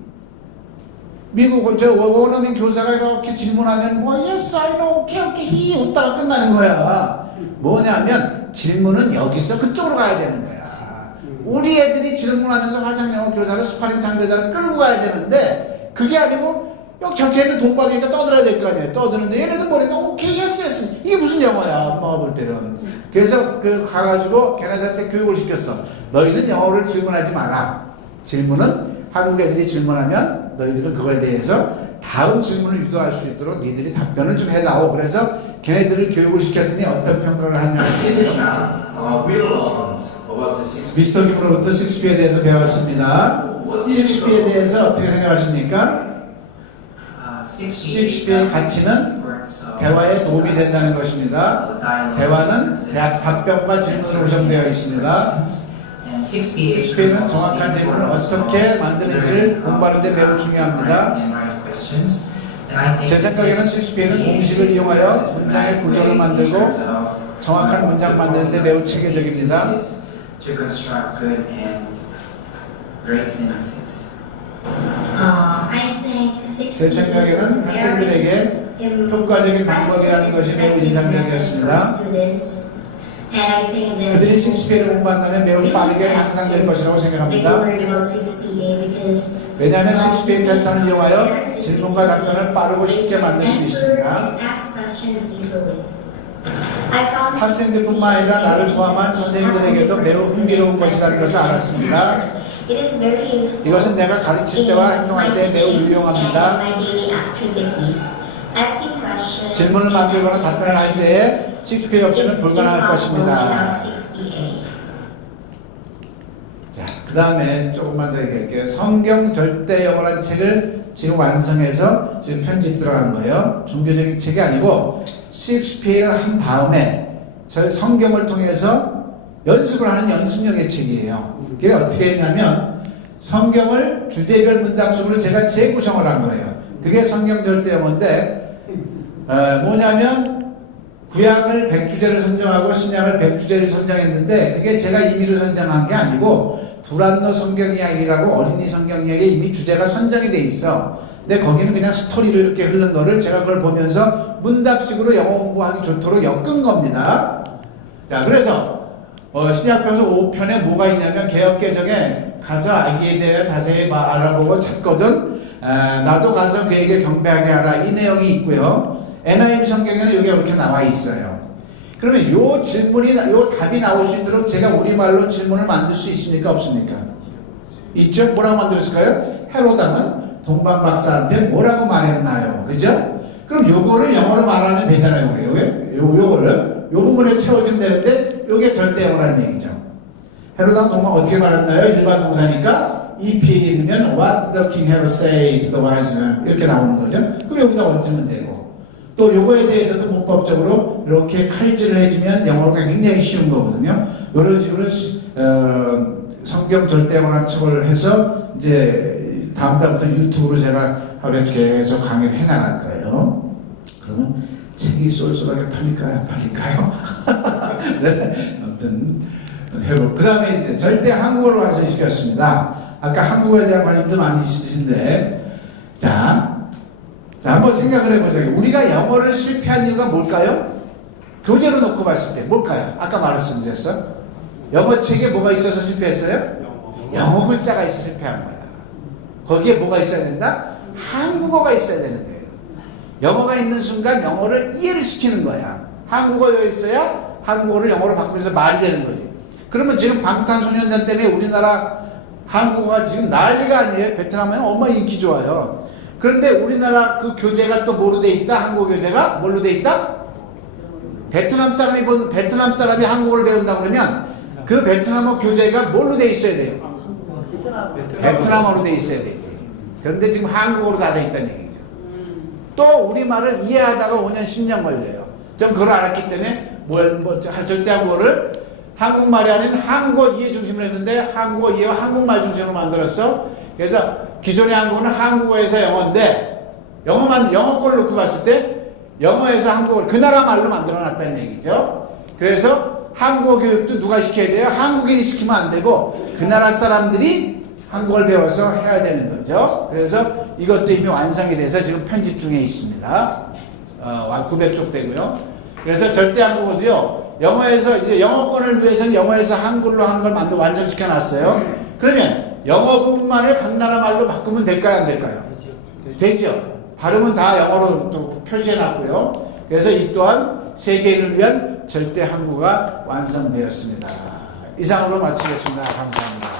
미국 저 원어민 교사가 이렇게 질문하면 뭐 yes, I know, 오케이 히 웃다가 끝나는 거야. 뭐냐면 질문은 여기서 그쪽으로 가야 되는 거야. 우리 애들이 질문하면서 화상영어 교사를 스파링 상대자를 끌고 가야 되는데 그게 아니고 여기 저렇게 애들 돈 받으니까 떠들어야 될 거 아니에요. 떠드는데 얘네들 머리가 오케이 yes. 이게 무슨 영어야 엄마가 볼 때는. 그래서 가가지고 걔네들한테 교육을 시켰어. 너희는 영어를 질문하지 마라. 질문은 한국 애들이 질문하면 너희들은 그거에 대해서 다음 질문을 유도할 수 있도록 니들이 답변을 좀 해다오. 그래서 걔네들을 교육을 시켰더니 어떤 평가를 하냐면 미스터 김으로부터 셰익스피어에 대해서 배웠습니다. 셰익스피어에 대해서 어떻게 생각하십니까? 셰익스피어의 가치는 대화에 도움이 된다는 것입니다. 대화는 답변과 질문으로 구성되어 있습니다. 셰익스피어는 정확한 질문을 어떻게 만드는지를 공부하는 데 매우 중요합니다. 제 생각에는 셰익스피어는 공식을 이용하여 문장의 구조를 만들고 정확한 문장 만드는 데 매우 체계적입니다. 제 생각에는 학생들에게 효과적인 방법이라는 것이 매우 인상적이었습니다. 그들이 셰익스피어를 공부한다면 매우 빠르게 향상될 것이라고 생각합니다. 왜냐하면 셰익스피어의 패턴을 이용하여 질문과 답변을 빠르고 쉽게 만들 수 있습니다. 학생들뿐만 아니라 나를 포함한 선생님들에게도 매우 흥미로운 것이라는 것을 알았습니다. 이것은 내가 가르칠 때와 행동할 때 매우 유용합니다. 질문을 만들거나 답변을 할 때에 셰익스피어 없이는 불가능할 것입니다. 자, 그 다음에 조금만 더 얘기할게요. 성경 절대 영어라는 책을 지금 완성해서 지금 편집 들어간 거예요. 종교적인 책이 아니고 셰익스피어를 한 다음에 성경을 통해서 연습을 하는 연습용의 책이에요. 그게 어떻게 했냐면 성경을 주제별 문답식으로 제가 재구성을 한 거예요. 그게 성경 절대 영어인데 뭐냐면 구약을 100주제를 선정하고 신약을 100주제를 선정했는데 그게 제가 임의로 선정한 게 아니고 두란노 성경 이야기라고 어린이 성경 이야기에 이미 주제가 선정이 돼 있어. 근데 거기는 그냥 스토리로 이렇게 흐른 거를 제가 그걸 보면서 문답식으로 영어 공부하기 좋도록 엮은 겁니다. 자, 그래서 신약편서 5편에 뭐가 있냐면 개역개정에 가서 아기에 대해 자세히 알아보고 찾거든. 나도 가서 그에게 경배하게 하라. 이 내용이 있고요. NIV 성경에는 여기 이렇게 나와 있어요. 그러면 요 질문이, 요 답이 나올 수 있도록 제가 우리말로 질문을 만들 수 있습니까? 없습니까? 있죠? 뭐라고 만들었을까요? 헤로당은 동방 박사한테 뭐라고 말했나요? 그죠? 그럼 요거를 영어로 말하면 되잖아요. 왜? 채워주면 되는데 이게 절대 영어라는 얘기죠. 헤로당 동방 어떻게 말했나요? 일반 동사니까 EP에 넣으면 What the king have say to the wise man 이렇게 나오는 거죠. 그럼 여기다 얹으면 되고 또 요거에 대해서도 문법적으로 이렇게 칼질을 해주면 영어가 굉장히 쉬운 거거든요. 이런 식으로 성경 절대 영어라는 척을 해서 이제 다음 달부터 유튜브로 제가 하루에 계속 강의를 해나갈 거예요. 그러면 책이 쏠쏠하게 팔릴까요? 안 팔릴까요? 네, 아무튼 해볼. 그 다음에 이제 절대 한국어로 완성시켰습니다. 아까 한국어에 대한 관심도 많이 있으신데, 자 한번 생각을 해보자고요. 우리가 영어를 실패한 이유가 뭘까요? 교재로 놓고 봤을 때 뭘까요? 아까 말씀드렸어. 영어 책에 뭐가 있어서 실패했어요? 영어 글자가 있어서 실패한 거야. 거기에 뭐가 있어야 된다? 한국어가 있어야 되는 거예요. 영어가 있는 순간 영어를 이해를 시키는 거야. 한국어가 있어야 한국어를 영어로 바꾸면서 말이 되는 거지. 그러면 지금 방탄소년단 때문에 우리나라 한국어가 지금 난리가 아니에요. 베트남은 엄마 인기 좋아요. 그런데 우리나라 그 교재가 또 뭐로 돼 있다? 한국어 교재가 뭘로 돼 있다? 베트남 사람이 한국어를 배운다 그러면 그 베트남어 교재가 뭘로 돼 있어야 돼요? 베트남어로 돼 있어야 되지. 그런데 지금 한국어로 다 돼 있다는 얘기죠. 또 우리말을 이해하다가 5년 10년 걸려요. 전 그걸 알았기 때문에 절대 한국어를 한국말이 아닌 한국어 이해 중심으로 했는데 한국어 이해와 한국말 중심으로 만들었어. 그래서 기존의 한국어는 한국어에서 영어인데 영어 걸 놓고 봤을 때 영어에서 한국어를 그 나라 말로 만들어놨다는 얘기죠. 그래서 한국어 교육도 누가 시켜야 돼요? 한국인이 시키면 안 되고 그 나라 사람들이 한국어를 배워서 해야 되는 거죠. 그래서 이것도 이미 완성이 돼서 지금 편집 중에 있습니다. 900쪽 되고요. 그래서 절대 한국어도요. 영어에서 이제 영어권을 위해서는 영어에서 한글로 한 걸 완성시켜 놨어요. 그러면 영어 부분만을 각 나라 말로 바꾸면 될까요? 안 될까요? 되죠. 발음은 다 영어로 또 표시해 놨고요. 그래서 이 또한 세계인을 위한 절대 한국어가 완성되었습니다. 이상으로 마치겠습니다. 감사합니다.